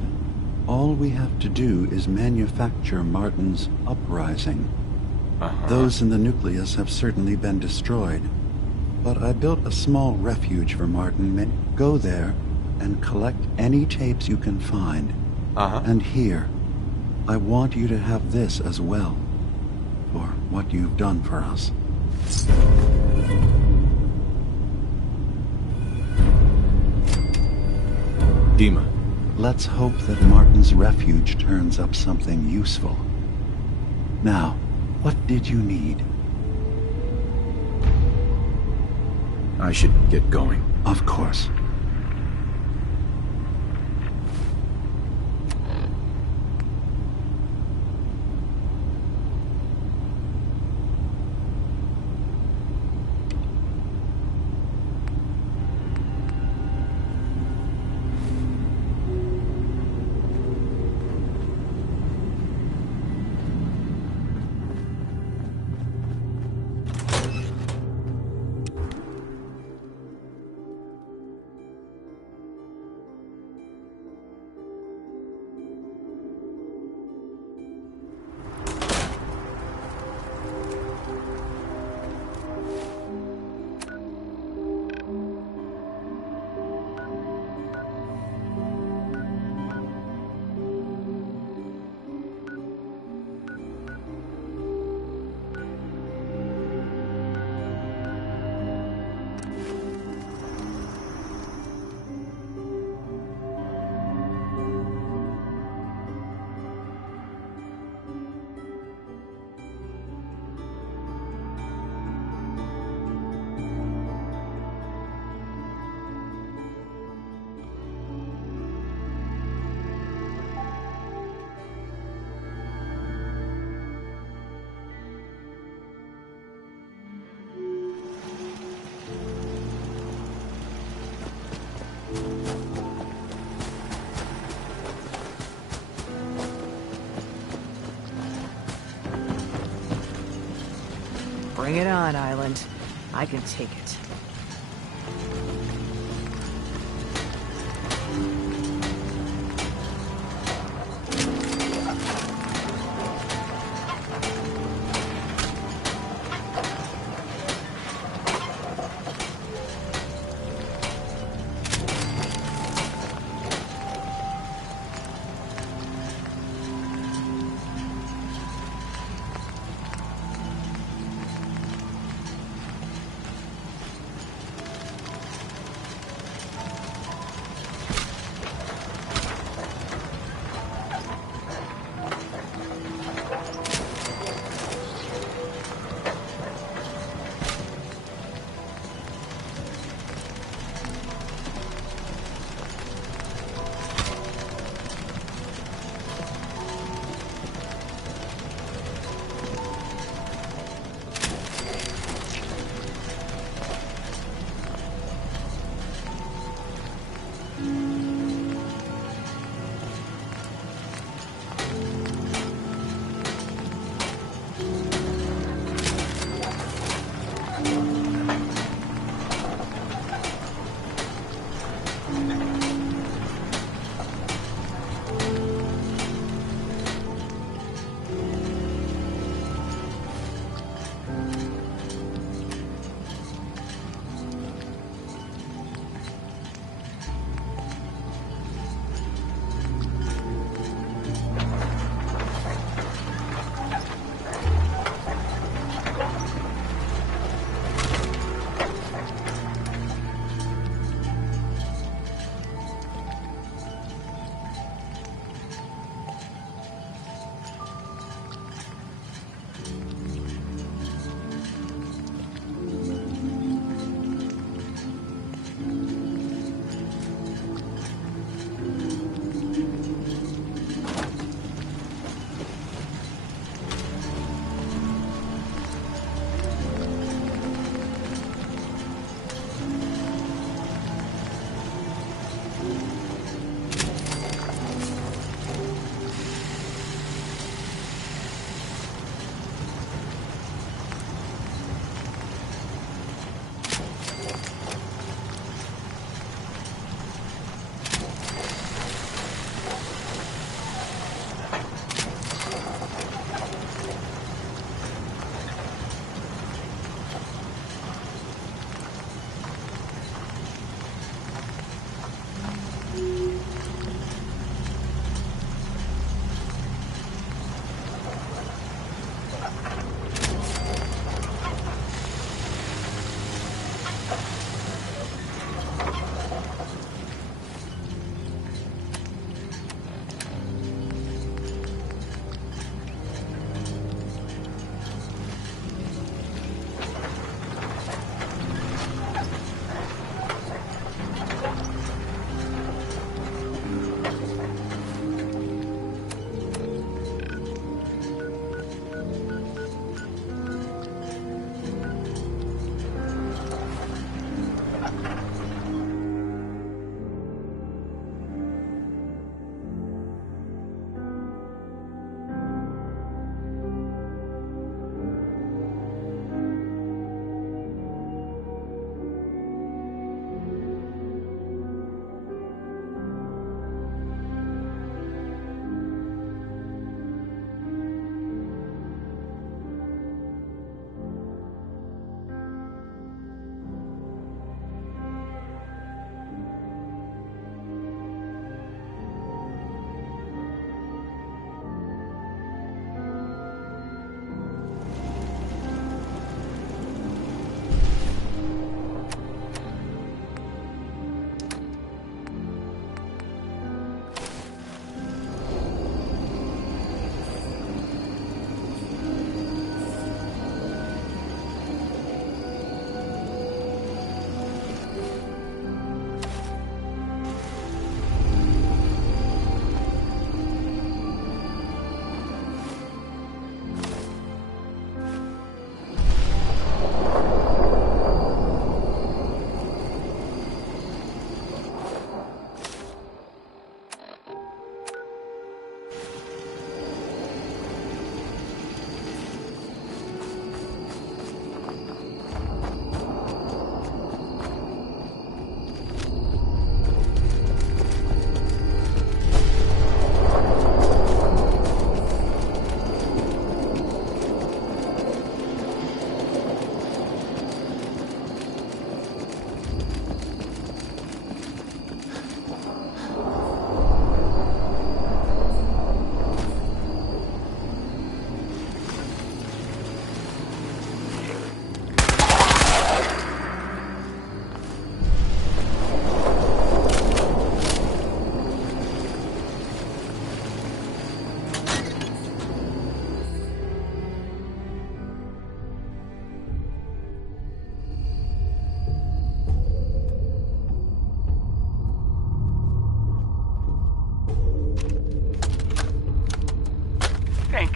All we have to do is manufacture Martin's uprising. Those in the nucleus have certainly been destroyed, but I built a small refuge for Martin. Go there and collect any tapes you can find. And here, I want you to have this as well, for what you've done for us. Dima. Let's hope that Martin's refuge turns up something useful. Now, what did you need? I should get going. Of course. Bring it on, Island. I can take it.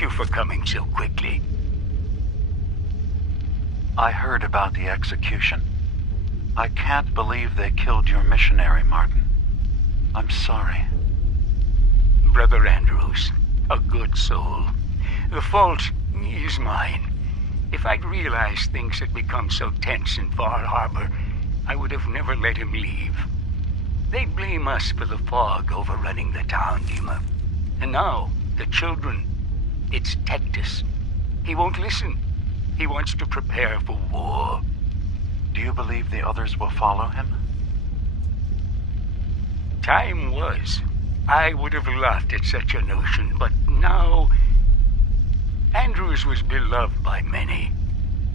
you for coming so quickly. I heard about the execution. I can't believe they killed your missionary, Martin. I'm sorry. Brother Andrews, a good soul. The fault is mine. If I'd realized things had become so tense in Far Harbor, I would have never let him leave. They blame us for the fog overrunning the town, Dima. And now, the children. It's Tectus. He won't listen. He wants to prepare for war. Do you believe the others will follow him? Time was. I would have laughed at such a notion, but now... Andrews was beloved by many.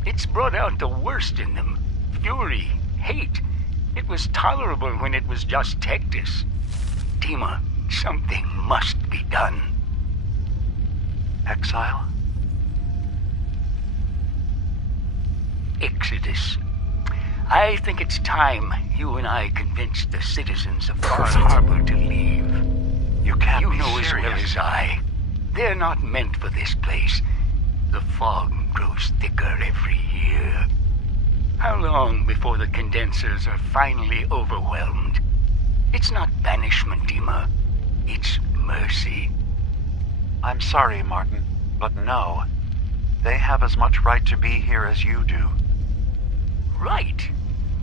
It's brought out the worst in them. Fury, hate. It was tolerable when it was just Tectus. Dima, something must be done. Exile? Exodus. I think it's time you and I convinced the citizens of Far Harbor to leave. You can't You be know as well serious. as I. They're not meant for this place. The fog grows thicker every year. How long before the condensers are finally overwhelmed? It's not banishment, Dima. It's mercy. I'm sorry, Martin, but no. They have as much right to be here as you do. Right.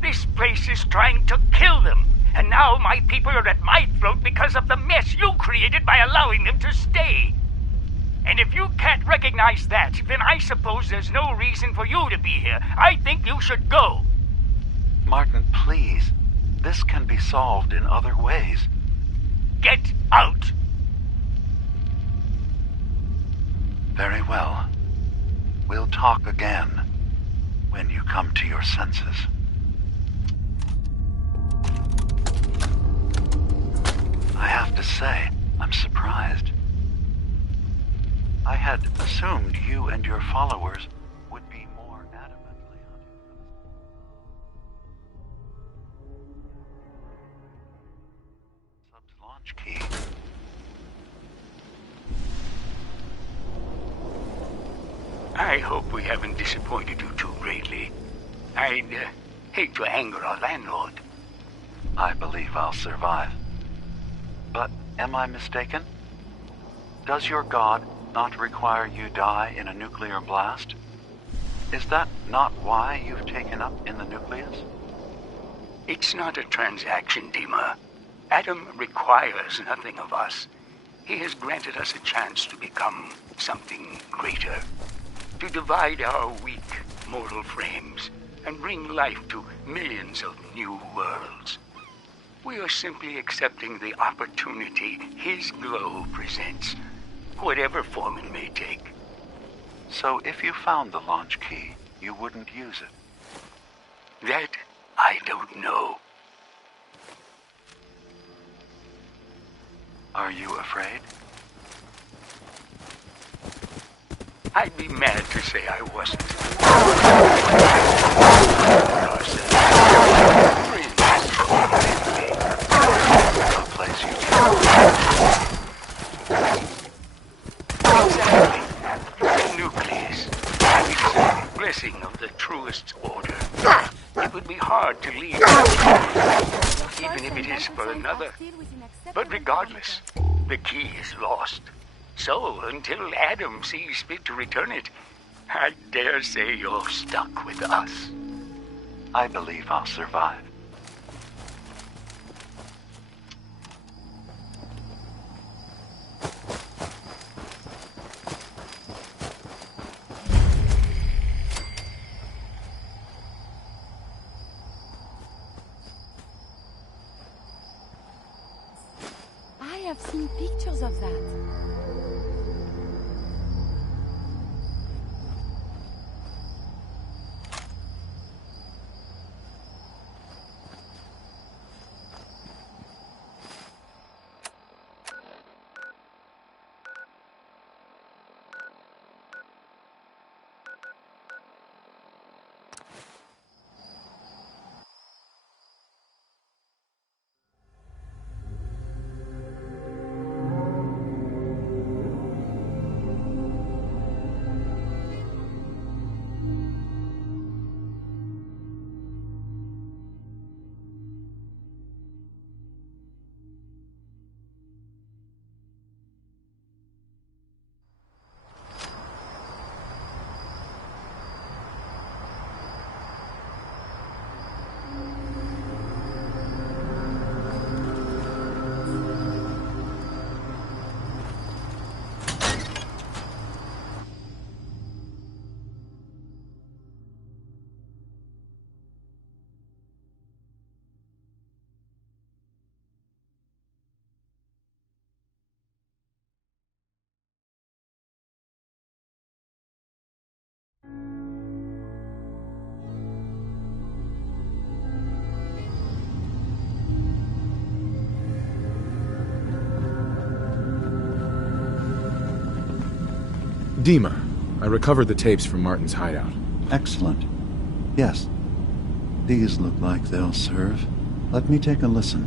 This place is trying to kill them. And now my people are at my throat because of the mess you created by allowing them to stay. And if you can't recognize that, then I suppose there's no reason for you to be here. I think you should go. Martin, please. This can be solved in other ways. Get out! Very well. We'll talk again when you come to your senses. I have to say, I'm surprised. I had assumed you and your followers would be more adamantly hunting Sub's launch key. I hope we haven't disappointed you too greatly. I'd hate to anger our landlord. I believe I'll survive. But am I mistaken? Does your god not require you die in a nuclear blast? Is that not why you've taken up in the nucleus? It's not a transaction, Dima. Adam requires nothing of us. He has granted us a chance to become something greater. To divide our weak mortal frames and bring life to millions of new worlds. We are simply accepting the opportunity his glow presents, whatever form it may take. So if you found the launch key, you wouldn't use it? That I don't know. Are you afraid? I'd be mad to say I wasn't. A place you Exactly. The nucleus. It's a blessing of the truest order. It would be hard to leave, even if it is for another. But regardless, the key is lost. So, until Adam sees fit to return it, I dare say you're stuck with us. I believe I'll survive. I have seen pictures of that. Dima, I recovered the tapes from Martin's hideout. Excellent. Yes. These look like they'll serve. Let me take a listen.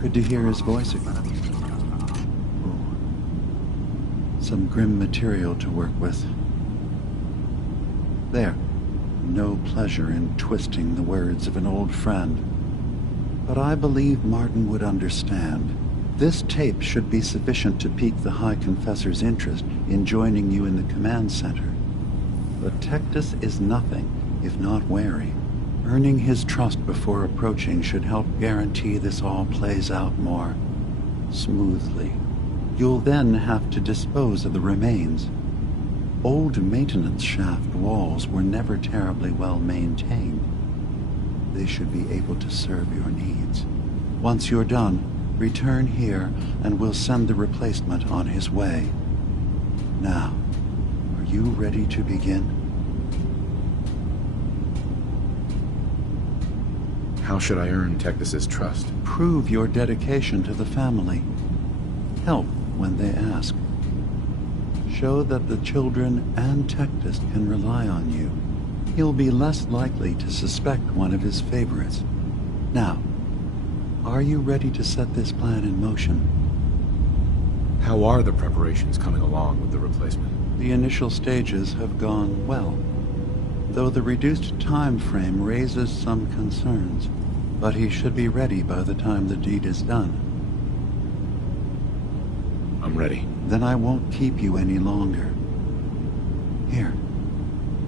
Good to hear his voice again. Oh. Some grim material to work with. There. No pleasure in twisting the words of an old friend. But I believe Martin would understand. This tape should be sufficient to pique the High Confessor's interest in joining you in the command center. But Tectus is nothing if not wary. Earning his trust before approaching should help guarantee this all plays out more smoothly. You'll then have to dispose of the remains. Old maintenance shaft walls were never terribly well maintained. They should be able to serve your needs. Once you're done, return here and we'll send the replacement on his way. Now, are you ready to begin? How should I earn Tectus's trust? Prove your dedication to the family. Help when they ask. Show that the children and Tectus can rely on you. He'll be less likely to suspect one of his favorites. Now, are you ready to set this plan in motion? How are the preparations coming along with the replacement? The initial stages have gone well, though the reduced time frame raises some concerns. But he should be ready by the time the deed is done. I'm ready. Then I won't keep you any longer. Here,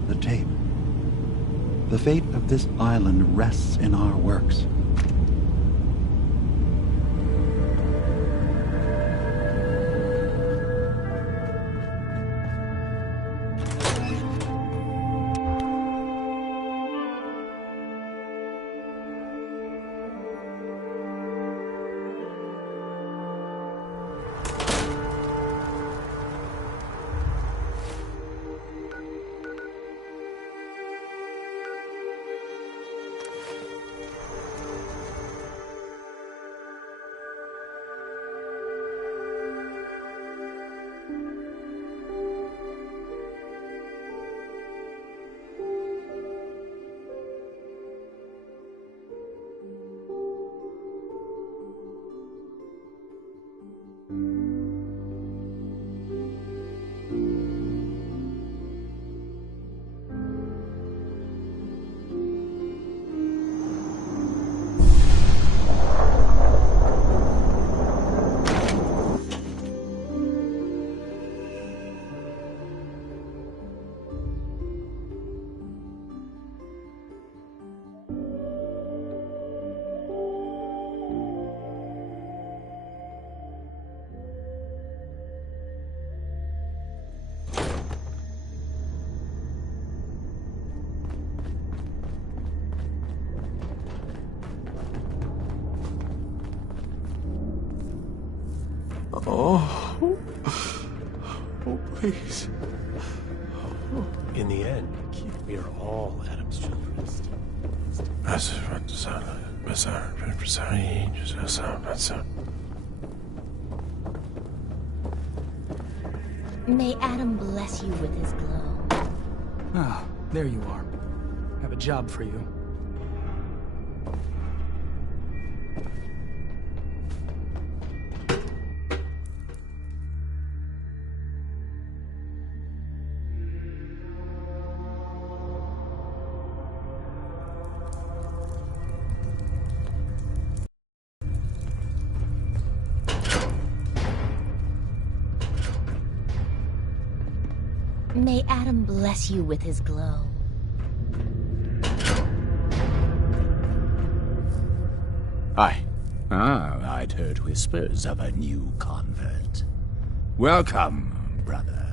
the tape. The fate of this island rests in our works. Oh, please. In the end, we are all Adam's children. May Adam bless you with his glow. Ah, there you are. Have a job for you. May Adam bless you with his glow. Hi. Ah, I'd heard whispers of a new convert. Welcome, brother.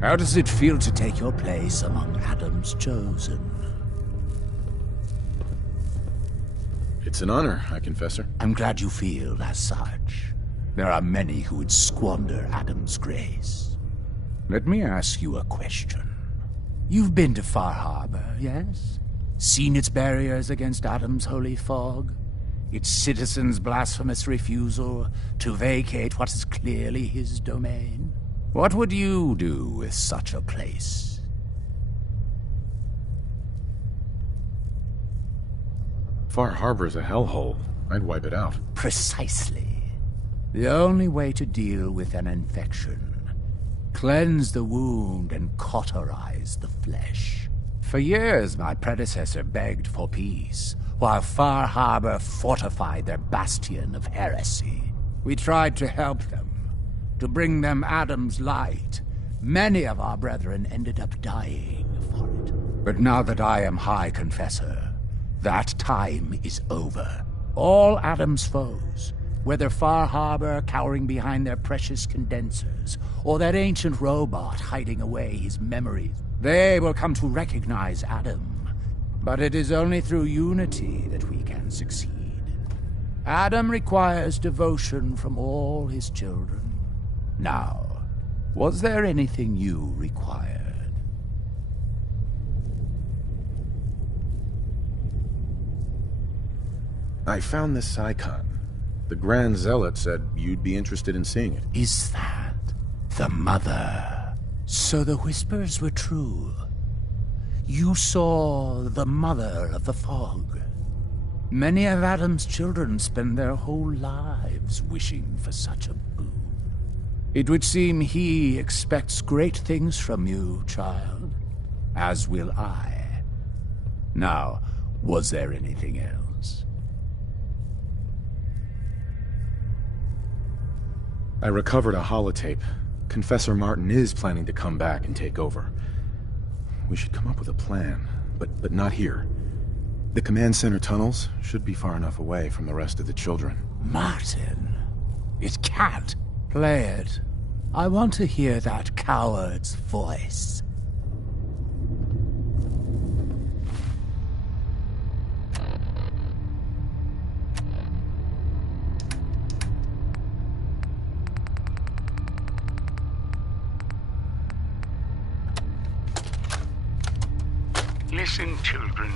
How does it feel to take your place among Adam's chosen? It's an honor, High Confessor. I'm glad you feel as such. There are many who would squander Adam's grace. Let me ask you a question. You've been to Far Harbor, yes? Seen its barriers against Adam's holy fog? its citizens' blasphemous refusal to vacate what is clearly his domain? What would you do with such a place? Far Harbor's a hellhole. I'd wipe it out. Precisely. The only way to deal with an infection. Cleanse the wound and cauterize the flesh. For years, my predecessor begged for peace, while Far Harbor fortified their bastion of heresy. We tried to help them, to bring them Adam's light. Many of our brethren ended up dying for it. But now that I am High Confessor, that time is over. All Adam's foes, whether Far Harbor cowering behind their precious condensers, or that ancient robot hiding away his memories, they will come to recognize Adam. But it is only through unity that we can succeed. Adam requires devotion from all his children. Now, was there anything you required? I found this icon. The Grand Zealot said you'd be interested in seeing it. Is that the Mother? So the whispers were true. You saw the Mother of the Fog. Many of Adam's children spend their whole lives wishing for such a boon. It would seem he expects great things from you, child. As will I. Now, was there anything else? I recovered a holotape. Confessor Martin is planning to come back and take over. We should come up with a plan, but not here. The command center tunnels should be far enough away from the rest of the children. Martin? It can't. Play it. I want to hear that coward's voice. Listen, children.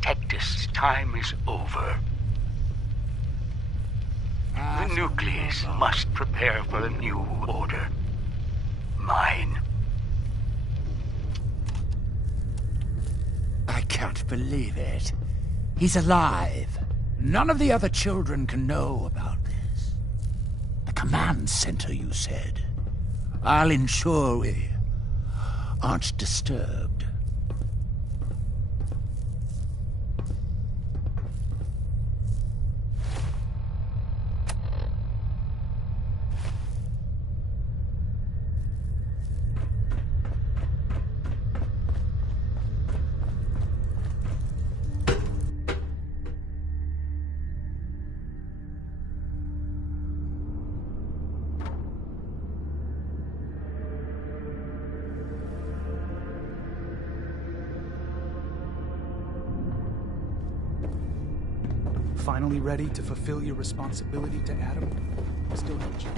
Tectus' time is over. The nucleus must prepare for a new order. Mine. I can't believe it. He's alive. None of the other children can know about this. The command center, you said. I'll ensure we aren't disturbed. Finally ready to fulfill your responsibility to Adam? Still need you.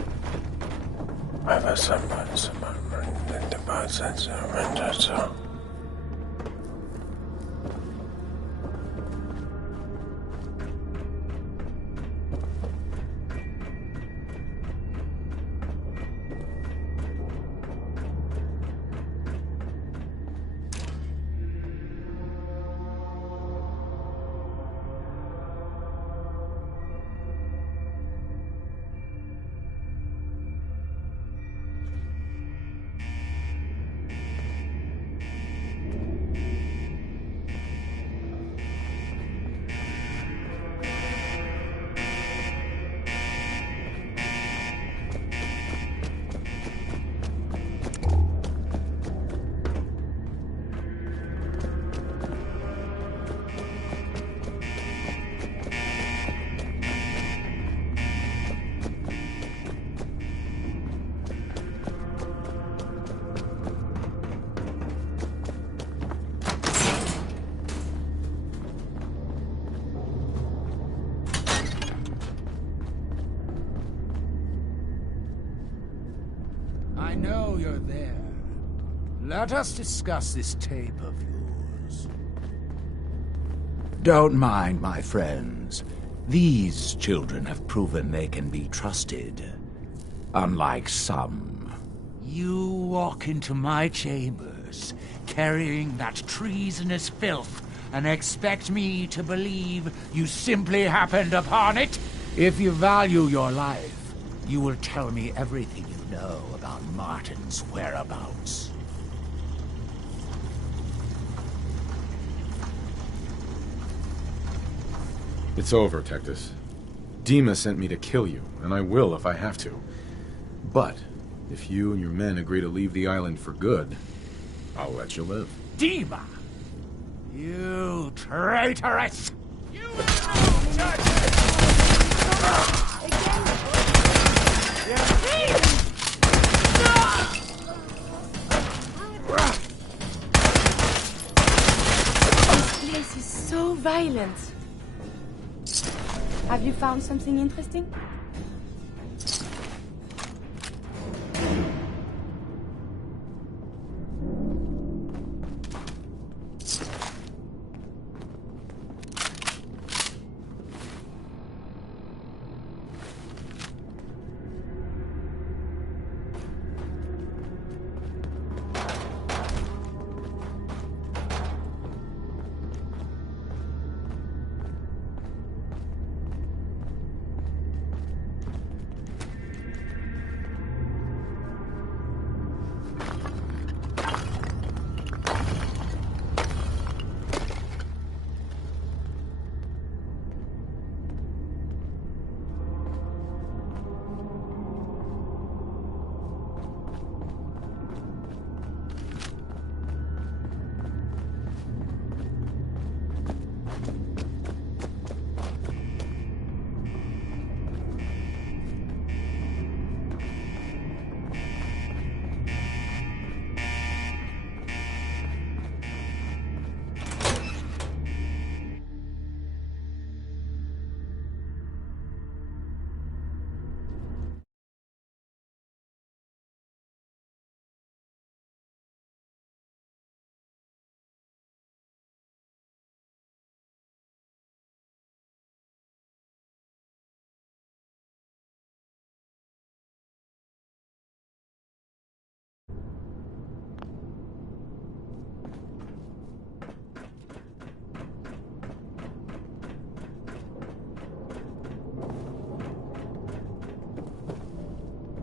I know you're there. Let us discuss this tape of yours. Don't mind my friends. These children have proven they can be trusted. Unlike some. You walk into my chambers, carrying that treasonous filth, and expect me to believe you simply happened upon it? If you value your life, you will tell me everything you know about Martin's whereabouts. It's over, Tectus. Dima sent me to kill you, and I will if I have to. But, if you and your men agree to leave the island for good, I'll let you live. Dima! You traitoress! You This place is so violent. Have you found something interesting?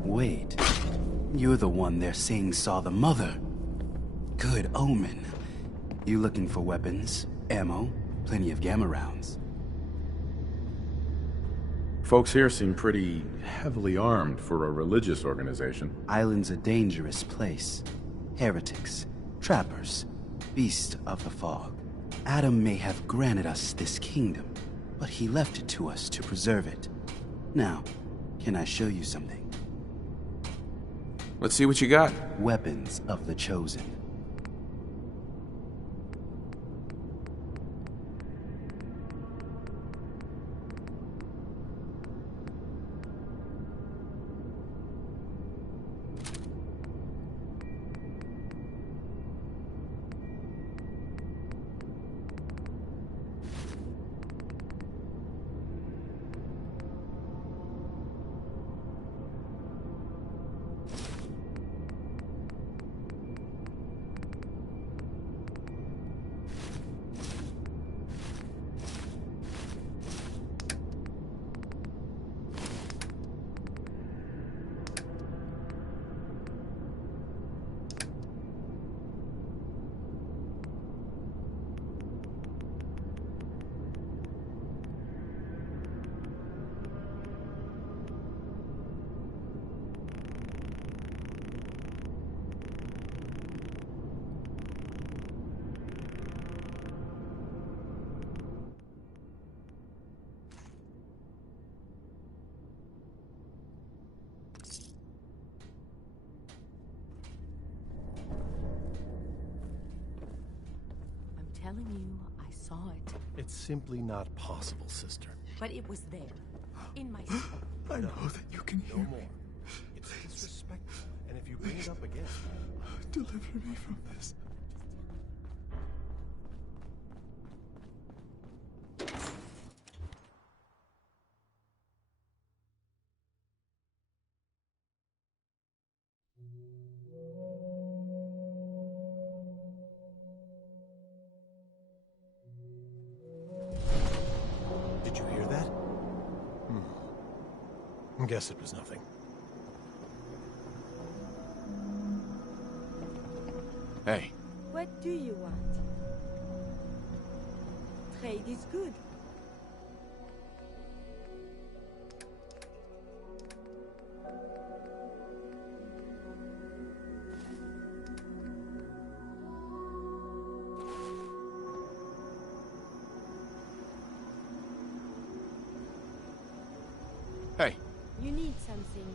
Wait, you're the one they're saying saw the mother. Good omen. You looking for weapons, ammo, plenty of gamma rounds? Folks here seem pretty heavily armed for a religious organization. Island's a dangerous place. Heretics, trappers, beasts of the fog. Adam may have granted us this kingdom, but he left it to us to preserve it. Now, can I show you something? Let's see what you got. Weapons of the Chosen. Telling you, I saw it. It's simply not possible, sister. But it was there, in my soul. I know that you can hear me. It's disrespectful, and if you bring it up again... Deliver me from this. Did you hear that? Guess it was nothing. Hey. What do you want? Trade is good. Hey. You need something.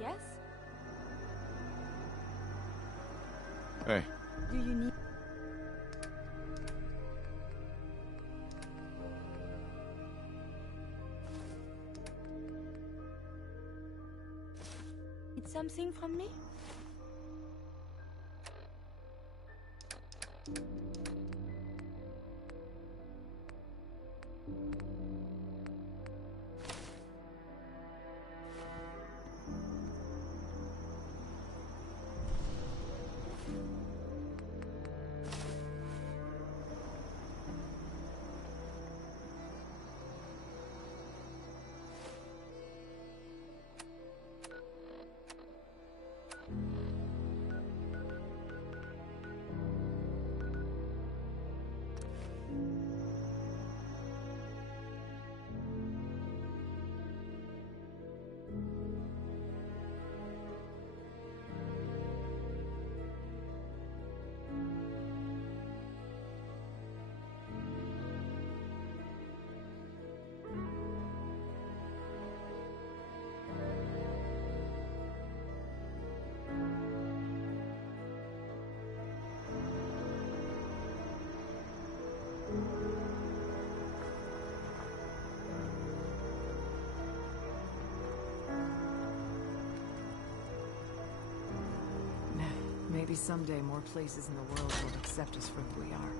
Yes? Hey. Do you need... Need something from me? Maybe someday more places in the world will accept us for who we are.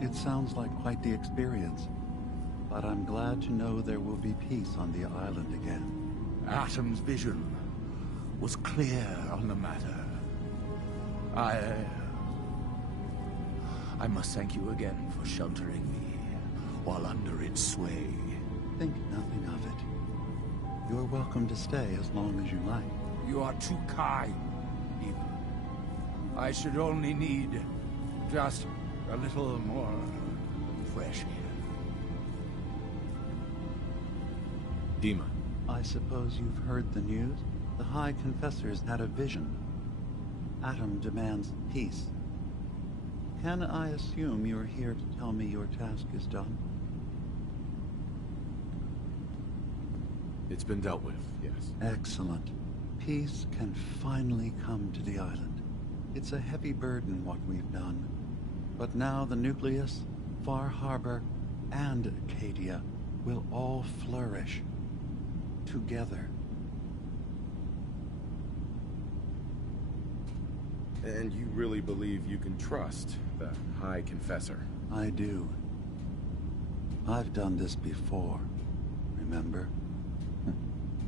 It sounds like quite the experience, but I'm glad to know there will be peace on the island again. Atom's vision was clear on the matter. I must thank you again for sheltering me while under its sway. Think nothing of it. You're welcome to stay as long as you like. You are too kind, Eva. I should only need just a little more fresh air. Dima. I suppose you've heard the news? The High Confessor's had a vision. Atom demands peace. Can I assume you're here to tell me your task is done? It's been dealt with, yes. Excellent. Peace can finally come to the island. It's a heavy burden what we've done. But now the Nucleus, Far Harbor, and Acadia will all flourish together. And you really believe you can trust the High Confessor? I do. I've done this before, remember?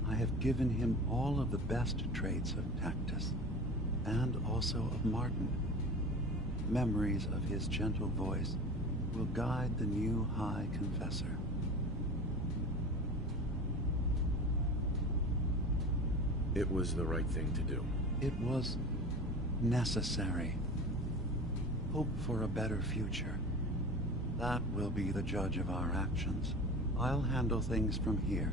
I have given him all of the best traits of Tactus, and also of Martin. Memories of his gentle voice will guide the new High Confessor. It was the right thing to do. It was necessary. Hope for a better future. That will be the judge of our actions. I'll handle things from here.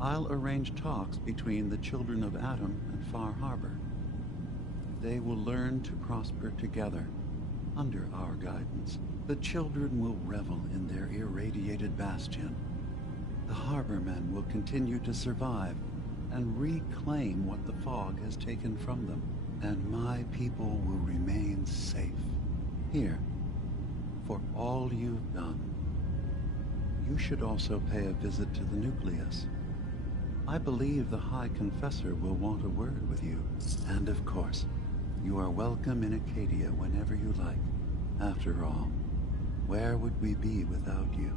I'll arrange talks between the children of Adam and Far Harbor. They will learn to prosper together under our guidance. The children will revel in their irradiated bastion. The Harbormen will continue to survive and reclaim what the fog has taken from them. And my people will remain safe. Here, for all you've done. You should also pay a visit to the nucleus. I believe the High Confessor will want a word with you. And of course, you are welcome in Acadia whenever you like. After all, where would we be without you?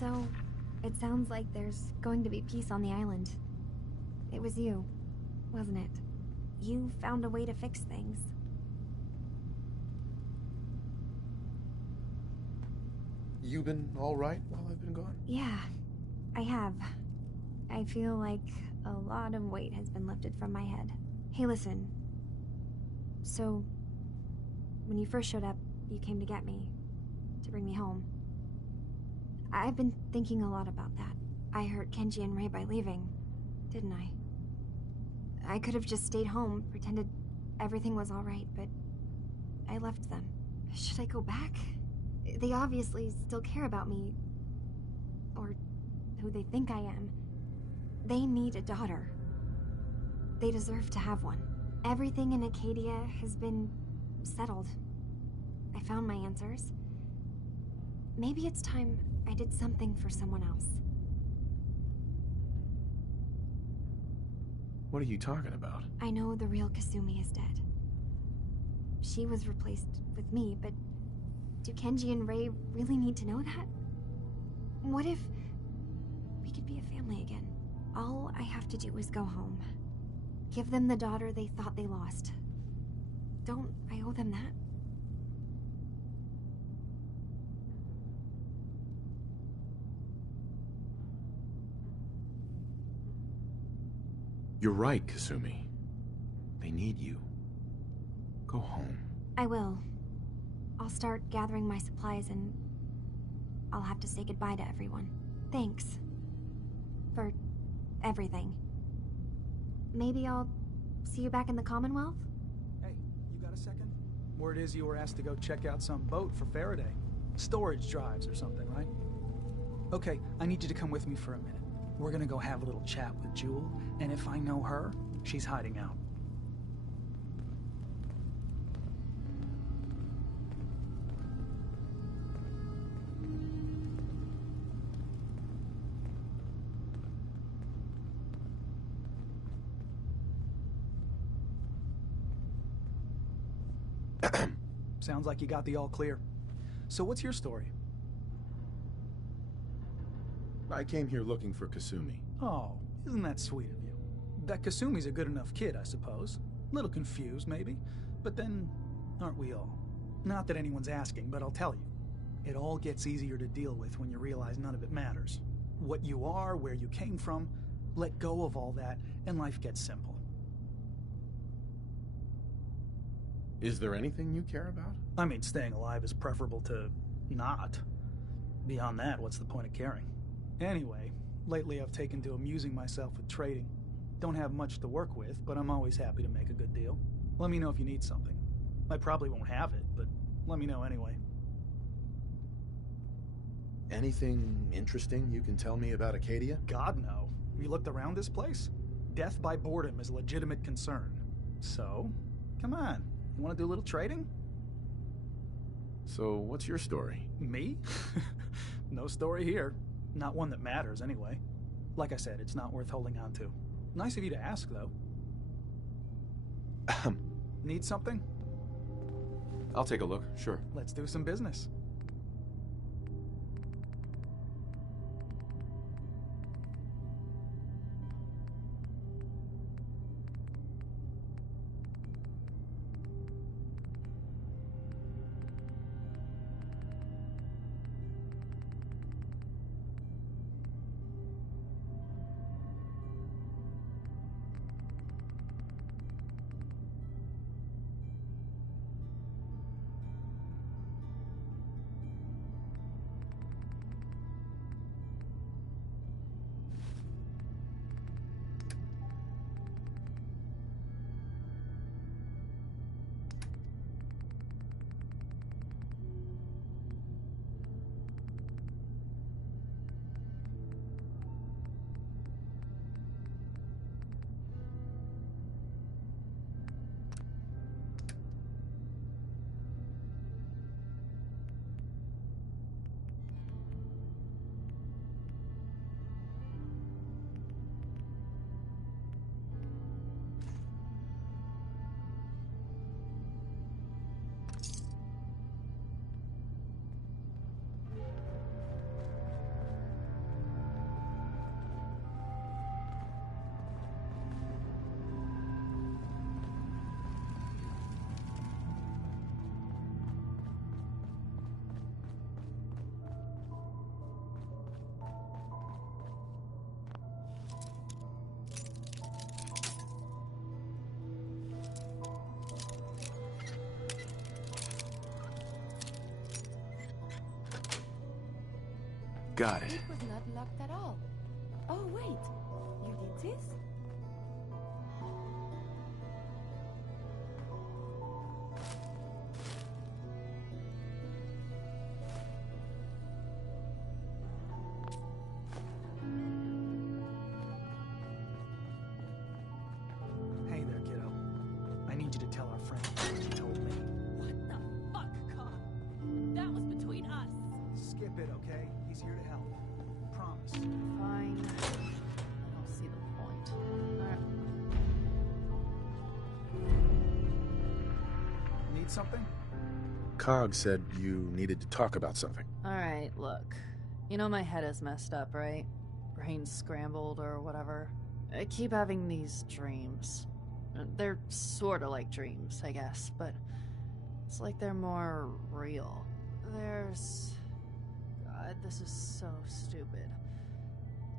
So, it sounds like there's going to be peace on the island. It was you, wasn't it? You found a way to fix things. You been alright while I've been gone? Yeah, I have. I feel like a lot of weight has been lifted from my head. Hey, listen. So, when you first showed up, you came to get me. To bring me home. I've been thinking a lot about that. I hurt Kenji and Ray by leaving, didn't I? I could have just stayed home, pretended everything was alright, but I left them. Should I go back? They obviously still care about me. Or who they think I am. They need a daughter. They deserve to have one. Everything in Acadia has been settled. I found my answers. Maybe it's time I did something for someone else. What are you talking about? I know the real Kasumi is dead. She was replaced with me, but do Kenji and Ray really need to know that? What if we could be a family again? All I have to do is go home. Give them the daughter they thought they lost. Don't I owe them that? You're right, Kasumi. They need you. Go home. I will. I'll start gathering my supplies and I'll have to say goodbye to everyone. Thanks. For everything. Maybe I'll see you back in the Commonwealth? Hey, you got a second? Word is you were asked to go check out some boat for Faraday. Storage drives or something, right? Okay, I need you to come with me for a minute. We're gonna go have a little chat with Jewel, and if I know her, she's hiding out. Sounds like you got the all clear. So what's your story? I came here looking for Kasumi. Oh, isn't that sweet of you? That Kasumi's a good enough kid, I suppose. Little confused, maybe. But then, aren't we all? Not that anyone's asking, but I'll tell you. It all gets easier to deal with when you realize none of it matters. What you are, where you came from, let go of all that, and life gets simple. Is there anything you care about? I mean, staying alive is preferable to not. Beyond that, what's the point of caring? Anyway, lately I've taken to amusing myself with trading. Don't have much to work with, but I'm always happy to make a good deal. Let me know if you need something. I probably won't have it, but let me know anyway. Anything interesting you can tell me about Acadia? God, no. Have you looked around this place? Death by boredom is a legitimate concern. So, come on. You want to do a little trading? So, what's your story? Me? No story here. Not one that matters, anyway. Like I said, it's not worth holding on to. Nice of you to ask, though. Need something? I'll take a look, sure. Let's do some business. Got it. It was not locked at all. Oh, wait. You did this? Hey there, kiddo. I need you to tell our friend what you told me. What the fuck, Carl? That was between us. Skip it, okay? He's here to help. Promise. Fine. I don't see the point. Need something? Cog said you needed to talk about something. Alright, look. You know my head is messed up, right? Brain's scrambled or whatever. I keep having these dreams. They're sorta like dreams, I guess, but it's like they're more real. There's... God, this is so stupid.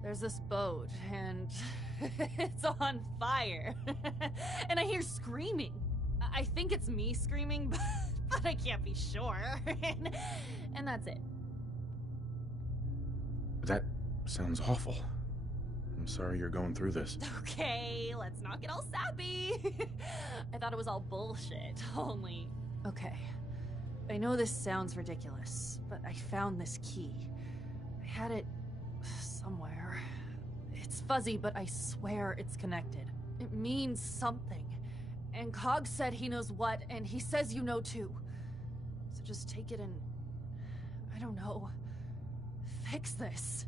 There's this boat, and it's on fire. And I hear screaming. I think it's me screaming, but I can't be sure. And that's it. That sounds awful. I'm sorry you're going through this. Okay, let's not get all sappy. I thought it was all bullshit, only... Okay, I know this sounds ridiculous, but I found this key. I had it somewhere. It's fuzzy, but I swear it's connected. It means something. And Cog said he knows what, and he says you know too. So just take it and... I don't know... fix this.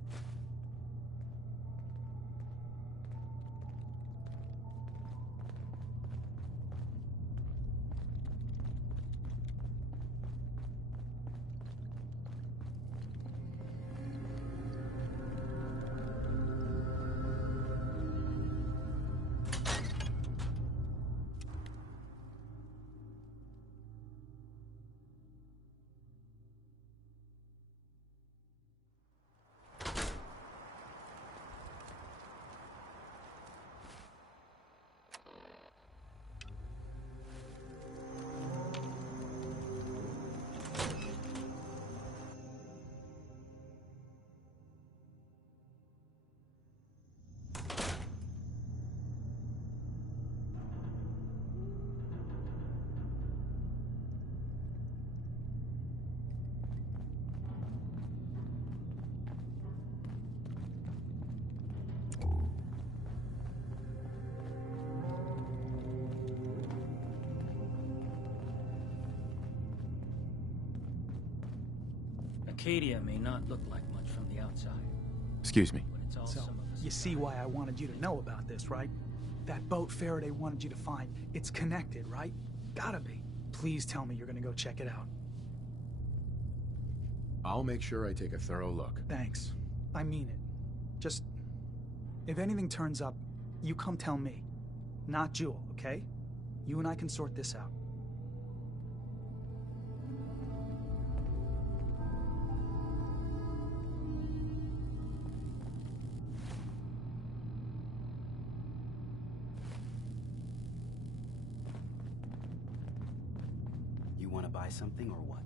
Acadia may not look like much from the outside. Excuse me. But it's all So, some of us. you see why I wanted you to know about this, right? That boat Faraday wanted you to find, it's connected, right? Gotta be. Please tell me you're gonna go check it out. I'll make sure I take a thorough look. Thanks. I mean it. Just... if anything turns up, you come tell me. Not Jewel, okay? You and I can sort this out. You want to buy something or what?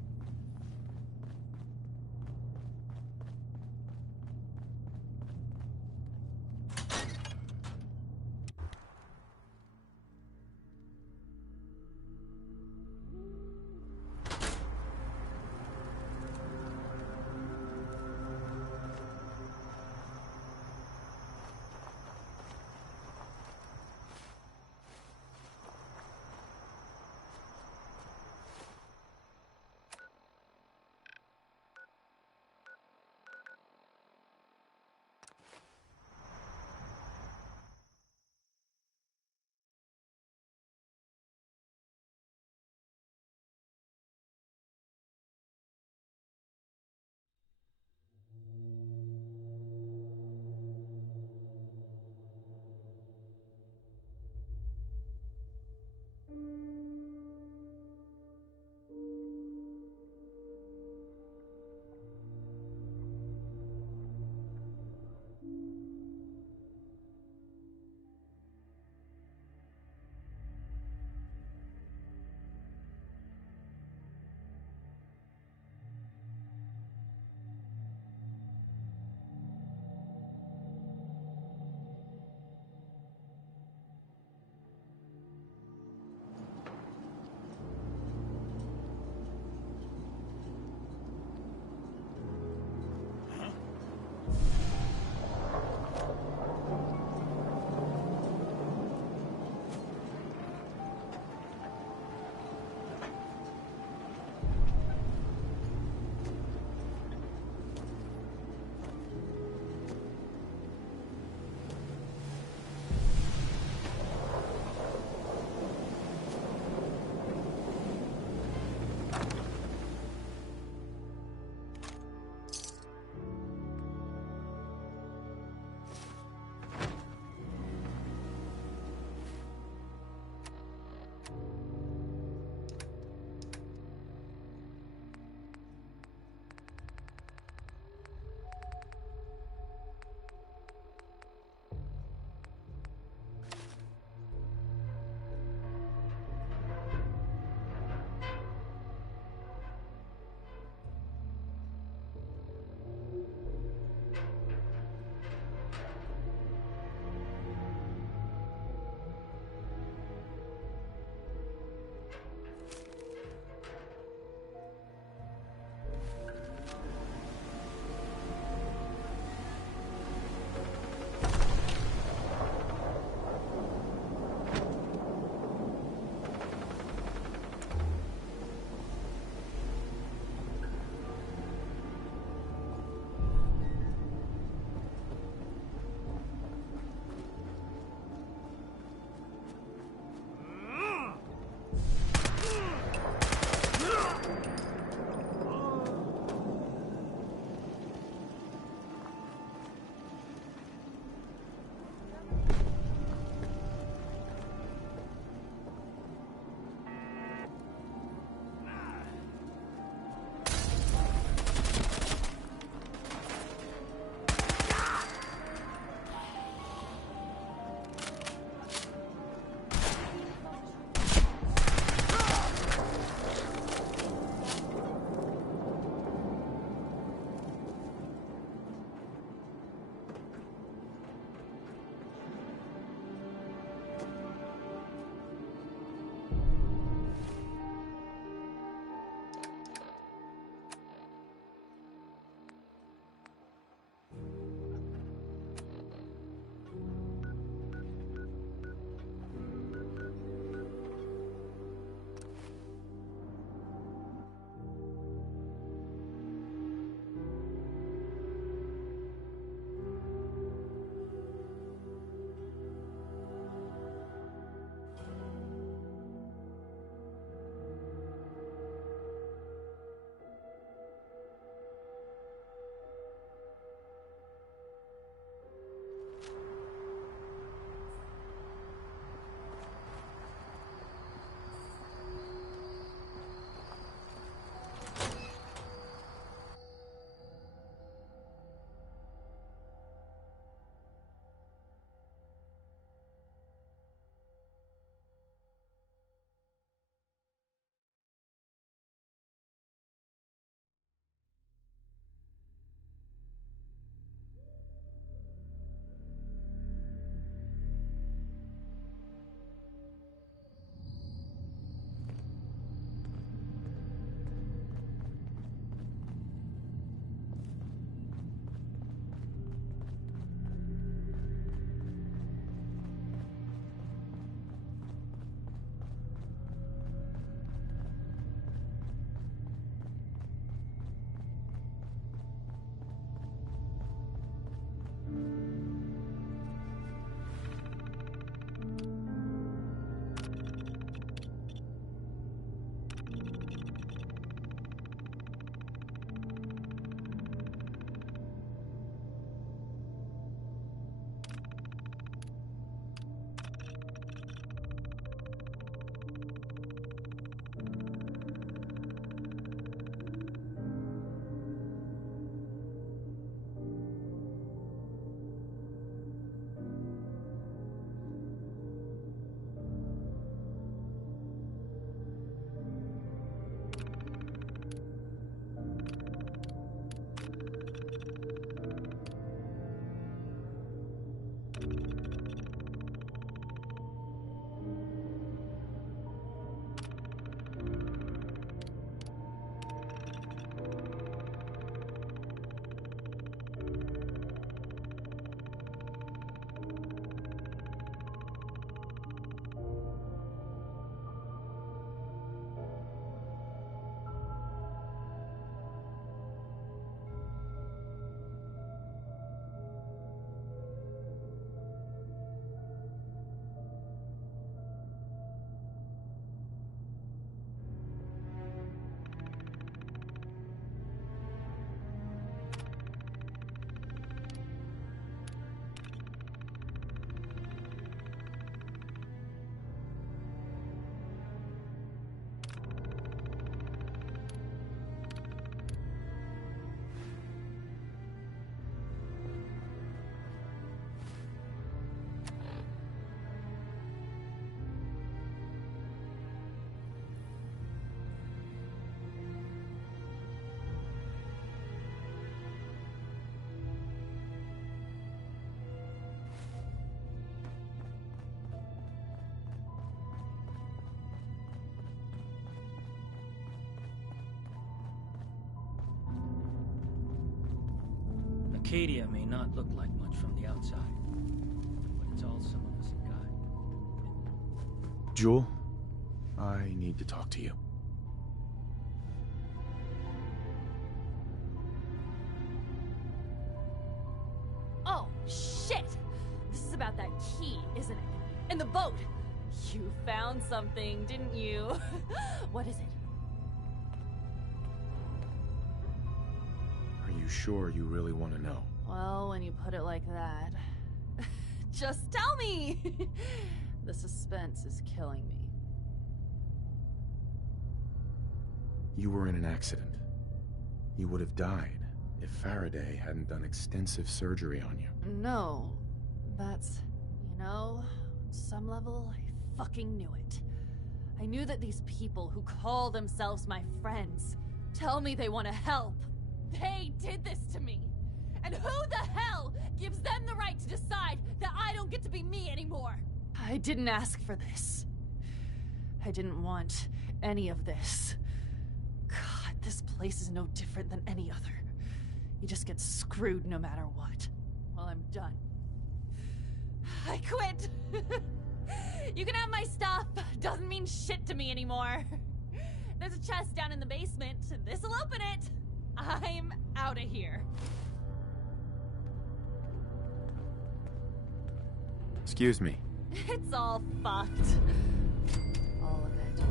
Arcadia may not look like much from the outside, but it's all some of us have got. Jewel, I need to talk to you. Oh, shit! This is about that key, isn't it? And the boat! You found something, didn't you? What is it? Are you sure you really want to know? Well, when you put it like that... Just tell me! The suspense is killing me. You were in an accident. You would have died if Faraday hadn't done extensive surgery on you. No, that's... You know, on some level, I fucking knew it. I knew that these people who call themselves my friends tell me they want to help. They did this to me. And who the hell gives them the right to decide that I don't get to be me anymore? I didn't ask for this. I didn't want any of this. God, this place is no different than any other. You just get screwed no matter what. Well, I'm done. I quit. You can have my stuff. Doesn't mean shit to me anymore. There's a chest down in the basement. This'll open it. I'm out of here. Excuse me. It's all fucked. All of it.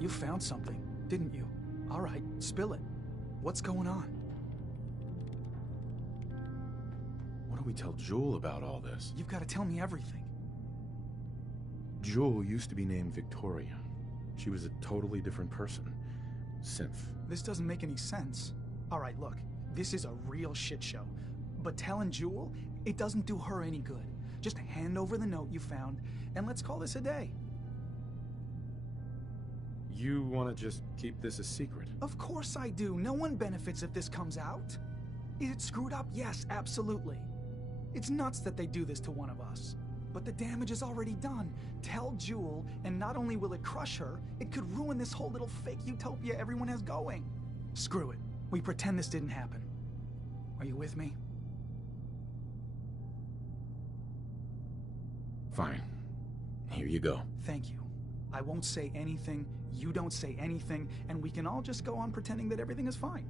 You found something, didn't you? All right, spill it. What's going on? What do we tell Jewel about all this? You've got to tell me everything. Jewel used to be named Victoria. She was a totally different person. Synth. This doesn't make any sense. All right, look, this is a real shit show. But telling Jewel, it doesn't do her any good. Just hand over the note you found, and let's call this a day. You want to just keep this a secret? Of course I do. No one benefits if this comes out. Is it screwed up? Yes, absolutely. It's nuts that they do this to one of us. But the damage is already done. Tell Jewel, and not only will it crush her, it could ruin this whole little fake utopia everyone has going. Screw it. We pretend this didn't happen. Are you with me? Fine. Here you go. Thank you. I won't say anything, you don't say anything, and we can all just go on pretending that everything is fine.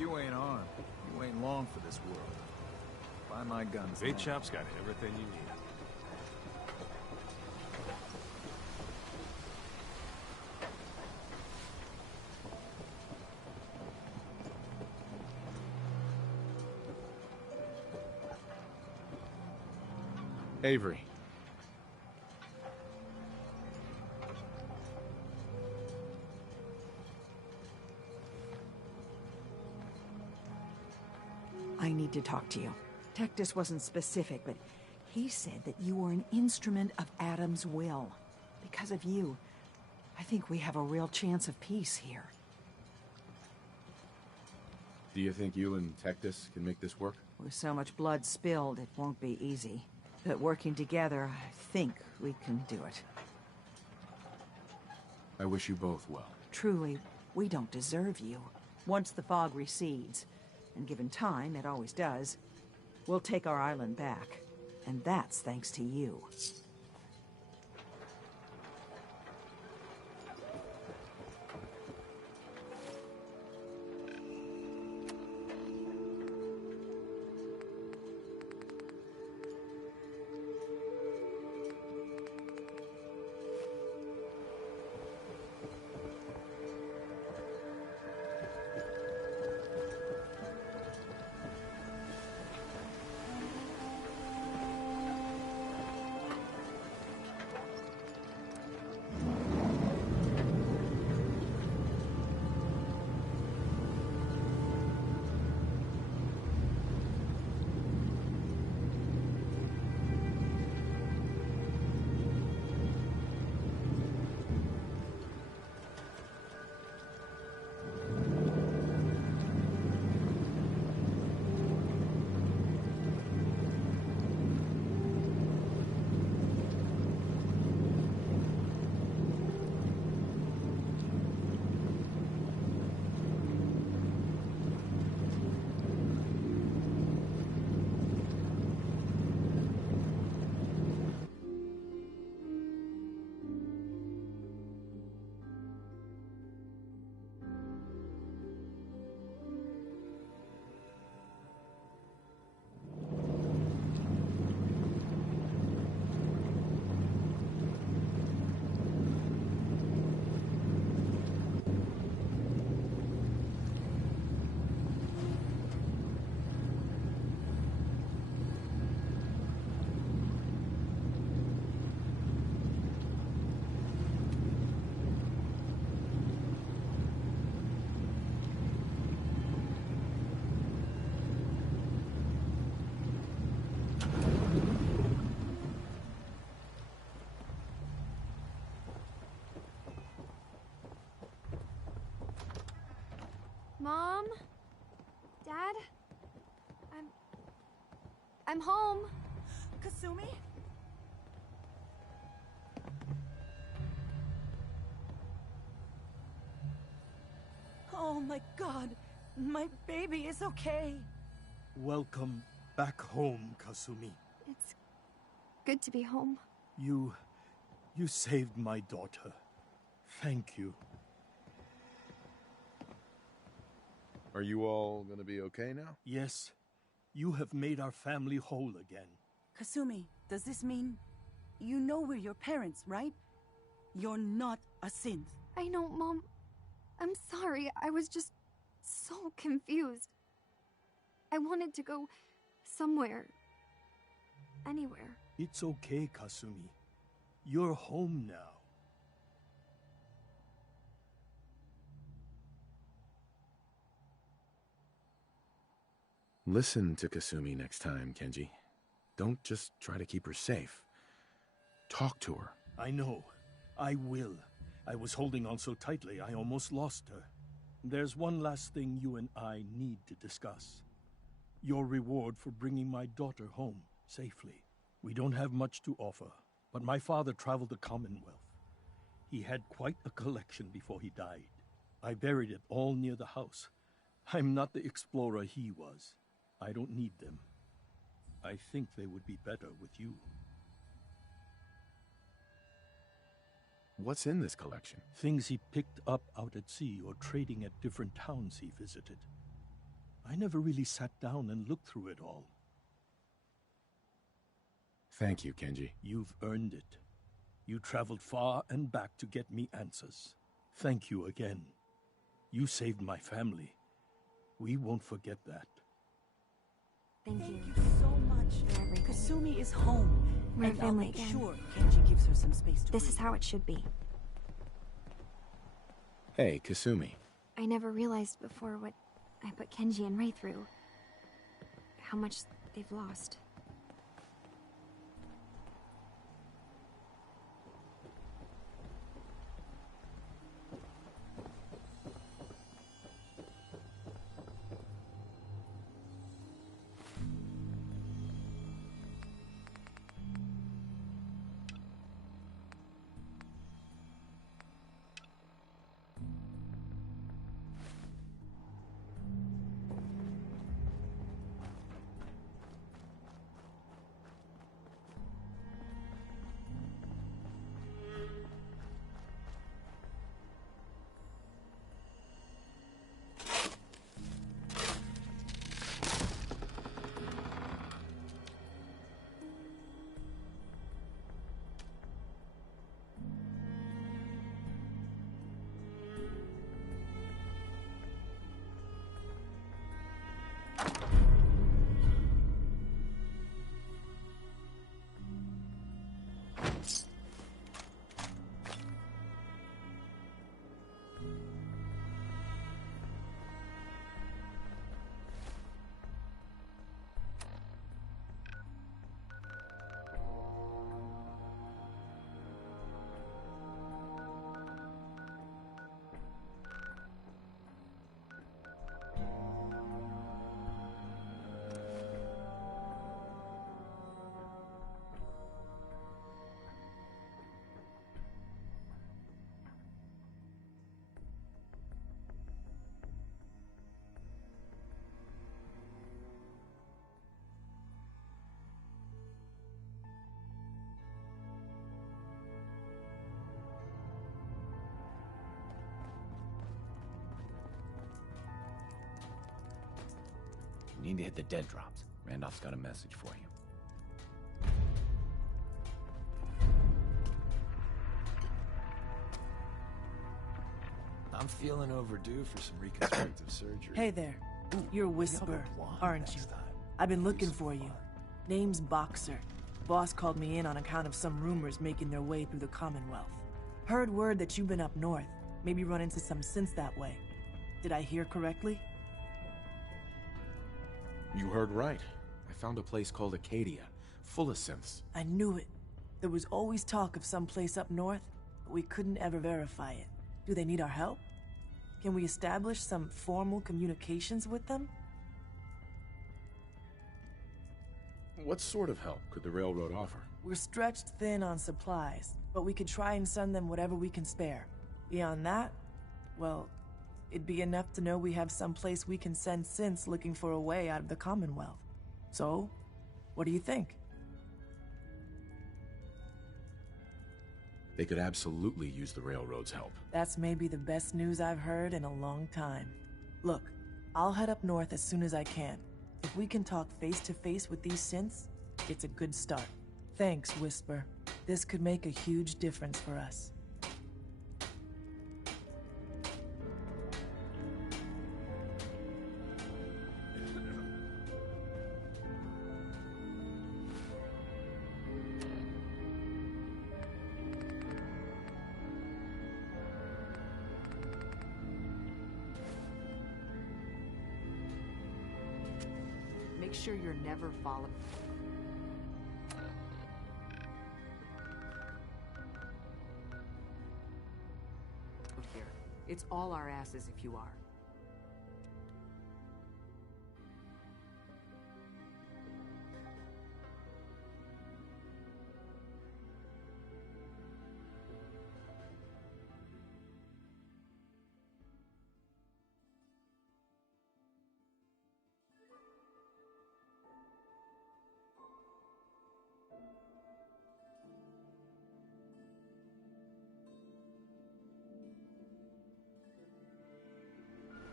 you ain't armed, you ain't long for this world. Buy my guns. Bait Shop's got everything you need. Avery. I need to talk to you. Tectus wasn't specific, but he said that you were an instrument of Adam's will. Because of you, I think we have a real chance of peace here. Do you think you and Tectus can make this work? With so much blood spilled, it won't be easy. But working together, I think we can do it. I wish you both well. Truly, we don't deserve you. Once the fog recedes, and given time, it always does, we'll take our island back. And that's thanks to you. Mom? Dad? I'm home. Kasumi? Oh my god, my baby is okay. Welcome back home, Kasumi. It's good to be home. You saved my daughter. Thank you. Are you all gonna be okay now? Yes. You have made our family whole again. Kasumi, does this mean you know we're your parents, right? You're not a synth. I know, Mom. I'm sorry. I was just so confused. I wanted to go somewhere. Anywhere. It's okay, Kasumi. You're home now. Listen to Kasumi next time, Kenji. Don't just try to keep her safe. Talk to her. I know. I will. I was holding on so tightly I almost lost her. There's one last thing you and I need to discuss. Your reward for bringing my daughter home safely. We don't have much to offer, but my father traveled the Commonwealth. He had quite a collection before he died. I buried it all near the house. I'm not the explorer he was. I don't need them. I think they would be better with you. What's in this collection? Things he picked up out at sea or trading at different towns he visited. I never really sat down and looked through it all. Thank you, Kenji. You've earned it. You traveled far and back to get me answers. Thank you again. You saved my family. We won't forget that. Thank you. Thank you so much. Kasumi is home. We're and I'll family make again. sure Kenji gives her some space to This is breathe. how it should be. Hey, Kasumi. I never realized before what I put Kenji and Ray through. How much they've lost. You need to hit the dead drops. Randolph's got a message for you. I'm feeling overdue for some reconstructive surgery. Hey there. You're Whisper, aren't you? I've been looking for you. Name's Boxer. Boss called me in on account of some rumors making their way through the Commonwealth. Heard word that you've been up north. Maybe run into some synths that way. Did I hear correctly? You heard right. I found a place called Acadia, full of synths. I knew it. There was always talk of some place up north, but we couldn't ever verify it. Do they need our help? Can we establish some formal communications with them? What sort of help could the railroad offer? We're stretched thin on supplies, but we could try and send them whatever we can spare. Beyond that, well, it'd be enough to know we have some place we can send synths looking for a way out of the Commonwealth. So, what do you think? They could absolutely use the railroad's help. That's maybe the best news I've heard in a long time. Look, I'll head up north as soon as I can. If we can talk face to face with these synths, it's a good start. Thanks, Whisper. This could make a huge difference for us. Make sure you're never followed. Here. It's all our asses if you are.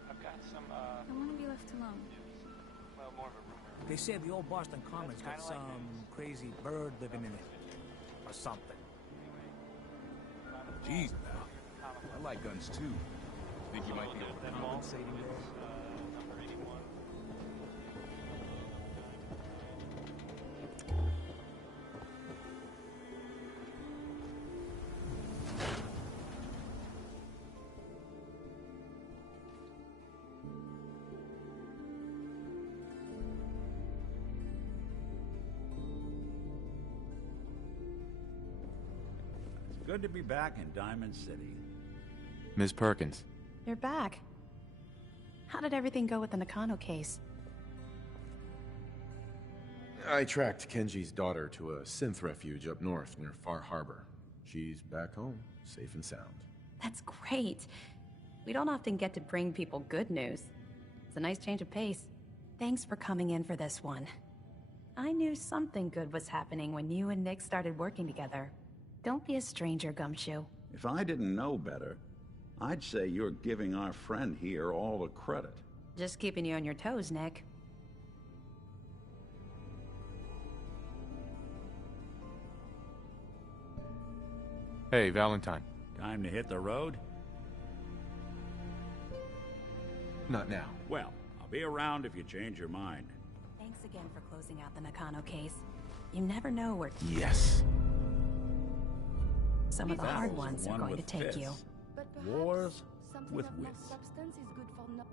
I've got some, I want to be left alone. They say the old Boston Commons got some crazy bird living in it. Or something. Jeez, pal. I like guns too. Think you might be compensating there? Good to be back in Diamond City. Ms. Perkins. You're back. How did everything go with the Nakano case? I tracked Kenji's daughter to a synth refuge up north near Far Harbor. She's back home, safe and sound. That's great. We don't often get to bring people good news. It's a nice change of pace. Thanks for coming in for this one. I knew something good was happening when you and Nick started working together. Don't be a stranger, Gumshoe. If I didn't know better, I'd say you're giving our friend here all the credit. Just keeping you on your toes, Nick. Hey, Valentine. Time to hit the road? Not now. Well, I'll be around if you change your mind. Thanks again for closing out the Nakano case. You never know where... Yes. Some of the hard ones are going to take you. But perhaps Wars something with of no wits. substance is good for no...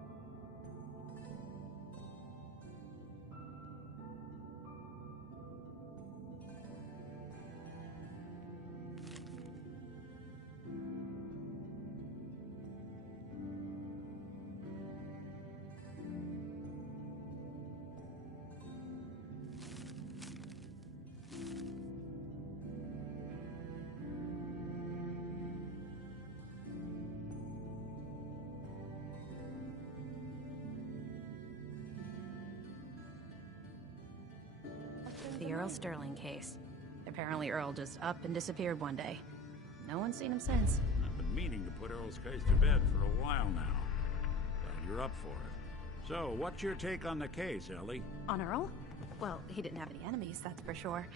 The Earl Sterling case. Apparently Earl just up and disappeared one day. No one's seen him since. I've been meaning to put Earl's case to bed for a while now. Glad you're up for it. So, what's your take on the case, Ellie? On Earl? Well, he didn't have any enemies, that's for sure.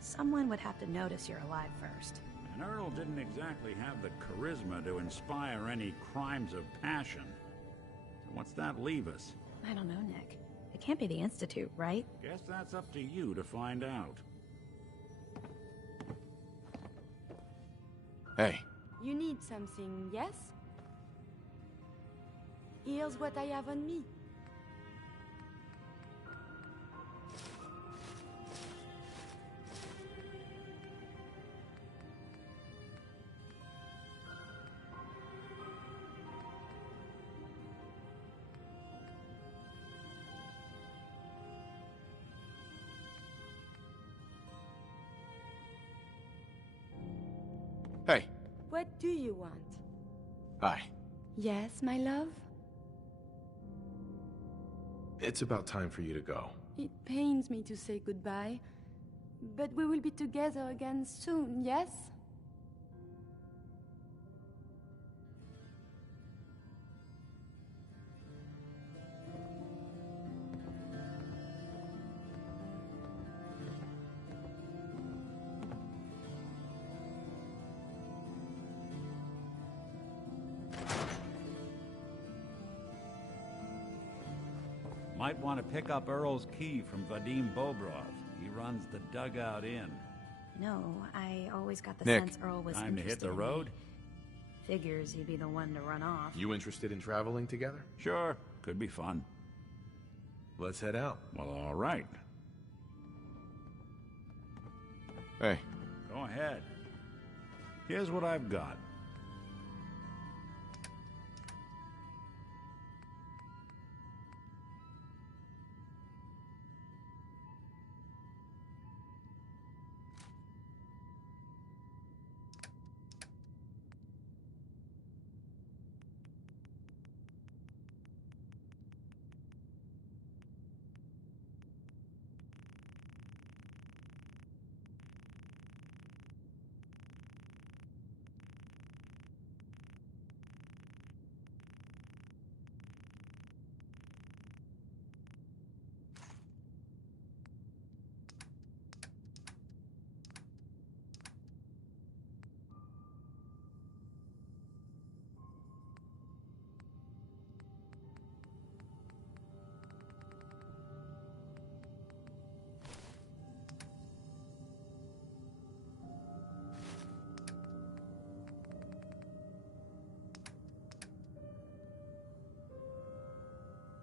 Someone would have to notice you're alive first. And Earl didn't exactly have the charisma to inspire any crimes of passion. So what's that leave us? I don't know, Nick. It can't be the Institute, right? Guess that's up to you to find out. Hey. You need something, yes? Here's what I have on me. Hey. What do you want? Hi. Yes, my love? It's about time for you to go. It pains me to say goodbye, but we will be together again soon, yes? Might want to pick up Earl's key from Vadim Bobrov. He runs the Dugout Inn. No, I always got the Nick. sense Earl was Time to hit interested the in road? me. Figures he'd be the one to run off. You interested in traveling together? Sure, could be fun. Let's head out. Well, all right. Hey. Go ahead. Here's what I've got.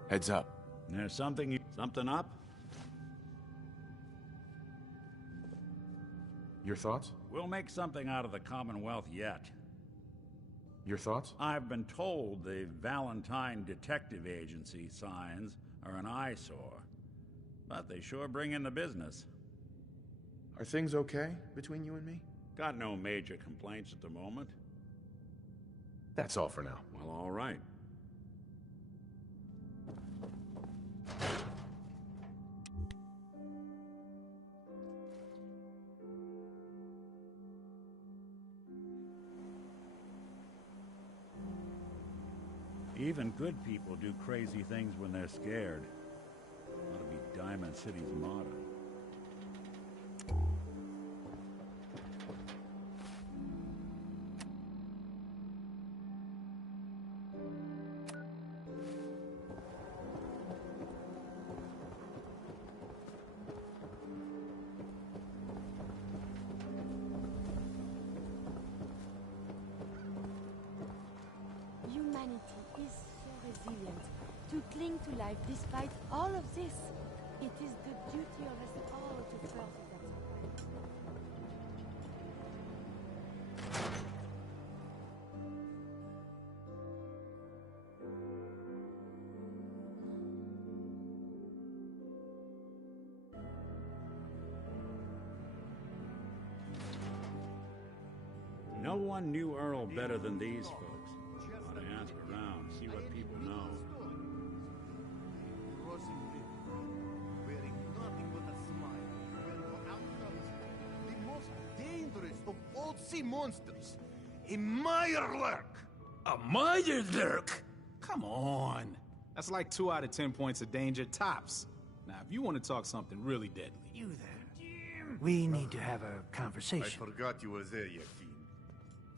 Heads up. There's something up? Your thoughts? We'll make something out of the Commonwealth yet. Your thoughts? I've been told the Valentine Detective Agency signs are an eyesore, but they sure bring in the business. Are things okay between you and me? Got no major complaints at the moment. That's all for now. Well, all right. Even good people do crazy things when they're scared. Ought to be Diamond City's motto. Humanity is so resilient to cling to life despite all of this. It is the duty of us all to further that. No one knew Earl better than these folks. Ought to ask around, see what people know. Wearing nothing but a smile, well outnumbered, the most dangerous of all sea monsters, a Mirelurk! A Mirelurk? Come on. That's like 2 out of 10 points of danger tops. Now, if you want to talk something really deadly... You there. We need to have a conversation. I forgot you were there, Yakin.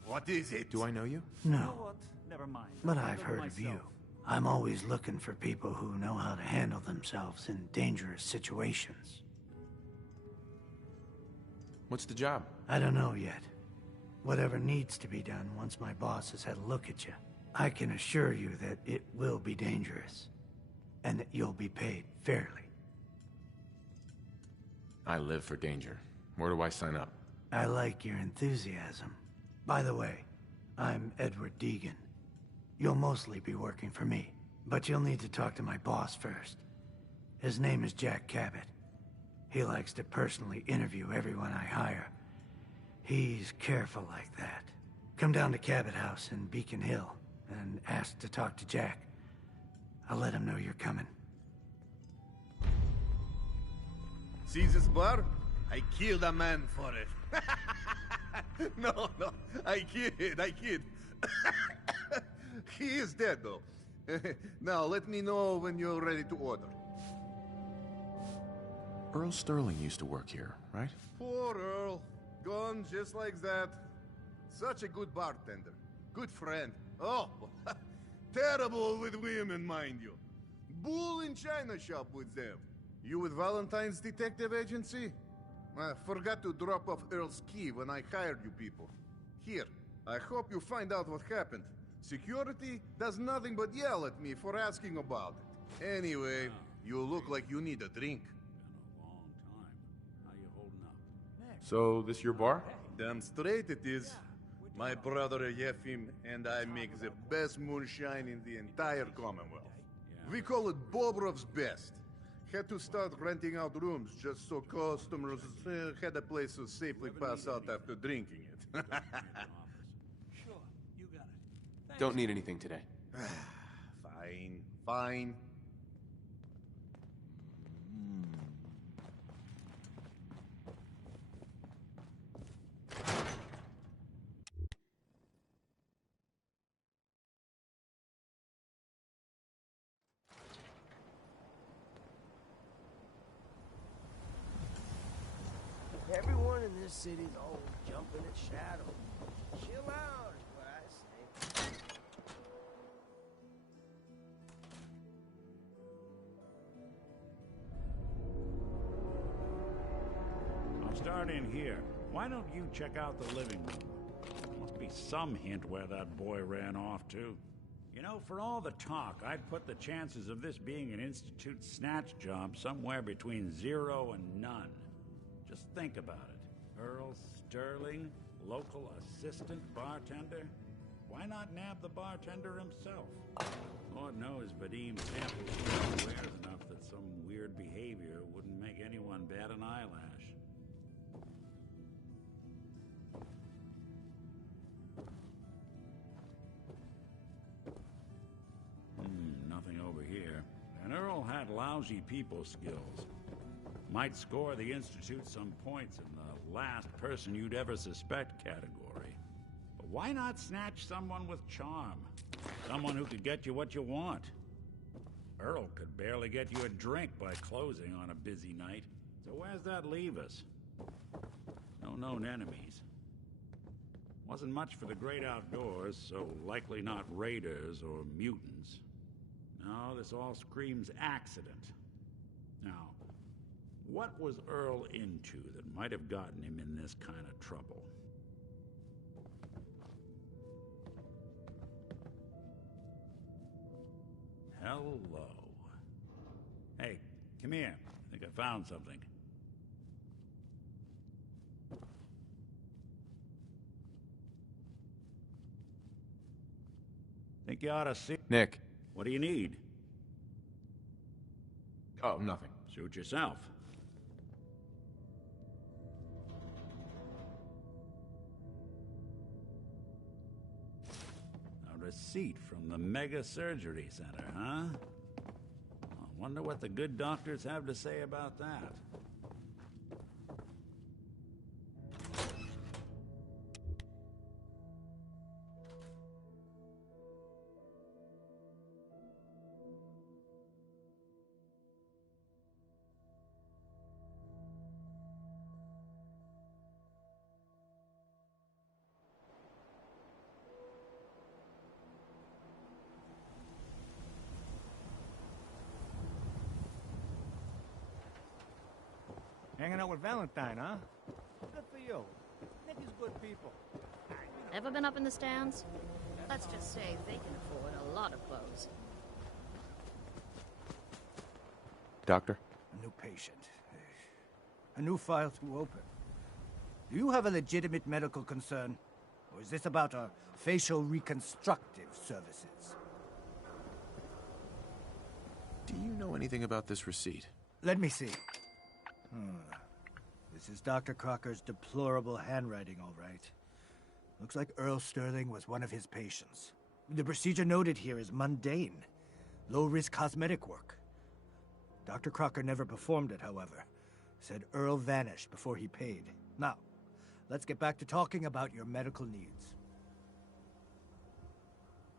What is it? Do I know you? No. Never mind. But I've heard of you. I'm always looking for people who know how to handle themselves in dangerous situations. What's the job? I don't know yet. Whatever needs to be done once my boss has had a look at you. I can assure you that it will be dangerous. And that you'll be paid fairly. I live for danger. Where do I sign up? I like your enthusiasm. By the way, I'm Edward Deegan. You'll mostly be working for me, but you'll need to talk to my boss first. His name is Jack Cabot. He likes to personally interview everyone I hire. He's careful like that. Come down to Cabot House in Beacon Hill and ask to talk to Jack. I'll let him know you're coming. See this bar? I killed a man for it. No, I kid. He is dead, though. Now, let me know when you're ready to order. Earl Sterling used to work here, right? Poor Earl. Gone just like that. Such a good bartender. Good friend. Oh, terrible with women, mind you. Bull in china shop with them. You with Valentine's Detective Agency? I forgot to drop off Earl's key when I hired you people. Here, I hope you find out what happened. Security does nothing but yell at me for asking about it. Anyway, you look like you need a drink. Been a long time. How you holding up? So, this your bar? Damn straight it is. My brother Yefim and I make the best moonshine in the entire Commonwealth. We call it Bobrov's Best. Had to start renting out rooms just so customers had a place to safely pass out after drinking it. Sure, you got it. Don't need anything today. Fine. Everyone in this city's all jumping at shadow. Chill out, is what I say. I'll start in here. Why don't you check out the living room? There must be some hint where that boy ran off to. You know, for all the talk, I'd put the chances of this being an Institute snatch job somewhere between 0 and none. Just think about it. Earl Sterling, local assistant bartender? Why not nab the bartender himself? Lord knows Vadim's sample sheet wears enough that some weird behavior wouldn't make anyone bat an eyelash. Nothing over here. And Earl had lousy people skills. Might score the Institute some points in the last person you'd ever suspect category. But why not snatch someone with charm? Someone who could get you what you want. Earl could barely get you a drink by closing on a busy night. So where's that leave us? No known enemies. Wasn't much for the great outdoors, so likely not raiders or mutants. No, this all screams accident. Now, what was Earl into that might have gotten him in this kind of trouble? Hello. Hey, come here. I think I found something. Think you ought to see... Nick. What do you need? Oh, nothing. Suit yourself. A receipt from the Mega Surgery Center, huh? I wonder what the good doctors have to say about that. Hanging out with Valentine, huh? Good for you. Nick is good people. Ever been up in the stands? Let's just say they can afford a lot of clothes. Doctor? A new patient. A new file to open. Do you have a legitimate medical concern? Or is this about our facial reconstructive services? Do you know anything about this receipt? Let me see. This is Dr. Crocker's deplorable handwriting, all right. Looks like Earl Sterling was one of his patients. The procedure noted here is mundane, low-risk cosmetic work. Dr. Crocker never performed it, however. Said Earl vanished before he paid. Now, let's get back to talking about your medical needs.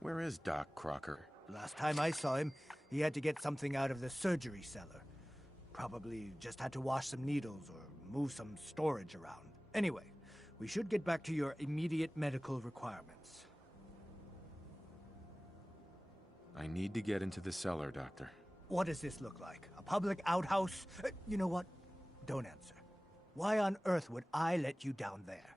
Where is Doc Crocker? Last time I saw him, he had to get something out of the surgery cellar. Probably just had to wash some needles or move some storage around. Anyway, we should get back to your immediate medical requirements. I need to get into the cellar, Doctor. What does this look like? A public outhouse? You know what? Don't answer. Why on earth would I let you down there?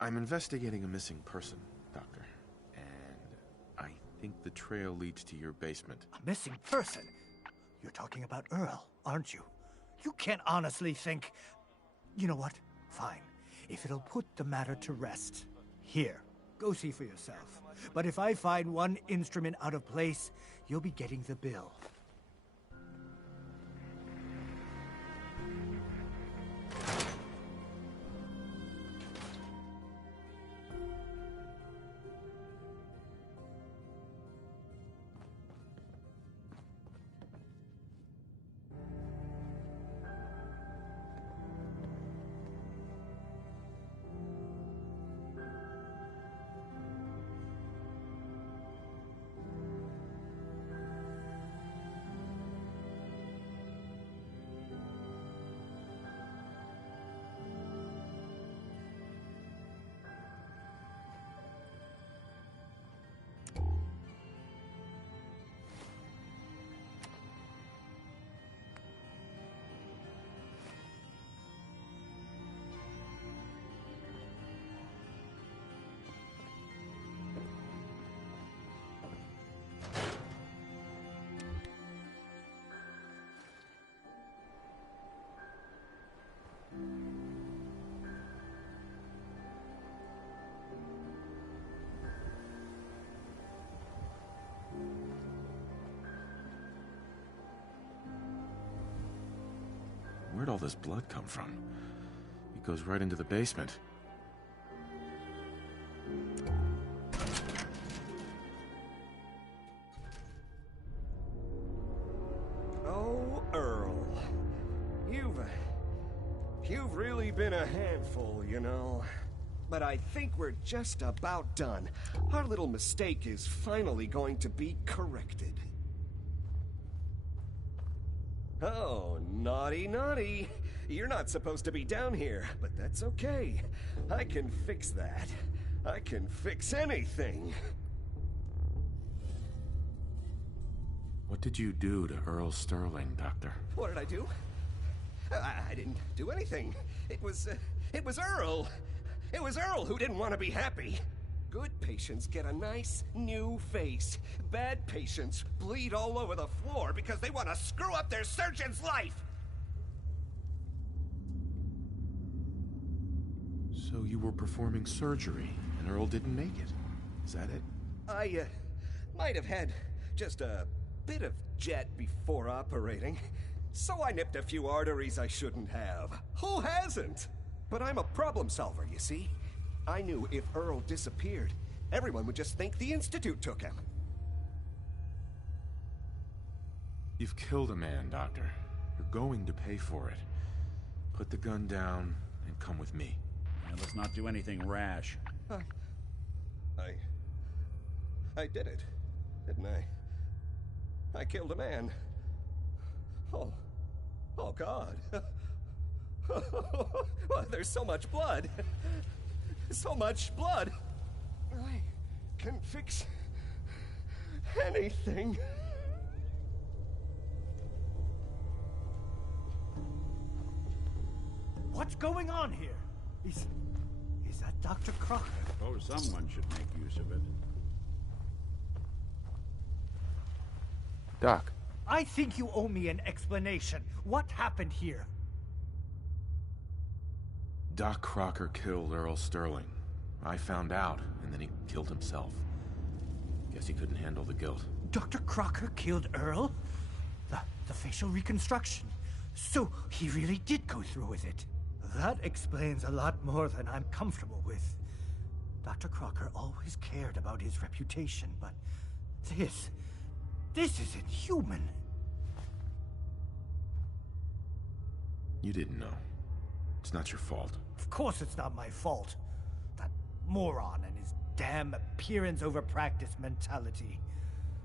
I'm investigating a missing person, Doctor. And I think the trail leads to your basement. A missing person? You're talking about Earl, aren't you? You can't honestly think... You know what? Fine. If it'll put the matter to rest. Here, go see for yourself. But if I find one instrument out of place, you'll be getting the bill. all this blood come from? It goes right into the basement. Oh, Earl. You've really been a handful, you know. But I think we're just about done. Our little mistake is finally going to be corrected. Oh, naughty, naughty. You're not supposed to be down here, but that's okay. I can fix that. I can fix anything. What did you do to Earl Sterling, Doctor? What did I do? I didn't do anything. It was Earl. It was Earl who didn't want to be happy. Good patients get a nice, new face. Bad patients bleed all over the floor because they want to screw up their surgeon's life! So you were performing surgery, and Earl didn't make it. Is that it? I, might have had just a bit of jet before operating. So I nipped a few arteries I shouldn't have. Who hasn't? But I'm a problem solver, you see. I knew if Earl disappeared, everyone would just think the Institute took him. You've killed a man, Doctor. You're going to pay for it. Put the gun down and come with me. Now, let's not do anything rash. I did it, didn't I? I killed a man. Oh God. Well, there's so much blood. So much blood. I can fix anything. What's going on here? Is that Dr. Crocker? Suppose someone should make use of it. Doc. I think you owe me an explanation. What happened here? Doc Crocker killed Earl Sterling. I found out, and then he killed himself. Guess he couldn't handle the guilt. Dr. Crocker killed Earl? The facial reconstruction. So he really did go through with it. That explains a lot more than I'm comfortable with. Dr. Crocker always cared about his reputation, but this is inhuman. You didn't know. It's not your fault. Of course it's not my fault. That moron and his damn appearance over practice mentality.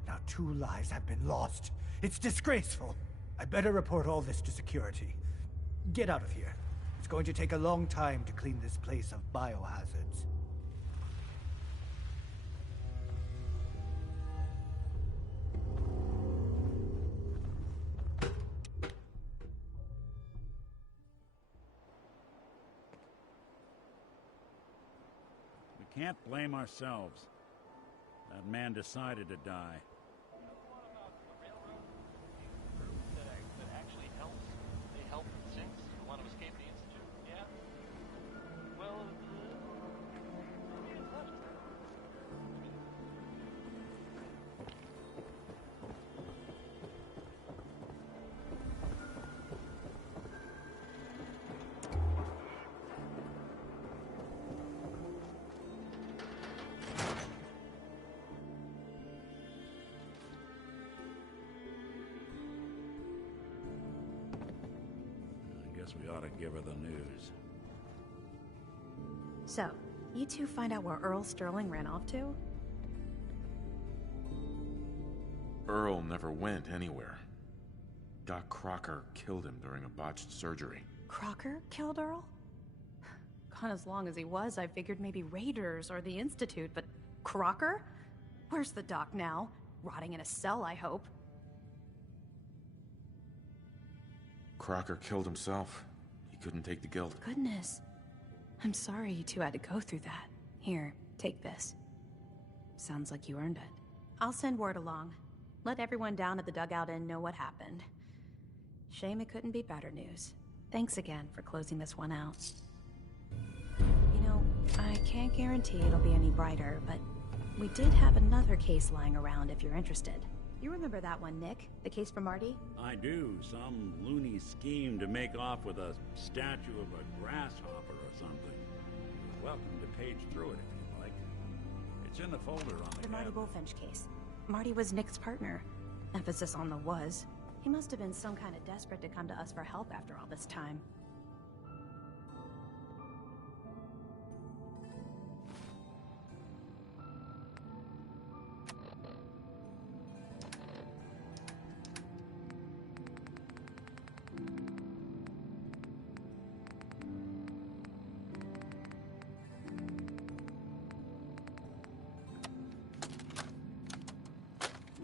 Now 2 lives have been lost. It's disgraceful. I better report all this to security. Get out of here. It's going to take a long time to clean this place of biohazards. We can't blame ourselves. That man decided to die. That actually helps. They help synths who want to escape the Institute. Yeah? Well, nobody is left. Guess we ought to give her the news. So, you two find out where Earl Sterling ran off to? Earl never went anywhere. Doc Crocker killed him during a botched surgery. Crocker killed Earl? Gone as long as he was, I figured maybe Raiders or the Institute, but Crocker? Where's the doc now? Rotting in a cell, I hope. Crocker killed himself. He couldn't take the guilt. Goodness. I'm sorry you two had to go through that. Here, take this. Sounds like you earned it. I'll send word along. Let everyone down at the Dugout Inn know what happened. Shame it couldn't be better news. Thanks again for closing this one out. You know, I can't guarantee it'll be any brighter, but we did have another case lying around if you're interested. You remember that one, Nick? The case for Marty? I do. Some loony scheme to make off with a statue of a grasshopper or something. You're welcome to page through it if you'd like. It's in the folder on The Marty Bullfinch case. Marty was Nick's partner. Emphasis on the was. He must have been some kind of desperate to come to us for help after all this time.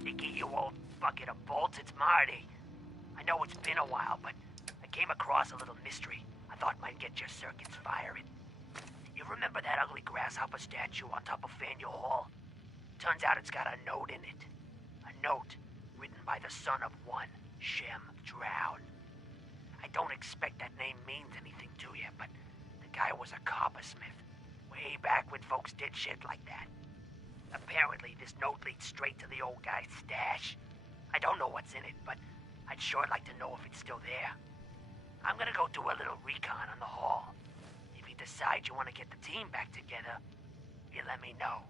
Nicky, you old bucket of bolts, it's Marty. I know it's been a while, but I came across a little mystery I thought might get your circuits firing. You remember that ugly grasshopper statue on top of Faneuil Hall? Turns out it's got a note in it. A note written by the son of one Shem Drown. I don't expect that name means anything to you, but the guy was a coppersmith. Way back when folks did shit like that. Apparently, this note leads straight to the old guy's stash. I don't know what's in it, but I'd sure like to know if it's still there. I'm gonna go do a little recon on the hall. If you decide you want to get the team back together, you let me know.